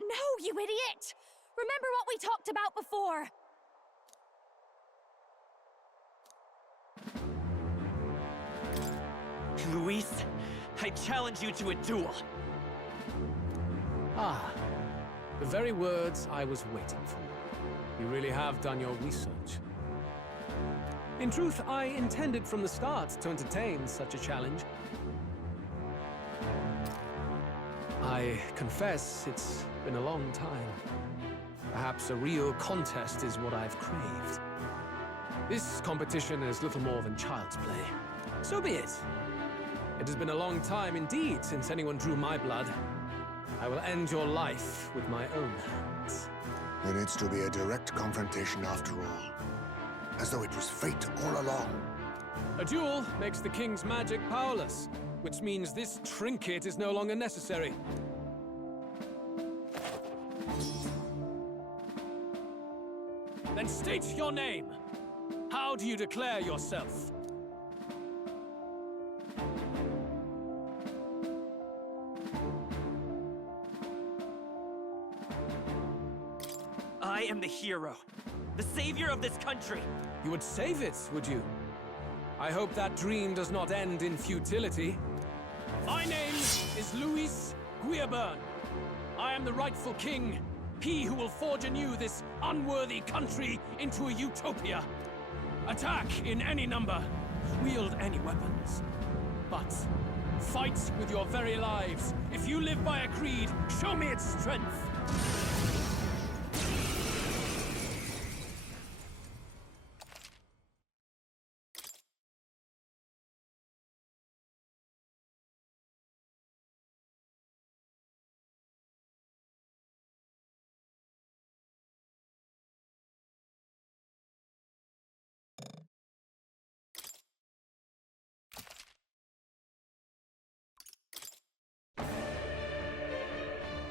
No, you idiot! Remember what we talked about before! Luis, I challenge you to a duel. Ah, the very words I was waiting for. You really have done your research. In truth, I intended from the start to entertain such a challenge. I confess it's been a long time. Perhaps a real contest is what I've craved. This competition is little more than child's play. So be it. It has been a long time indeed since anyone drew my blood. I will end your life with my own hands. There needs to be a direct confrontation after all. As though it was fate all along. A duel makes the king's magic powerless, which means this trinket is no longer necessary. Then state your name. How do you declare yourself? I am the hero, the savior of this country. You would save it, would you? I hope that dream does not end in futility. My name is Luis Guiaburn. I am the rightful king, he who will forge anew this unworthy country into a utopia. Attack in any number, wield any weapons. But fight with your very lives. If you live by a creed, show me its strength.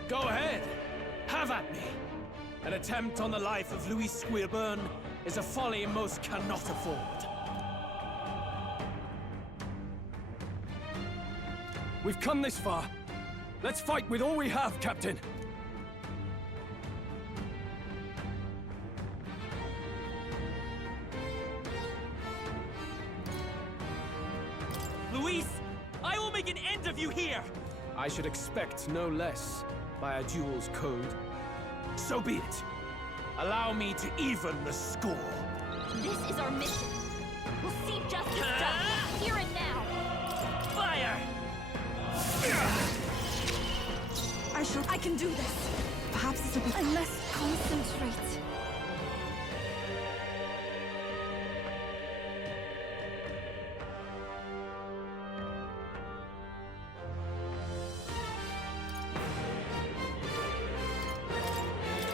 Go ahead! Have at me! An attempt on the life of Luis Guiaburn is a folly most cannot afford. We've come this far. Let's fight with all we have, Captain! Luis, I will make an end of you here! I should expect no less by a duel's code. So be it. Allow me to even the score. This is our mission. We'll see justice done, here and now. Fire! I can do this. Perhaps it's a bit... I must concentrate.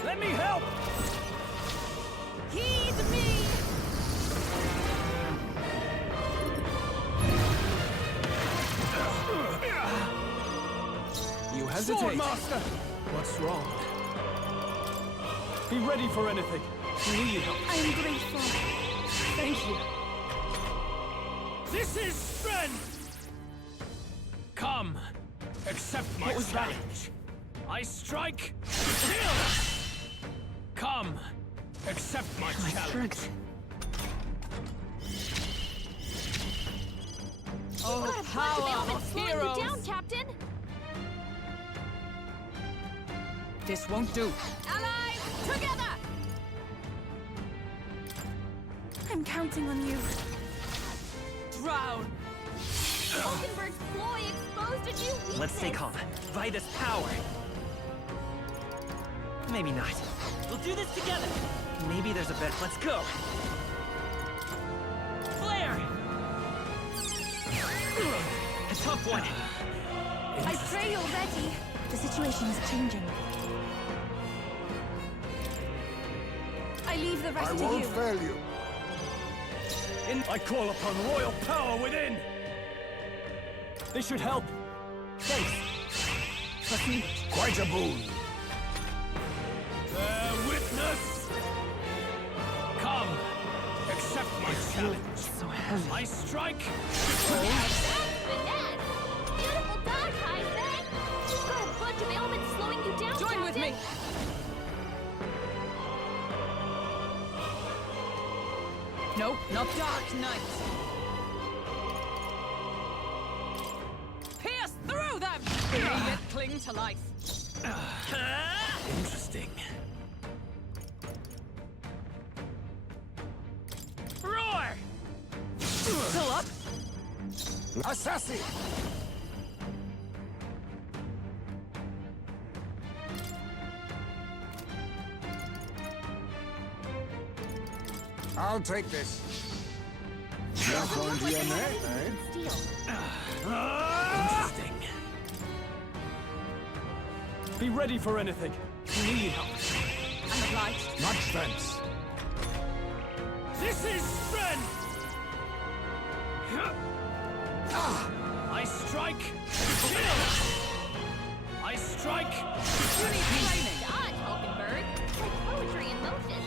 Let me help! Heed me! You hesitate. Swordmaster! What's wrong? Be ready for anything. You need help. I am grateful. Thank you. This is strength! Come, accept my challenge. I strike, kill! Come, Accept my My strength. Oh, power of Slowing you heroes! down, Captain! This won't do. Allies, together! I'm counting on you. Drown! Falkenberg's ploy exposed a new weakness! Let's stay calm. Vitus power! Maybe not. We'll do this together! Maybe there's a bet. Let's go! Flare! A tough one! I pray you're ready. The situation is changing. I leave the rest I to you. won't fail you. I call upon royal power within! This should help. Thanks. Quite a boon. Bear witness! Come! Accept my challenge. So heavy. I strike! Bananas! Beautiful dog, Heisman! You've got a bunch of ailments slowing you down, Join with me! Nope, not Dark Knight! Pierce through them! Yet cling to life. Interesting. Roar! Still up? Assassin! I'll take this. Not going to your neck, eh? Interesting. Be ready for anything. Need help. I'm obliged. Much thanks. This is strength! I strike! Kill! I strike! You need training! Dodge, Falkenberg! Like poetry in motion.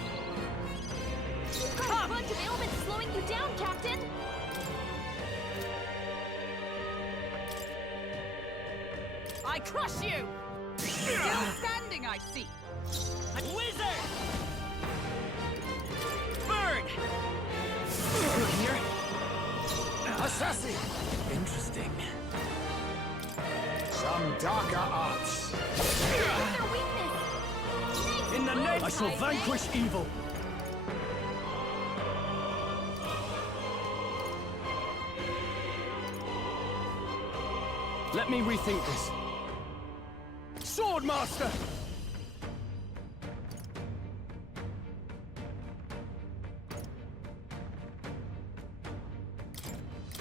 You've got a bunch of ailments slowing you down, Captain! I crush you! Still standing, I see. Wizard! Burn! Here. Assassin! Interesting. Some darker arts. Their weakness! In the name, I shall vanquish evil. Let me rethink this. Swordmaster!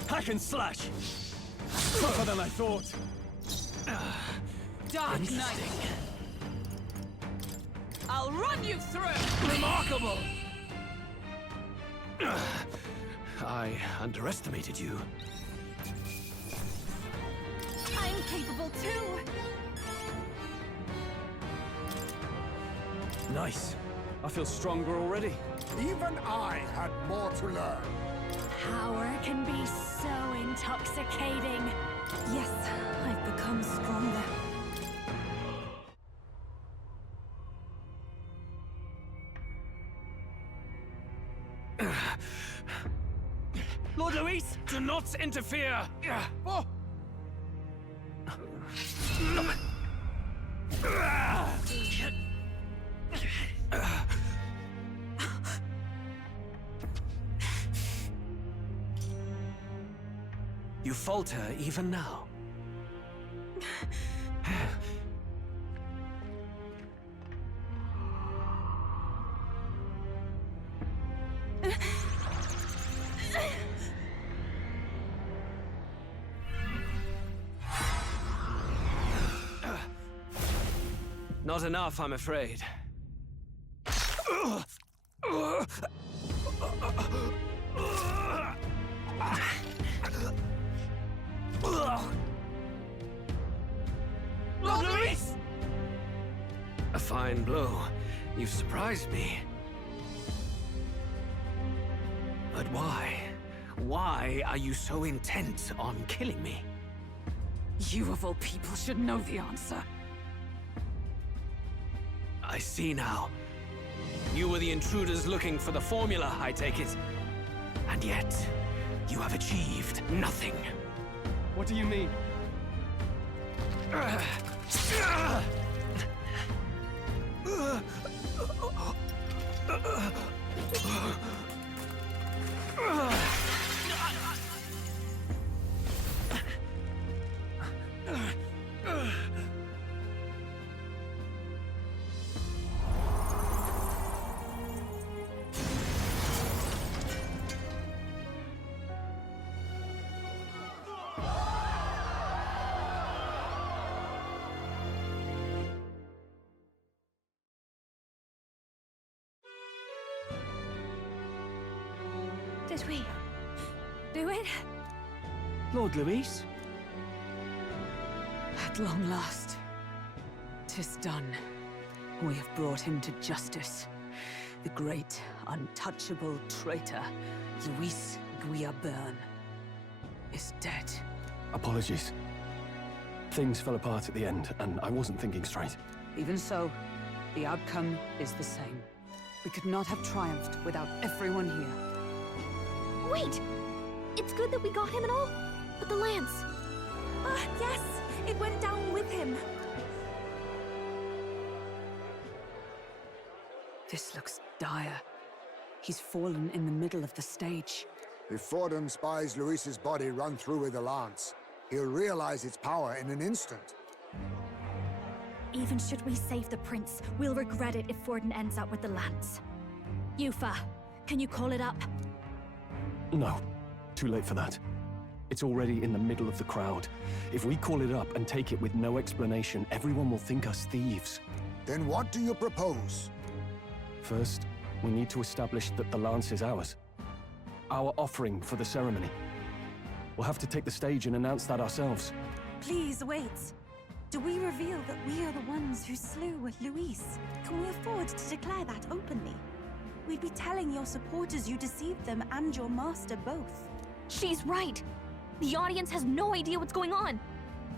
Hack and slash! Tougher than I thought. Dark Knight! I'll run you through! Remarkable! I underestimated you. I'm capable too. Nice. I feel stronger already. Even I had more to learn. Power can be so intoxicating. Yes, I've become stronger. Lord Luis, do not interfere! Oh. You falter even now. Not enough, I'm afraid. Lord Luis! A fine blow. You've surprised me. But why? Why are you so intent on killing me? You of all people should know the answer. I see now. You were the intruders looking for the formula, I take it. And yet, you have achieved nothing. What do you mean? Did we do it? Lord Luis? At long last, 'tis done. We have brought him to justice. The great, untouchable traitor, Luis Guillaburn, is dead. Apologies. Things fell apart at the end, and I wasn't thinking straight. Even so, the outcome is the same. We could not have triumphed without everyone here. Wait! It's good that we got him and all, but the lance... Ah, yes! It went down with him! This looks dire. He's fallen in the middle of the stage. If Fordham spies Luis's body run through with a lance, he'll realize its power in an instant. Even should we save the prince, we'll regret it if Forden ends up with the lance. Yufa, can you call it up? No. Too late for that. It's already in the middle of the crowd. If we call it up and take it with no explanation, everyone will think us thieves. Then what do you propose? First, we need to establish that the lance is ours. Our offering for the ceremony. We'll have to take the stage and announce that ourselves. Please, wait. Do we reveal that we are the ones who slew Luis? Can we afford to declare that openly? We'd be telling your supporters you deceived them and your master both. She's right! The audience has no idea what's going on!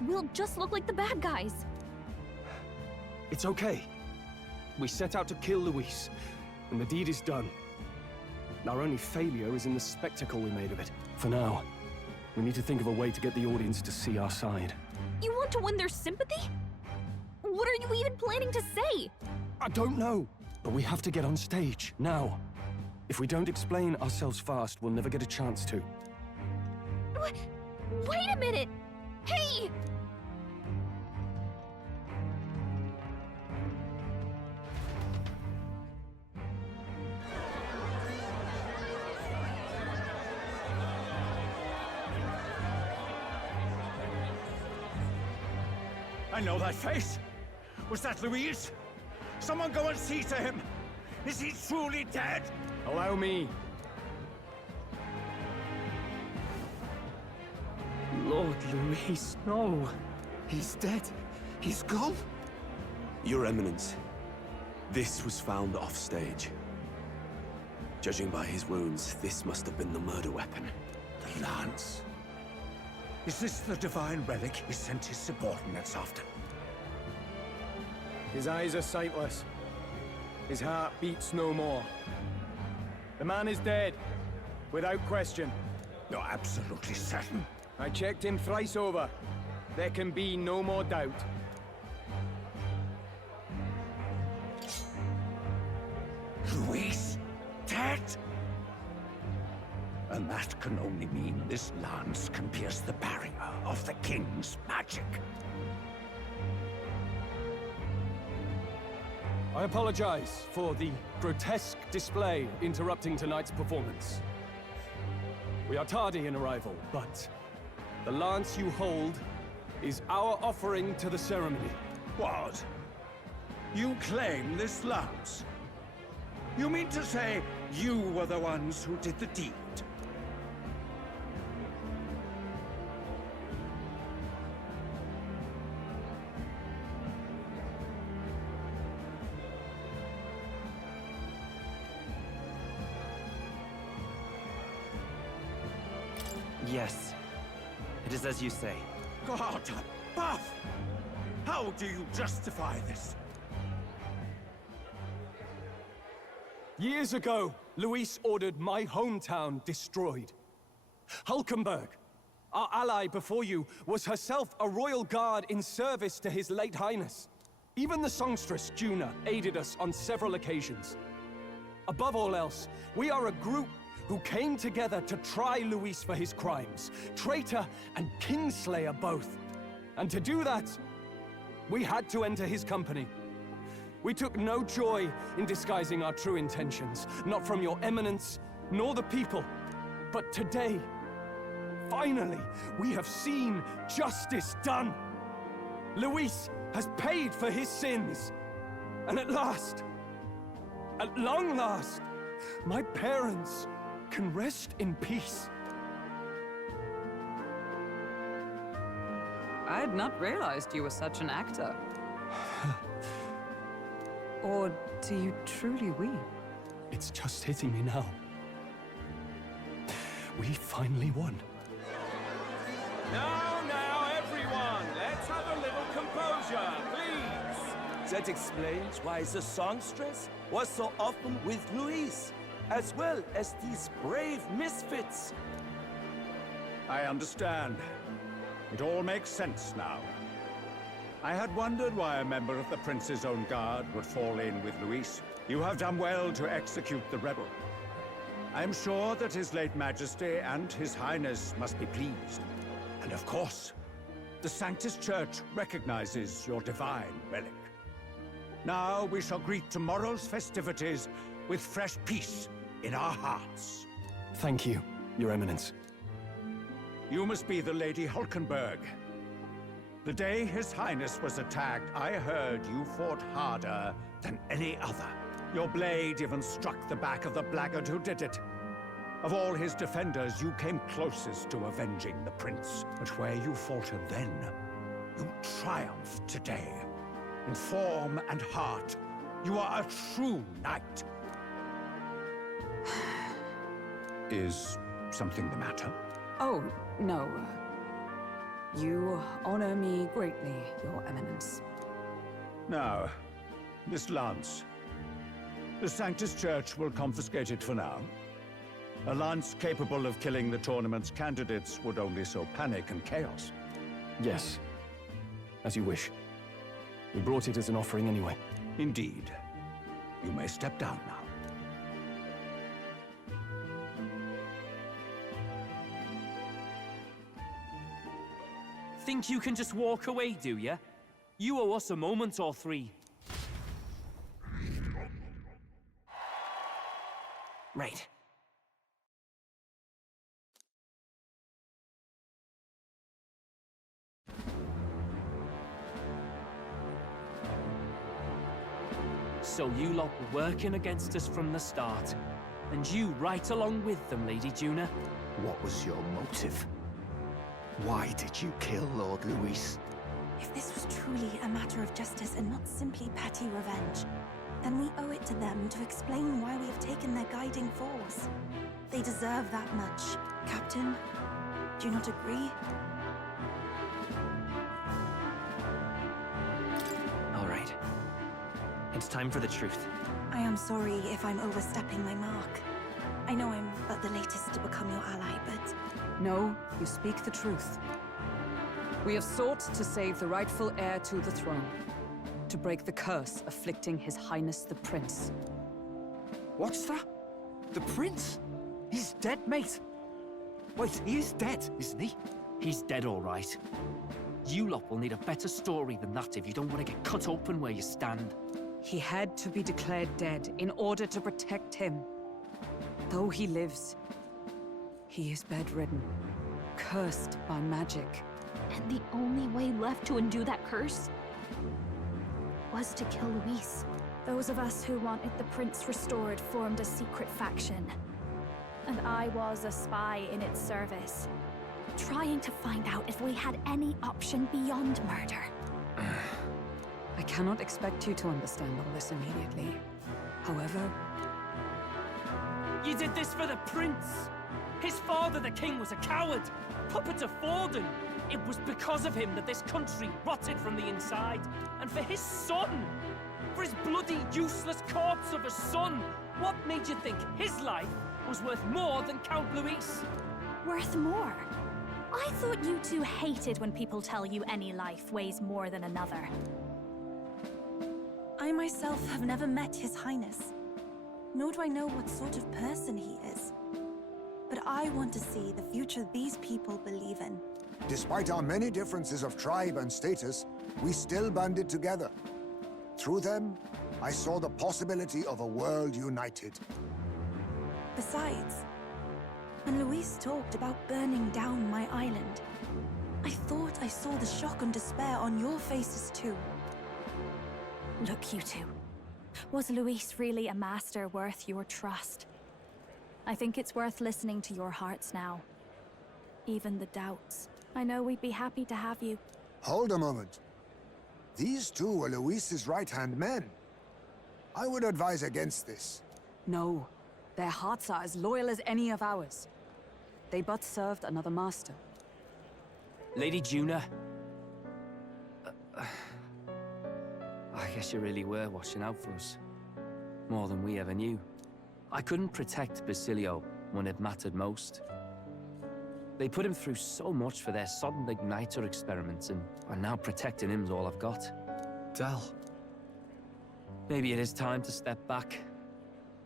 We'll just look like the bad guys. It's okay. We set out to kill Luis, and the deed is done. Our only failure is in the spectacle we made of it. For now, we need to think of a way to get the audience to see our side. You want to win their sympathy? What are you even planning to say? I don't know, but we have to get on stage, now. If we don't explain ourselves fast, we'll never get a chance to. Wait a minute! Hey! I know that face. Was that Luis? Someone go and see to him. Is he truly dead? Allow me. Lord Luis, no. He's dead. He's gone. Your Eminence, this was found off stage. Judging by his wounds, this must have been the murder weapon. The lance. Is this the divine relic he sent his subordinates after? His eyes are sightless. His heart beats no more. The man is dead, without question. You're absolutely certain? I checked him thrice over. There can be no more doubt. Luis? Dead? And that can only mean this lance can pierce the barrier of the king's magic. I apologize for the grotesque display interrupting tonight's performance. We are tardy in arrival, but the lance you hold is our offering to the ceremony. What? You claim this lance? You mean to say you were the ones who did the deed? Yes. It is as you say. God above! How do you justify this? Years ago, Luis ordered my hometown destroyed. Hulkenberg, our ally before you, was herself a royal guard in service to His late Highness. Even the songstress, Juna, aided us on several occasions. Above all else, we are a group who came together to try Luis for his crimes. Traitor and Kingslayer both. And to do that, we had to enter his company. We took no joy in disguising our true intentions, not from your eminence, nor the people. But today, finally, we have seen justice done. Luis has paid for his sins. And at last, at long last, my parents can rest in peace. I had not realized you were such an actor. Or do you truly weep? It's just hitting me now. We finally won. Now, everyone, let's have a little composure, please. That explains why the songstress was so often with Luis, as well as these brave misfits. I understand. It all makes sense now. I had wondered why a member of the Prince's own guard would fall in with Luis. You have done well to execute the rebel. I am sure that His late Majesty and His Highness must be pleased. And of course, the Sanctus Church recognizes your divine relic. Now we shall greet tomorrow's festivities with fresh peace in our hearts. Thank you, Your Eminence. You must be the Lady Hulkenberg. The day His Highness was attacked, I heard you fought harder than any other. Your blade even struck the back of the blackguard who did it. Of all his defenders, you came closest to avenging the Prince. But where you faltered then, you triumphed today. In form and heart, you are a true knight. Is something the matter? Oh, no. You honor me greatly, Your Eminence. Now, this lance. The Sanctus Church will confiscate it for now. A lance capable of killing the tournament's candidates would only sow panic and chaos. Yes. As you wish. We brought it as an offering anyway. Indeed. You may step down now. Think you can just walk away, do ya? You owe us a moment or three. Right. So you lot were working against us from the start. And you right along with them, Lady Juna. What was your motive? Why did you kill Lord Luis? If this was truly a matter of justice and not simply petty revenge, then we owe it to them to explain why we have taken their guiding force. They deserve that much. Captain, do you not agree? All right. It's time for the truth. I am sorry if I'm overstepping my mark. I know I'm but the latest to become your ally, but... No, you speak the truth. We have sought to save the rightful heir to the throne. To break the curse afflicting His Highness the Prince. What's that? The Prince? He's dead, mate. Wait, he is dead, isn't he? He's dead, all right. You lot will need a better story than that if you don't want to get cut open where you stand. He had to be declared dead in order to protect him. Though he lives, he is bedridden, cursed by magic. And the only way left to undo that curse was to kill Luis. Those of us who wanted the prince restored formed a secret faction. And I was a spy in its service, trying to find out if we had any option beyond murder. I cannot expect you to understand all this immediately. However... You did this for the prince! His father, the king, was a coward! Puppet of Forden! It was because of him that this country rotted from the inside! And for his son! For his bloody, useless lifeless corpse of a son. What made you think his life was worth more than Count Luis? Worth more? I thought you two hated when people tell you any life weighs more than another. I myself have never met His Highness, nor do I know what sort of person he is. But I want to see the future these people believe in. Despite our many differences of tribe and status, we still banded together. Through them, I saw the possibility of a world united. Besides, when Luis talked about burning down my island, I thought I saw the shock and despair on your faces too. Look, you two. Was Luis really a master worth your trust? I think it's worth listening to your hearts now. Even the doubts. I know we'd be happy to have you. Hold a moment. These two were Luis's right-hand men. I would advise against this. No. Their hearts are as loyal as any of ours. They but served another master. Lady Juna. I guess you really were watching out for us. More than we ever knew. I couldn't protect Basilio when it mattered most. They put him through so much for their sudden igniter experiments, and now protecting him's all I've got. Del. Maybe it is time to step back.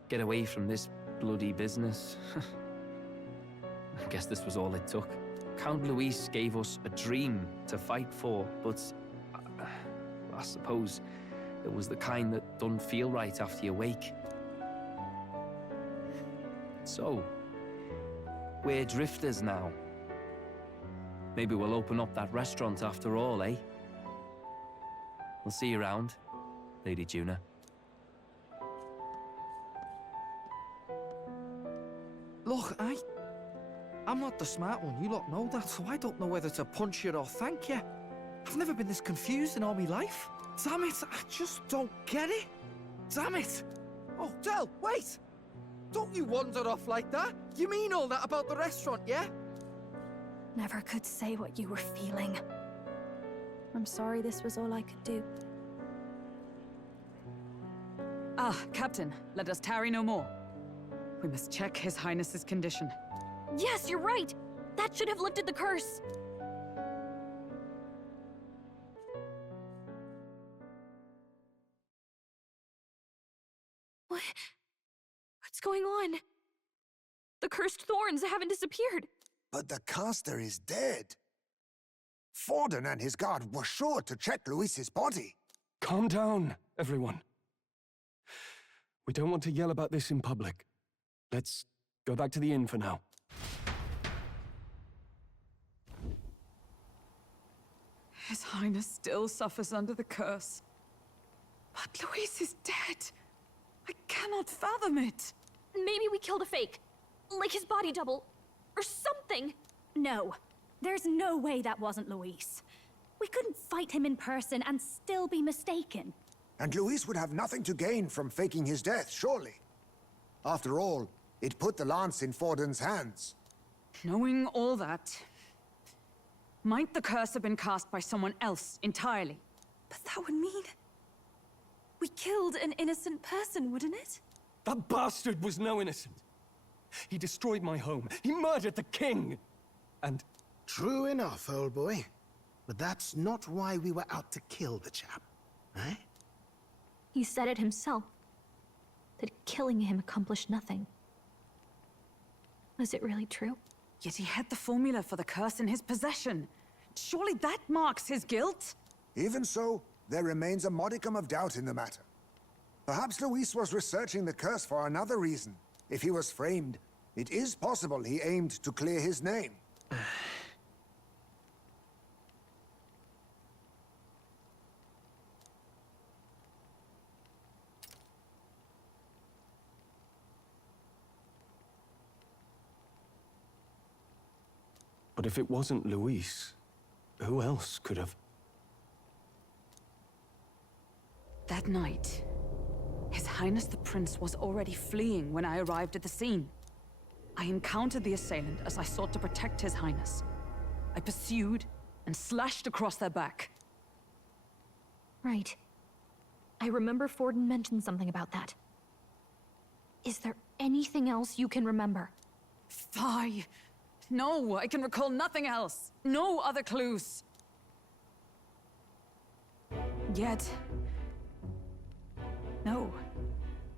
Get away from this bloody business. I guess this was all it took. Count Luis gave us a dream to fight for, but I suppose it was the kind that don't feel right after you wake. So, we're drifters now. Maybe we'll open up that restaurant after all, eh? We'll see you around, Lady Juna. Look, I'm not the smart one, you lot know that, so I don't know whether to punch you or thank you. I've never been this confused in all my life. Damn it, I just don't get it. Damn it! Oh, Del, wait! Don't you wander off like that? You mean all that about the restaurant, yeah? Never could say what you were feeling. I'm sorry this was all I could do. Ah, Captain, let us tarry no more. We must check His Highness's condition. Yes, you're right! That should have lifted the curse! What's going on? The cursed thorns haven't disappeared. But the caster is dead. Forden and his guard were sure to check Luis's body. Calm down, everyone. We don't want to yell about this in public. Let's go back to the inn for now. His Highness still suffers under the curse. But Luis is dead. I cannot fathom it. Maybe we killed a fake. Like his body double. Or something. No. There's no way that wasn't Luis. We couldn't fight him in person and still be mistaken. And Luis would have nothing to gain from faking his death, surely. After all, it put the lance in Forden's hands. Knowing all that, might the curse have been cast by someone else entirely? But that would mean... we killed an innocent person, wouldn't it? That bastard was no innocent. He destroyed my home. He murdered the king. And... True enough, old boy. But that's not why we were out to kill the chap, eh? He said it himself. That killing him accomplished nothing. Was it really true? Yet he had the formula for the curse in his possession. Surely that marks his guilt? Even so, there remains a modicum of doubt in the matter. Perhaps Luis was researching the curse for another reason. If he was framed, it is possible he aimed to clear his name. But if it wasn't Luis, who else could have? That night, His Highness the Prince was already fleeing when I arrived at the scene. I encountered the assailant as I sought to protect His Highness. I pursued and slashed across their back. Right. I remember Forden mentioned something about that. Is there anything else you can remember? Fie! No, I can recall nothing else. No other clues. Yet... no.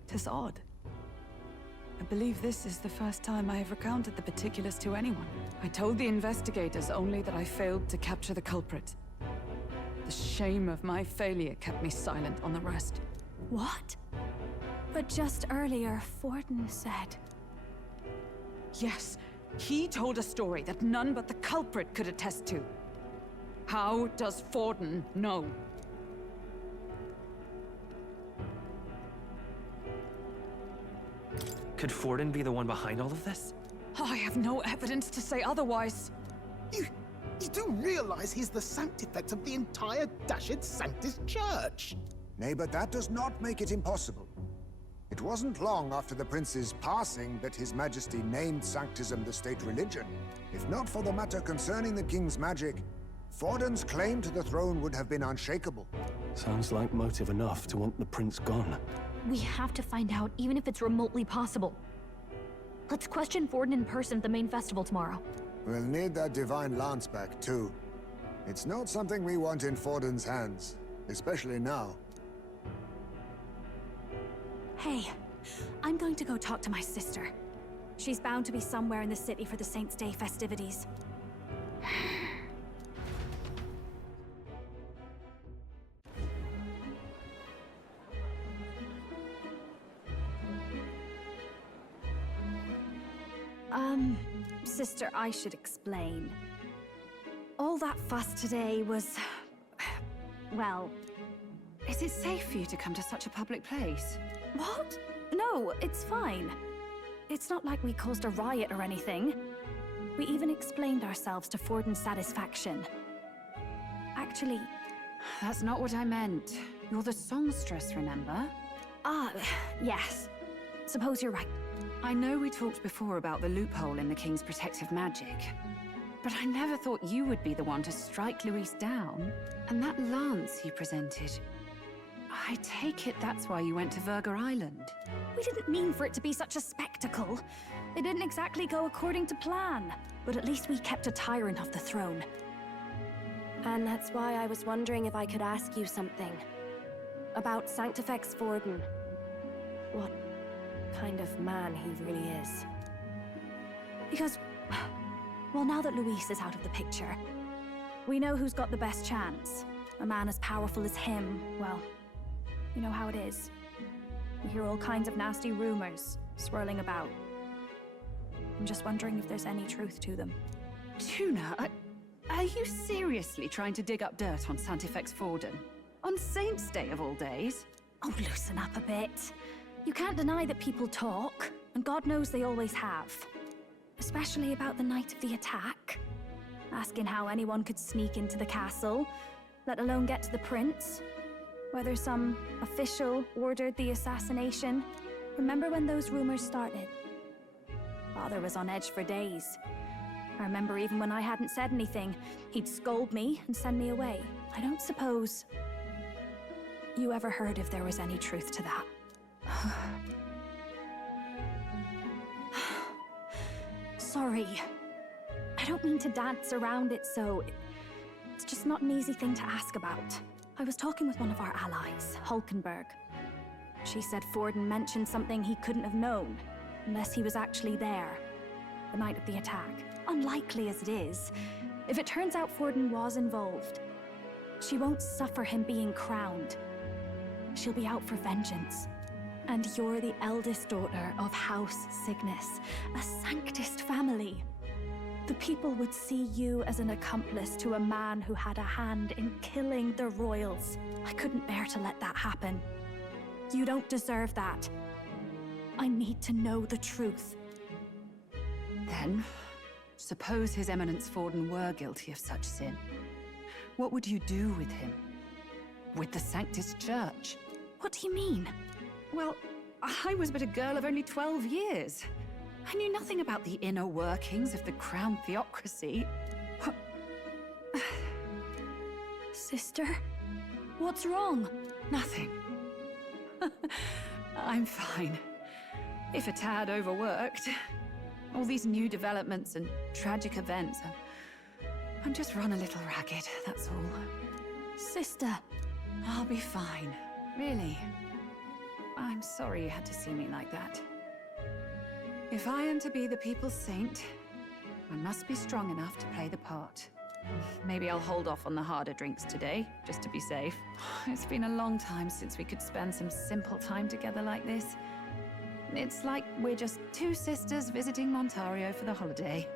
'Tis odd. I believe this is the first time I have recounted the particulars to anyone. I told the investigators only that I failed to capture the culprit. The shame of my failure kept me silent on the rest. What? But just earlier, Forden said... Yes, he told a story that none but the culprit could attest to. How does Forden know? Could Forden be the one behind all of this? I have no evidence to say otherwise. You do realize he's the sanctifex of the entire Dashed Sanctus Church? Nay, but that does not make it impossible. It wasn't long after the prince's passing that His Majesty named Sanctism the state religion. If not for the matter concerning the king's magic, Forden's claim to the throne would have been unshakable. Sounds like motive enough to want the prince gone. We have to find out, even if it's remotely possible. Let's question Forden in person at the main festival tomorrow. We'll need that divine lance back, too. It's not something we want in Forden's hands, especially now. Hey, I'm going to go talk to my sister. She's bound to be somewhere in the city for the Saints' Day festivities. Sister, I should explain. All that fuss today was... well... Is it safe for you to come to such a public place? What? No, it's fine. It's not like we caused a riot or anything. We even explained ourselves to Forden's satisfaction. Actually... That's not what I meant. You're the songstress, remember? Ah, yes. Suppose you're right. I know we talked before about the loophole in the King's protective magic, but I never thought you would be the one to strike Luis down. And that lance you presented... I take it that's why you went to Virga Island. We didn't mean for it to be such a spectacle. It didn't exactly go according to plan. But at least we kept a tyrant off the throne. And that's why I was wondering if I could ask you something. About Sanctifex Forden. What kind of man he really is. Because, well, now that Luis is out of the picture, we know who's got the best chance. A man as powerful as him, well, you know how it is. You hear all kinds of nasty rumors swirling about. I'm just wondering if there's any truth to them. Tuna, are you seriously trying to dig up dirt on Sanctifex Forden? On Saints' Day of all days? Oh, loosen up a bit. You can't deny that people talk, and God knows they always have. Especially about the night of the attack. Asking how anyone could sneak into the castle, let alone get to the prince. Whether some official ordered the assassination. Remember when those rumors started? Father was on edge for days. I remember even when I hadn't said anything, he'd scold me and send me away. I don't suppose you ever heard if there was any truth to that. Sorry. I don't mean to dance around it, so... It's just not an easy thing to ask about. I was talking with one of our allies, Hulkenberg. She said Forden mentioned something he couldn't have known, unless he was actually there, the night of the attack. Unlikely as it is, if it turns out Forden was involved, she won't suffer him being crowned. She'll be out for vengeance. And you're the eldest daughter of House Cygnus, a Sanctist family. The people would see you as an accomplice to a man who had a hand in killing the royals. I couldn't bear to let that happen. You don't deserve that. I need to know the truth. Then, suppose His Eminence Forden were guilty of such sin. What would you do with him? With the Sanctus Church? What do you mean? Well, I was but a girl of only 12 years. I knew nothing about the inner workings of the crown theocracy. Sister? What's wrong? Nothing. I'm fine. If a tad overworked. All these new developments and tragic events. I'm just run a little ragged, that's all. Sister! I'll be fine. Really. I'm sorry you had to see me like that. If I am to be the people's saint, I must be strong enough to play the part. Maybe I'll hold off on the harder drinks today, just to be safe. It's been a long time since we could spend some simple time together like this. It's like we're just two sisters visiting Montario for the holiday.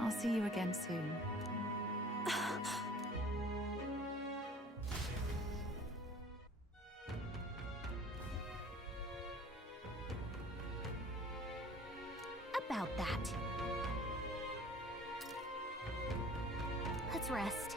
I'll see you again soon. About that. Let's rest.